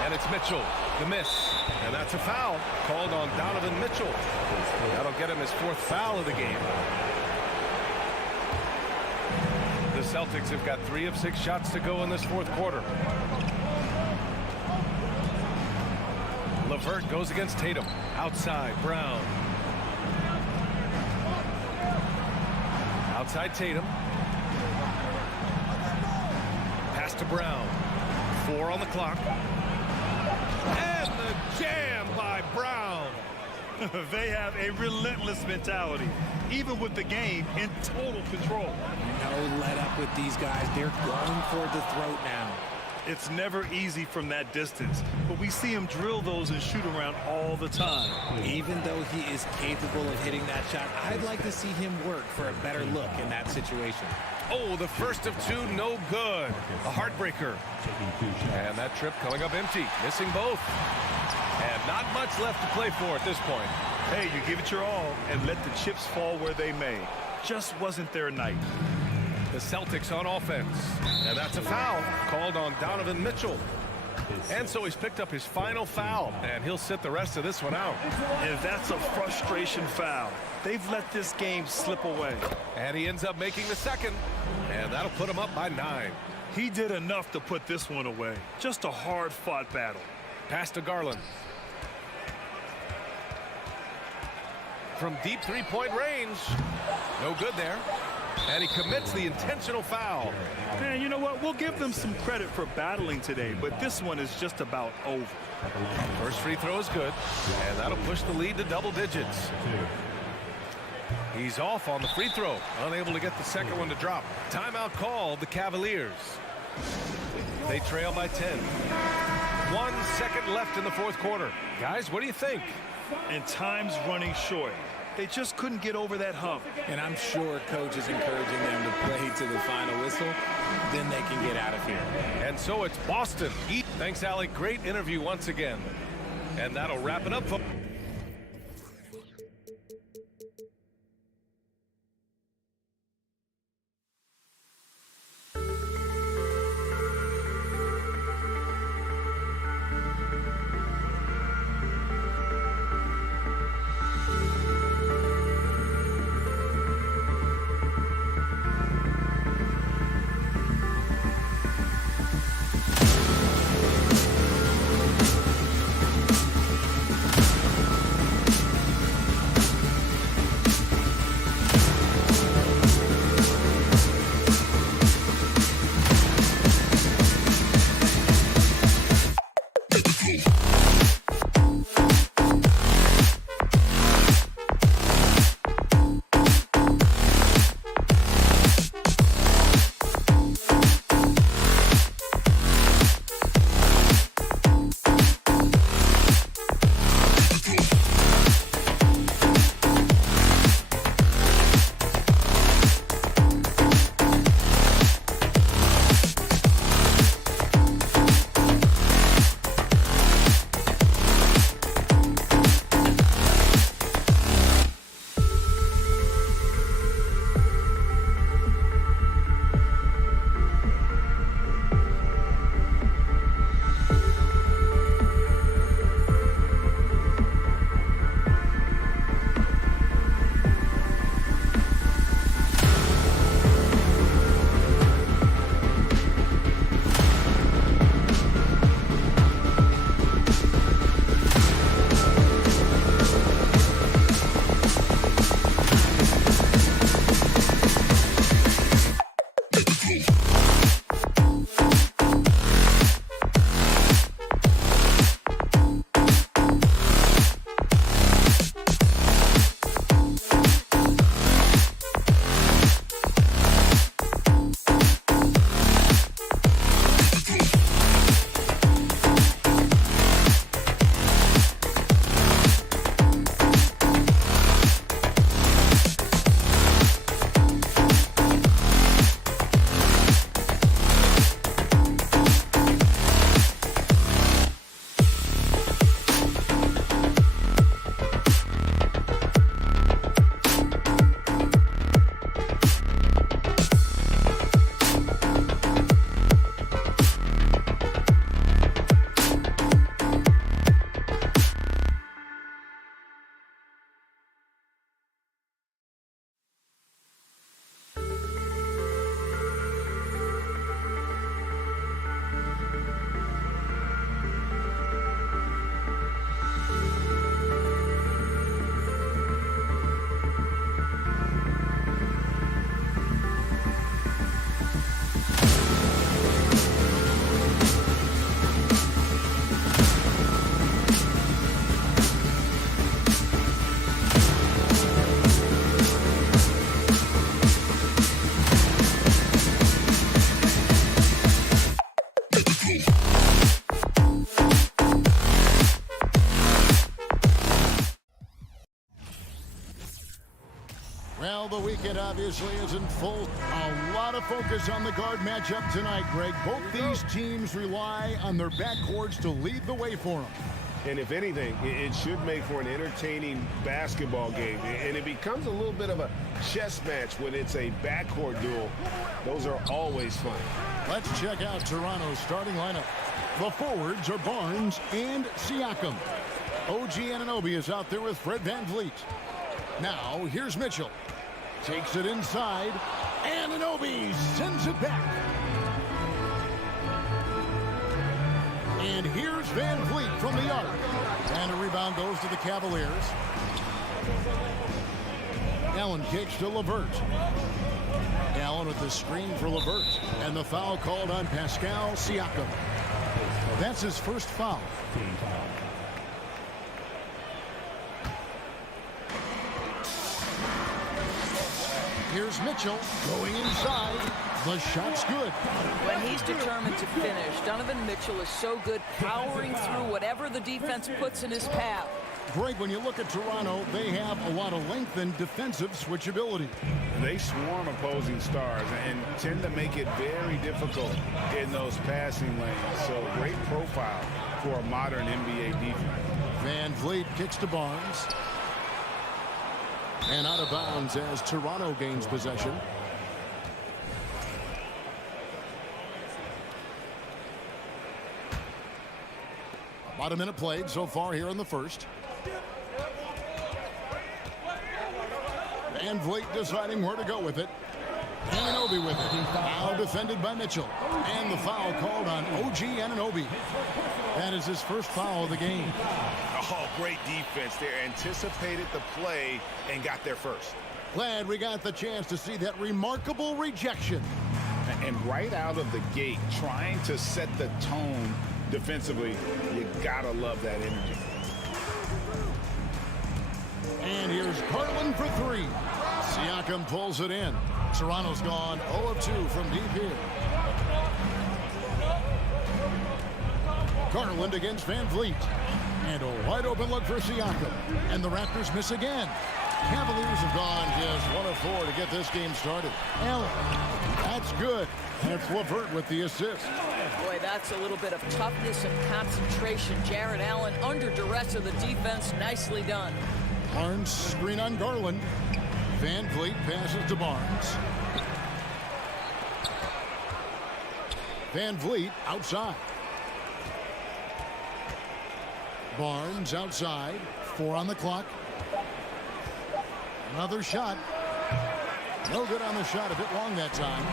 And it's Mitchell, the miss. And that's a foul called on Donovan Mitchell. That'll get him his 4th foul of the game. The Celtics have got 3 of 6 shots to go in this 4th quarter. LeVert goes against Tatum. Outside, Brown. Outside Tatum. Pass to Brown. 4 on the clock. And the jam by Brown. They have a relentless mentality, even with the game in total control. No let up with these guys. They're going for the throat now. It's never easy from that distance, but we see him drill those and shoot around all the time. Even though he is capable of hitting that shot, I'd like to see him work for a better look in that situation. Oh, the first of 2, no good. A heartbreaker. And that trip coming up empty, missing both. And not much left to play for at this point. Hey, you give it your all and let the chips fall where they may. Just wasn't their night. The Celtics on offense. And that's a foul called on Donovan Mitchell. And so he's picked up his final foul, and he'll sit the rest of this one out. And that's a frustration foul. They've let this game slip away. And he ends up making the second, and that'll put him up by 9. He did enough to put this one away. Just a hard-fought battle. Pass to Garland. From deep three-point range. No good there. And he commits the intentional foul. Man, you know what? We'll give them some credit for battling today, but this one is just about over. First free throw is good, and that'll push the lead to double digits. He's off on the free throw, unable to get the second one to drop. Timeout called the Cavaliers. They trail by 10. 1 second left in the fourth quarter. Guys, what do you think? And time's running short. They just couldn't get over that hump. And I'm sure coach is encouraging them to play to the final whistle. Then they can get out of here. And so it's Boston. Thanks, Allie. Great interview once again. And that'll wrap it up. Well, the weekend obviously is in full. A lot of focus on the guard matchup tonight, Greg. Both these teams rely on their backcourts to lead the way for them. And if anything, it should make for an entertaining basketball game. And it becomes a little bit of a chess match when it's a backcourt duel. Those are always fun. Let's check out Toronto's starting lineup. The forwards are Barnes and Siakam. OG Anunoby is out there with Fred VanVleet. Now, here's Mitchell. Takes it inside. Anunoby sends it back. And here's VanVleet from the arc. And a rebound goes to the Cavaliers. Allen kicks to LeVert. Allen with the screen for LeVert. And the foul called on Pascal Siakam. That's his first foul. Here's Mitchell going inside. The shot's good. When he's determined to finish, Donovan Mitchell is so good powering through whatever the defense puts in his path. Great. When you look at Toronto, they have a lot of length and defensive switchability. They swarm opposing stars and tend to make it very difficult in those passing lanes. So great profile for a modern NBA defense. VanVleet kicks to Barnes. And out of bounds as Toronto gains possession. About a minute played so far here in the first. VanVleet deciding where to go with it. Anunoby with it. Now defended by Mitchell. And the foul called on OG Anunoby. That is his first foul of the game. Oh, great defense there. Anticipated the play and got there first. Glad we got the chance to see that remarkable rejection. And right out of the gate, trying to set the tone defensively, you gotta love that energy. And here's Garland for three. Siakam pulls it in. Toronto's gone 0 of 2 from deep here. Garland against VanVleet. And a wide open look for Siakam. And the Raptors miss again. Cavaliers have gone just 1 of 4 to get this game started. Allen, that's good. And it's LeVert with the assist. Boy, that's a little bit of toughness and concentration. Jarrett Allen under duress of the defense. Nicely done. Barnes screen on Garland. VanVleet passes to Barnes. VanVleet outside. Barnes outside. 4 on the clock. Another shot. No good on the shot. A bit long that time.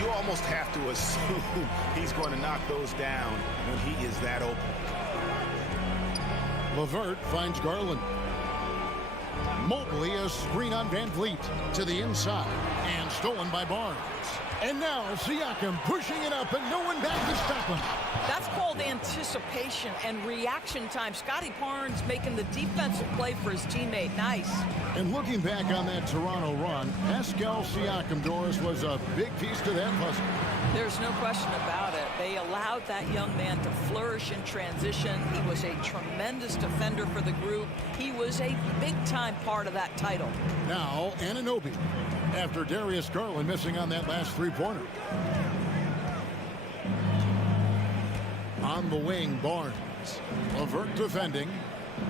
You almost have to assume he's going to knock those down when he is that open. LeVert finds Garland. Mobley a screen on VanVleet to the inside and stolen by Barnes. And now Siakam pushing it up and no one back to stop him. That's called anticipation and reaction time. Scotty Barnes making the defensive play for his teammate. Nice. And looking back on that Toronto run, Pascal Siakam, Doris, was a big piece to that puzzle. There's no question about it. They allowed that young man to flourish in transition. He was a tremendous defender for the group. He was a big-time part of that title. Now Anunoby, after Darius Garland missing on that last three-pointer. On the wing, Barnes. LeVert defending.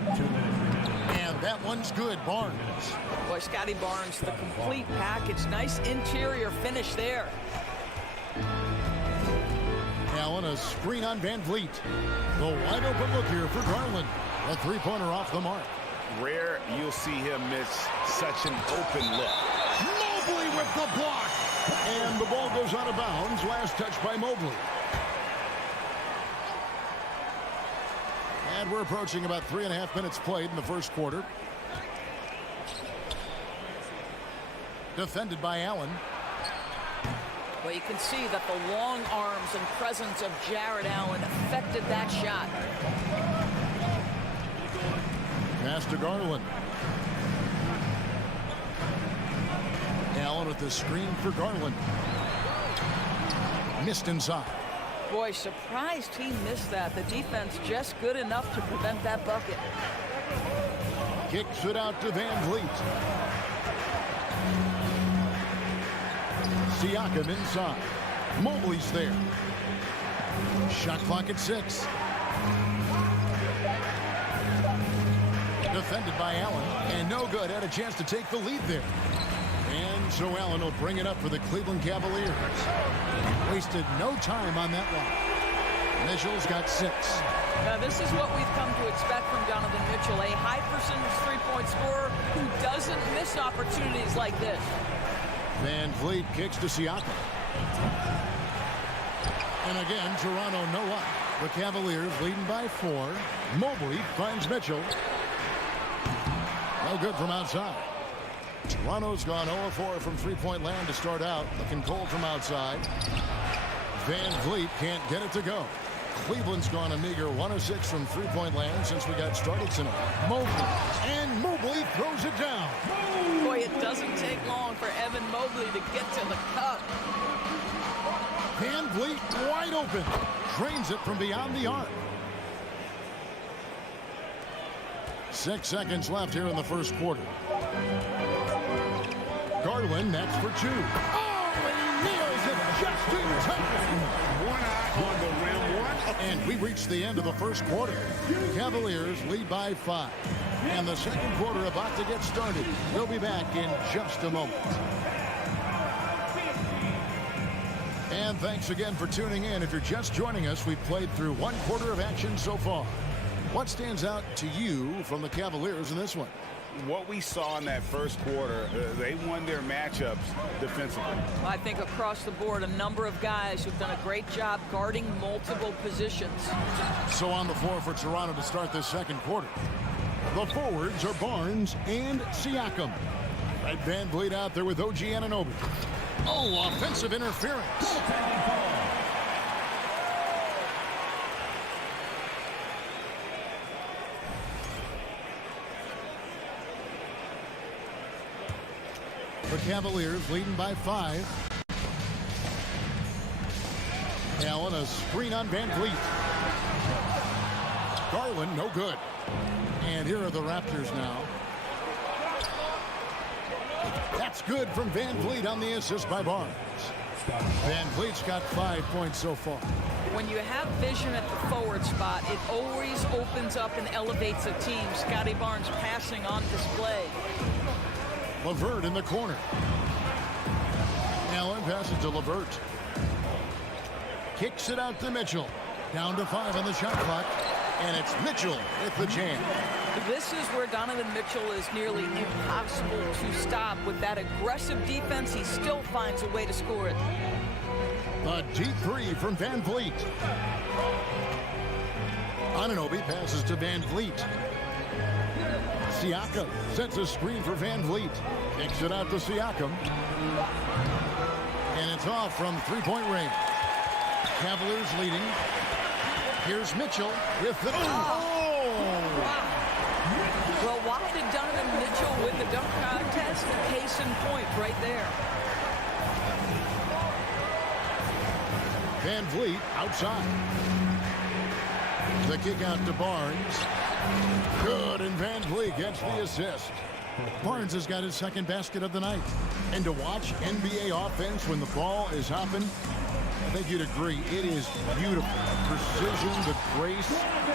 And that one's good, Barnes. Boy, Scotty Barnes, the complete package. Nice interior finish there. Allen, a screen on VanVleet. The wide open look here for Garland. A three-pointer off the mark. Rare you'll see him miss such an open look. Mobley with the block. And the ball goes out of bounds. Last touch by Mobley. And we're approaching about 3.5 minutes played in the first quarter. Defended by Allen. Well, you can see that the long arms and presence of Jarrett Allen affected that shot. Pass to Garland. Allen with the screen for Garland. Missed inside. Boy, surprised he missed that. The defense just good enough to prevent that bucket. Kicks it out to VanVleet. Siakam inside. Mobley's there. Shot clock at 6. Defended by Allen, and no good. Had a chance to take the lead there. And so Allen will bring it up for the Cleveland Cavaliers. Wasted no time on that one. Mitchell's got 6. Now, this is what we've come to expect from Donovan Mitchell, a high percentage three-point scorer who doesn't miss opportunities like this. Van Vliet kicks to Siakam. And again, Toronto no luck. The Cavaliers leading by 4. Mobley finds Mitchell. No good from outside. Toronto's gone 0-4 from three-point land to start out. Looking cold from outside. Van Vliet can't get it to go. Cleveland's gone a meager 1-6 from three-point land since we got started tonight. Mobley. And Mobley throws it down. Boy, it doesn't take long for Evan Mobley to get to the cup. Van Vliet wide open. Drains it from beyond the arc. 6 seconds left here in the first quarter. Garland next for 2. Oh, and he nails it just in time. One eye on the rim. And we reached the end of the first quarter. Cavaliers lead by 5. And the second quarter about to get started. We'll be back in just a moment. And thanks again for tuning in. If you're just joining us, we've played through 1 quarter of action so far. What stands out to you from the Cavaliers in this one? What we saw in that first quarter, they won their matchups defensively. I think across the board, a number of guys who've done a great job guarding multiple positions. So on the floor for Toronto to start this second quarter. The forwards are Barnes and Siakam. Right, Van Vliet out there with OG Anunoby. Oh, offensive interference. The Cavaliers leading by 5. Allen, a screen on Van Vliet. Garland, no good. And here are the Raptors now. That's good from Van Vliet on the assist by Barnes. Van Vliet's got 5 points so far. When you have vision at the forward spot, it always opens up and elevates a team. Scotty Barnes passing on display. LeVert in the corner. Allen passes to LeVert. Kicks it out to Mitchell. Down to 5 on the shot clock. And it's Mitchell with the jam. This is where Donovan Mitchell is nearly impossible to stop. With that aggressive defense, he still finds a way to score it. The deep 3 from Van Vliet. Anunoby passes to Van Vliet. Siakam sets a screen for Van Vliet. Kicks it out to Siakam. And it's off from three-point range. Cavaliers leading. Here's Mitchell with the... Oh! Wow. Well, why did Donovan Mitchell win the dunk contest? Case in point right there. Van Vliet outside. The kick out to Barnes. Good, and Van Vliet gets the assist. Barnes has got his second basket of the night. And to watch NBA offense when the ball is hopping, I think you'd agree, it is beautiful. Precision, the grace,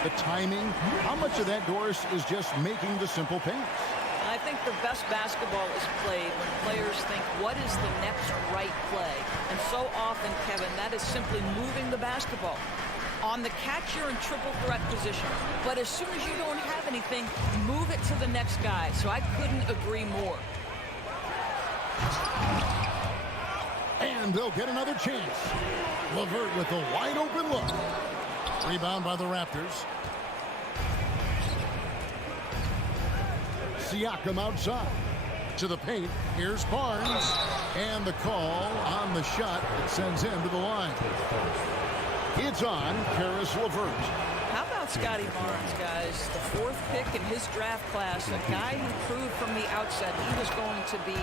the timing. How much of that, Doris, is just making the simple pass? I think the best basketball is played when players think, what is the next right play? And so often, Kevin, that is simply moving the basketball. On the catch, you're in triple threat position. But as soon as you don't have anything, move it to the next guy. So I couldn't agree more. And they'll get another chance. LeVert with a wide open look. Rebound by the Raptors. Siakam outside. To the paint. Here's Barnes. And the call on the shot that sends him to the line. It's on Karis LeVert. How about Scotty Barnes, guys? The 4th pick in his draft class, a guy who proved from the outset he was going to be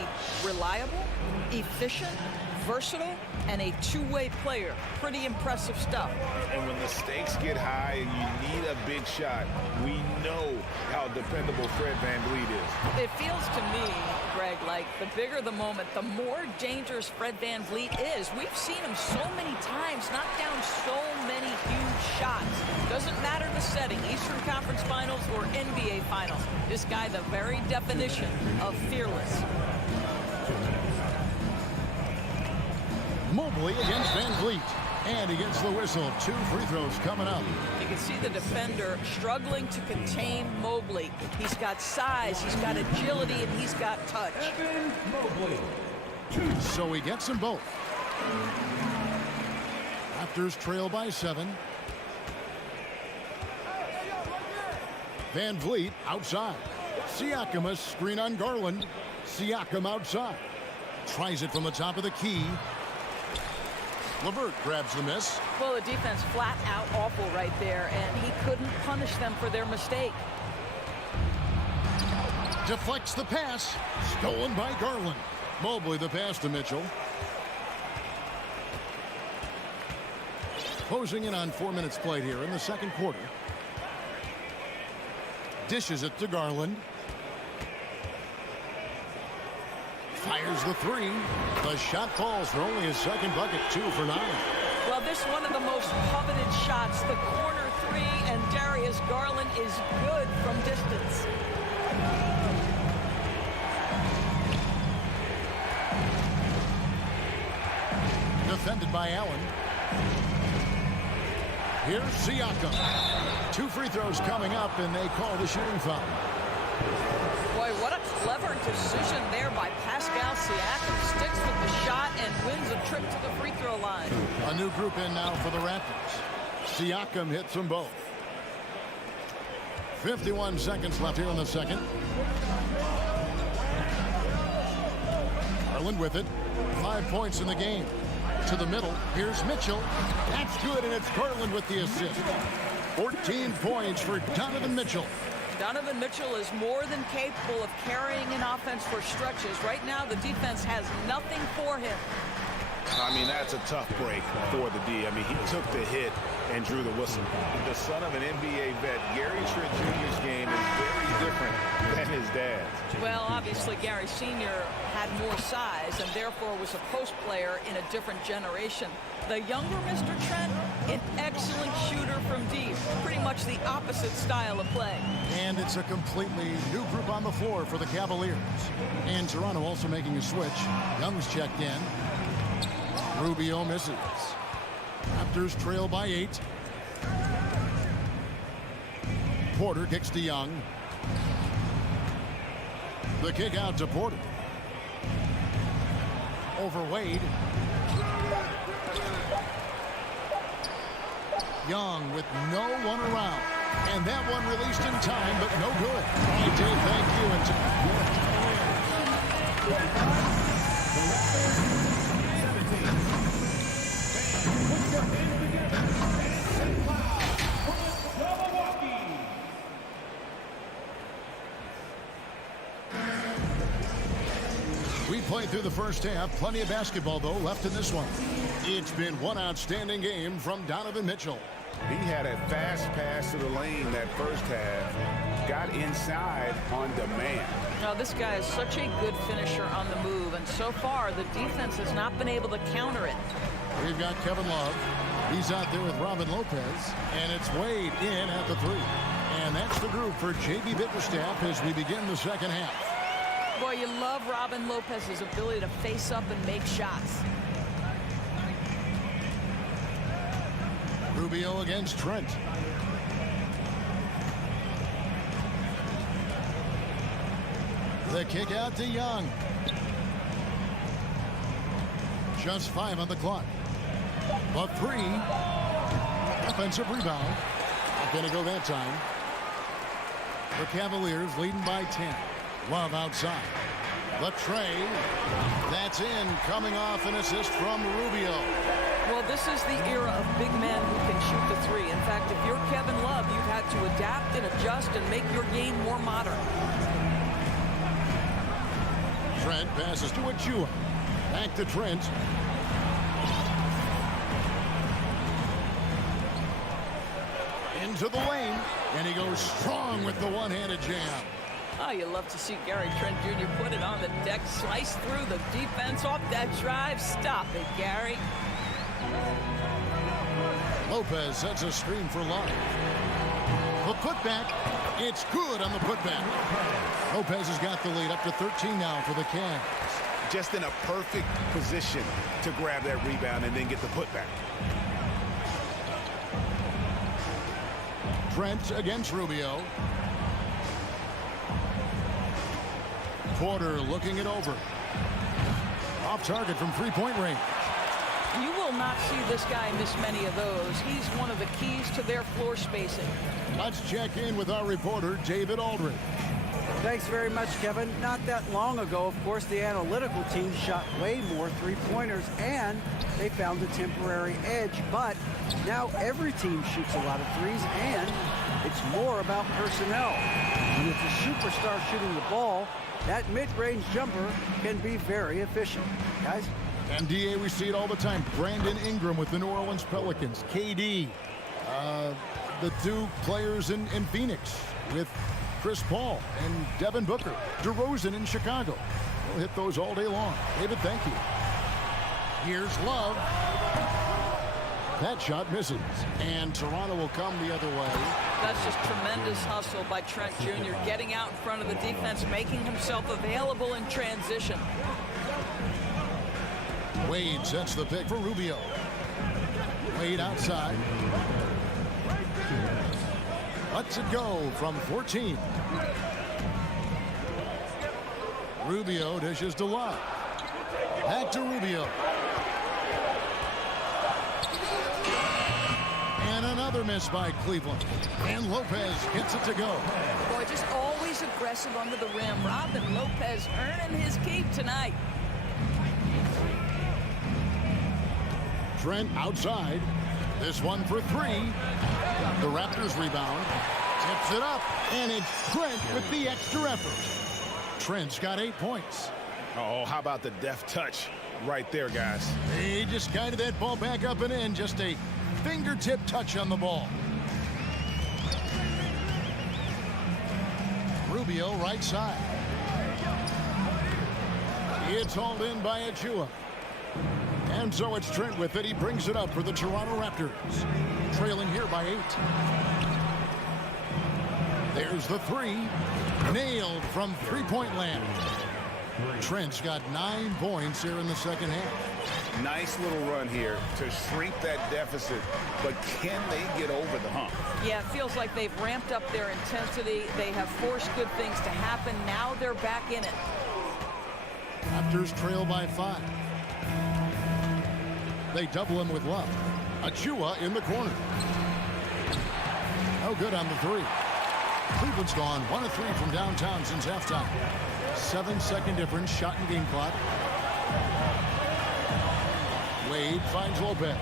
reliable, efficient, versatile and a two-way player. Pretty impressive stuff. And when the stakes get high and you need a big shot, we know how dependable Fred VanVleet is. It feels to me, Greg, like the bigger the moment, the more dangerous Fred VanVleet is. We've seen him so many times knock down so many huge shots. Doesn't matter the setting, Eastern Conference Finals or NBA Finals. This guy, the very definition of fearless. Mobley against VanVleet. And he gets the whistle. 2 free throws coming up. You can see the defender struggling to contain Mobley. He's got size, he's got agility, and he's got touch. So he gets them both. Raptors trail by 7. VanVleet outside. Siakam a screen on Garland. Siakam outside. Tries it from the top of the key. LeVert grabs the miss. Well, the defense flat out awful right there, and he couldn't punish them for their mistake. Deflects the pass. Stolen by Garland. Mobley the pass to Mitchell. Closing in on 4 minutes played here in the second quarter. Dishes it to Garland. Fires the 3. The shot falls for only his second bucket, 2 for 9. Well, this one of the most coveted shots, the corner 3, and Darius Garland is good from distance. Defended by Allen. Here's Siakam. 2 free throws coming up, and they call the shooting foul. Boy, what a clever decision there by Pascal Siakam. Sticks with the shot and wins a trip to the free throw line. A new group in now for the Raptors. Siakam hits them both. 51 seconds left here in the second. Garland with it. 5 points in the game. To the middle. Here's Mitchell. That's good, and it's Garland with the assist. 14 points for Donovan Mitchell. Donovan Mitchell is more than capable of carrying an offense for stretches. Right now, the defense has nothing for him. I mean, that's a tough break for the D. I mean, he took the hit and drew the whistle. The son of an NBA vet, Gary Trent Jr.'s game is very different than his dad's. Well, obviously, Gary Sr. had more size and therefore was a post player in a different generation. The younger Mr. Trent, an excellent shooter from deep. Pretty much the opposite style of play. And it's a completely new group on the floor for the Cavaliers. And Toronto also making a switch. Young's checked in. Rubio misses. Raptors trail by 8. Porter kicks to Young. The kick out to Porter. Over Wade. Young with no one around. And that one released in time, but no good. All right, Dave, thank you. We played through the first half. Plenty of basketball, though, left in this one. It's been one outstanding game from Donovan Mitchell. He had a fast pass to the lane that first half. Got inside on demand. Now, this guy is such a good finisher on the move, and so far, the defense has not been able to counter it. We've got Kevin Love. He's out there with Robin Lopez, and it's Wade in at the 3. And that's the group for J.B. Bickerstaff as we begin the second half. Boy, you love Robin Lopez's ability to face up and make shots. Rubio against Trent. The kick out to Young. Just 5 on the clock. The 3. Offensive rebound. Not going to go that time. The Cavaliers leading by 10. Love outside. The tray. That's in. Coming off an assist from Rubio. Well, this is the era of big men who can shoot the 3. In fact, if you're Kevin Love, you've had to adapt and adjust and make your game more modern. Trent passes to Achua. Back to Trent. into the lane, and he goes strong with the one-handed jam. Oh, you love to see Gary Trent Jr. put it on the deck, slice through the defense off that drive. Stop it, Gary. Lopez sets a screen for Love. The putback, it's good on the putback. Lopez has got the lead up to 13 now for the Cavs. Just in a perfect position to grab that rebound and then get the putback. Trent against Rubio. Porter looking it over. Off target from three-point range. You will not see this guy miss many of those. He's one of the keys to their floor spacing. Let's check in with our reporter, David Aldridge. Thanks very much, Kevin. Not that long ago, of course, the analytical team shot way more three-pointers, and they found a temporary edge. But now every team shoots a lot of threes, and it's more about personnel. And with the superstar shooting the ball, that mid-range jumper can be very efficient. Guys? And DA, we see it all the time. Brandon Ingram with the New Orleans Pelicans. KD, the two players in Phoenix with Chris Paul and Devin Booker. DeRozan in Chicago. We'll hit those all day long. David, thank you. Here's Love. That shot misses. And Toronto will come the other way. That's just tremendous hustle by Trent Jr. Getting out in front of the defense, making himself available in transition. Wade sets the pick for Rubio. Wade outside. Lets it go from 14. Rubio dishes to Love. Back to Rubio. And another miss by Cleveland. And Lopez gets it to go. Boy, just always aggressive under the rim. Robin Lopez earning his keep tonight. Trent outside. This one for three. The Raptors rebound. Tips it up. And it's Trent with the extra effort. Trent's got 8 points. Oh, how about the deft touch right there, guys? He just guided that ball back up and in. Just a fingertip touch on the ball. Rubio right side. It's hauled in by Achua. And so it's Trent with it. He brings it up for the Toronto Raptors. Trailing here by 8. There's the three. Nailed from three-point land. Trent's got 9 points here in the second half. Nice little run here to shrink that deficit, but can they get over the hump? Yeah, it feels like they've ramped up their intensity. They have forced good things to happen. Now they're back in it. Raptors trail by 5. They double him with Love. Achua in the corner. No good on the three. Cleveland's gone 1 of 3 from downtown since halftime. 7-second difference, shot and game clock. Wade finds Lopez.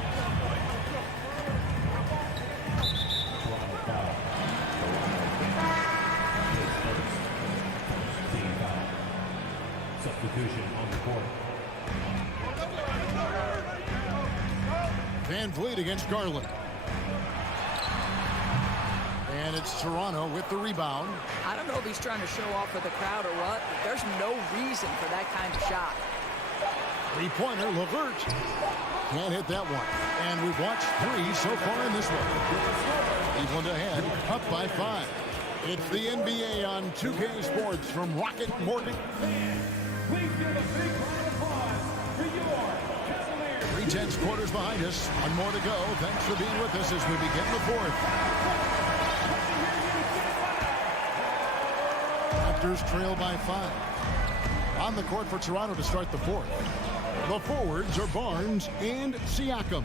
Substitution on the court. Van Vliet against Garland. And it's Toronto with the rebound. I don't know if he's trying to show off for the crowd or what, but there's no reason for that kind of shot. Three-pointer, LeVert. Can't hit that one. And we've watched 3 so far in this one. Cleveland ahead, up by 5. It's the NBA on 2K Sports from Rocket Mortgage. Please give a big round of applause for your Cavaliers. 3/10 quarters behind us. One more to go. Thanks for being with us as we begin the fourth. Raptors trail by 5. On the court for Toronto to start the fourth. The forwards are Barnes and Siakam.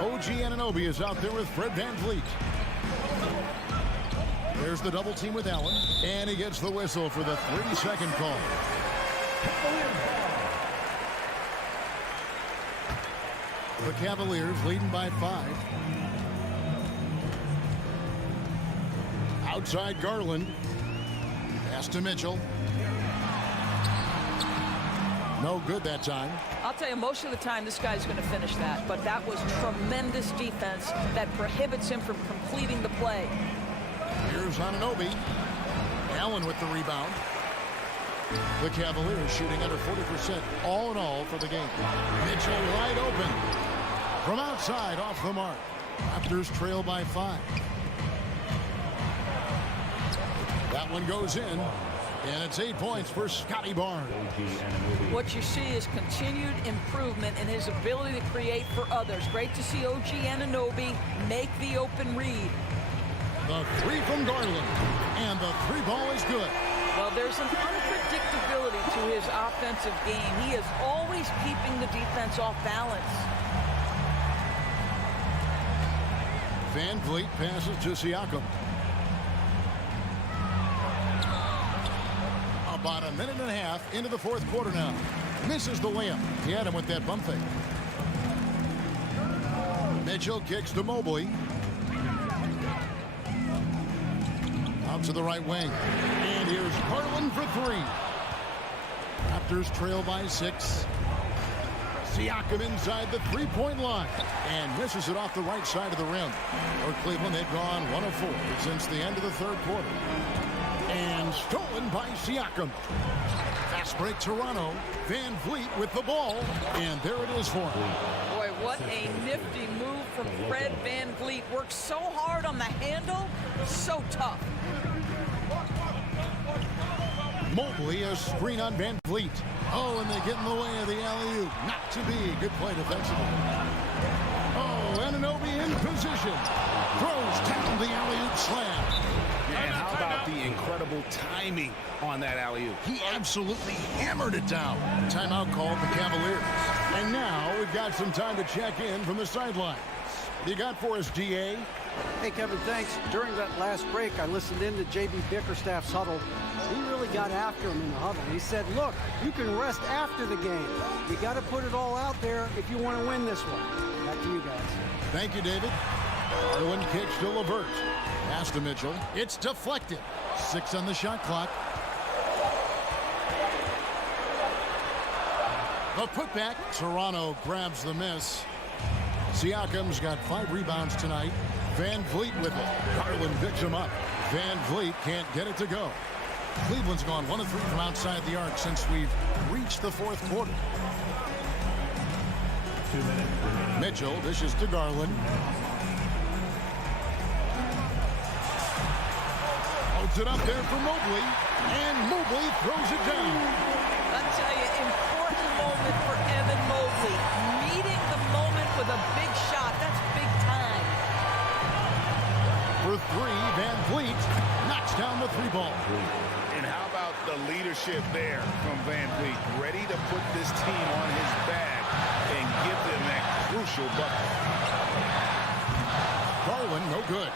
OG Anunoby is out there with Fred VanVleet. There's the double team with Allen, and he gets the whistle for the 3-second call. The Cavaliers leading by 5. Outside Garland. Pass to Mitchell. No good that time. I'll tell you, most of the time, this guy's going to finish that. But that was tremendous defense that prohibits him from completing the play. Here's Anunoby. Allen with the rebound. The Cavaliers shooting under 40% all in all for the game. Mitchell wide open. From outside, off the mark. Raptors trail by 5. That one goes in. And it's 8 points for Scotty Barnes. What you see is continued improvement in his ability to create for others. Great to see OG Anunoby make the open read. The 3 from Garland. And the 3 ball is good. Well, there's an unpredictability to his offensive game. He is always keeping the defense off balance. Van Vliet passes to Siakam. About a minute and a half into the 4th quarter now. Misses the layup. He had him with that bump fake. Mitchell kicks to Mobley. Out to the right wing. And here's Garland for 3. Raptors trail by 6. Siakam inside the 3-point line. And misses it off the right side of the rim. For Cleveland, they've gone 1 of 4 since the end of the 3rd quarter. And stolen by Siakam. Fast break Toronto. Van Vliet with the ball. And there it is for him. Boy, what a nifty move from Fred Van Vliet. Works so hard on the handle. So tough. Mobley, a screen on Van Vliet. Oh, and they get in the way of the alley-oop. Not to be. Good play defensively. Oh, Anunoby in position. Throws down the alley-oop slam. And how about the incredible timing on that alley-oop? He absolutely hammered it down. Timeout called the Cavaliers. And now we've got some time to check in from the sidelines. What do you got for us, DA? Hey, Kevin, thanks. During that last break, I listened in to J.B. Bickerstaff's huddle. He really got after him in the huddle. He said, look, you can rest after the game. You got to put it all out there if you want to win this one. Back to you guys. Thank you, David. Garland kicks to LeVert. Pass to Mitchell. It's deflected. 6 on the shot clock. The putback. Toronto grabs the miss. Siakam's got 5 rebounds tonight. Van Vliet with it. Garland picks him up. Van Vliet can't get it to go. Cleveland's gone 1 of 3 from outside the arc since we've reached the 4th quarter. Mitchell dishes to Garland. Holds it up there for Mobley. And Mobley throws it down. I'll tell you, important moment for Evan Mobley. Meeting the moment with a big shot. That's big time. For 3, Van Vliet knocks down the 3 ball. And how about the leadership there from Van Vliet? Ready to put this team on his back and give them that crucial bucket. Garland, no good.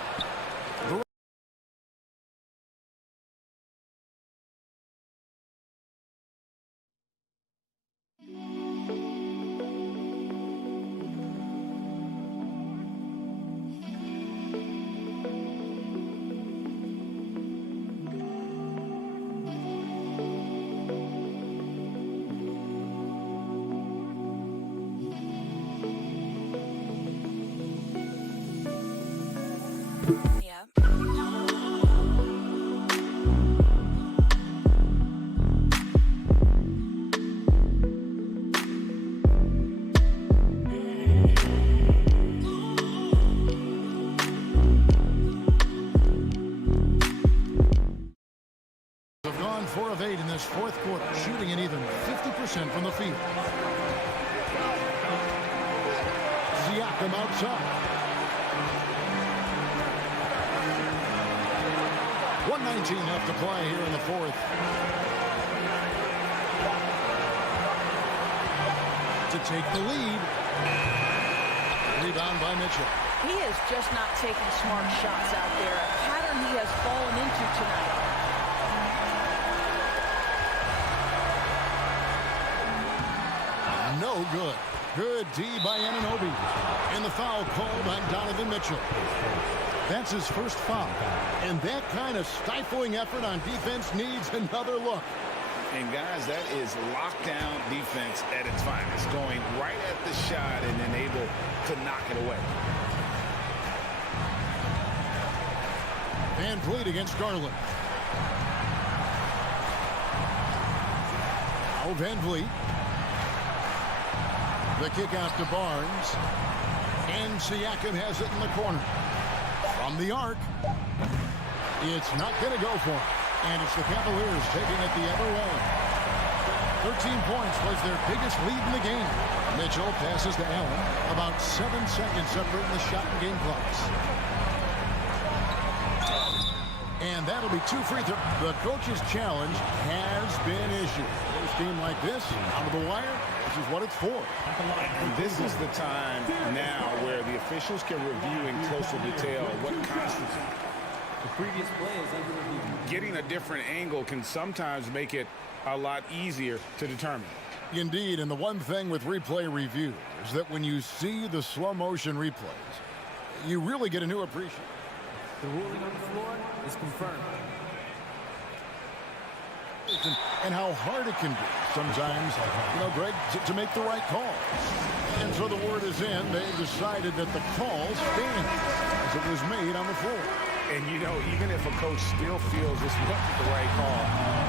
Have gone 4 of 8 in this 4th quarter, shooting at even 50% from the field. Siakam outside. 1:19 left to play here in the 4th. To take the lead. Rebound by Mitchell. He is just not taking smart shots out there. A pattern he has fallen into tonight. No good. Good D by Anunoby. And the foul called on Donovan Mitchell. That's his first foul. And that kind of stifling effort on defense needs another look. And, guys, that is lockdown defense at its finest, going right at the shot and then able to knock it away. Van Vliet against Garland. Now Van Vliet. The kick out to Barnes. And Siakam has it in the corner. From the arc. It's not going to go for him. And it's the Cavaliers taking it the other way. 13 points was their biggest lead in the game. Mitchell passes to Allen. About 7 seconds separating the shot and game clocks. And that'll be 2 free throws. The coach's challenge has been issued. This game like this, out of the wire, this is what it's for. And this is the time now where the officials can review in closer detail what constitutes. The previous play is under review. Getting a different angle can sometimes make it a lot easier to determine. Indeed, and the one thing with replay review is that when you see the slow motion replays, you really get a new appreciation. The ruling on the floor is confirmed. And how hard it can be sometimes, Greg, to make the right call. And so the word is in. They've decided that the call stands as it was made on the floor. And, even if a coach still feels this wasn't the right call,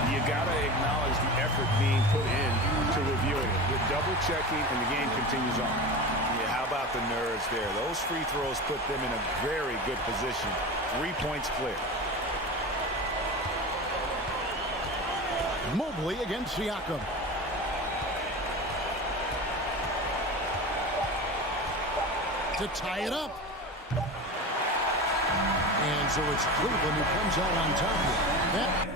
you got to acknowledge the effort being put in to reviewing it. With double-checking, and the game continues on. Yeah, how about the nerves there? Those free throws put them in a very good position. 3 points clear. Mobley against Siakam. To tie it up. And so it's Cleveland who comes out on top. That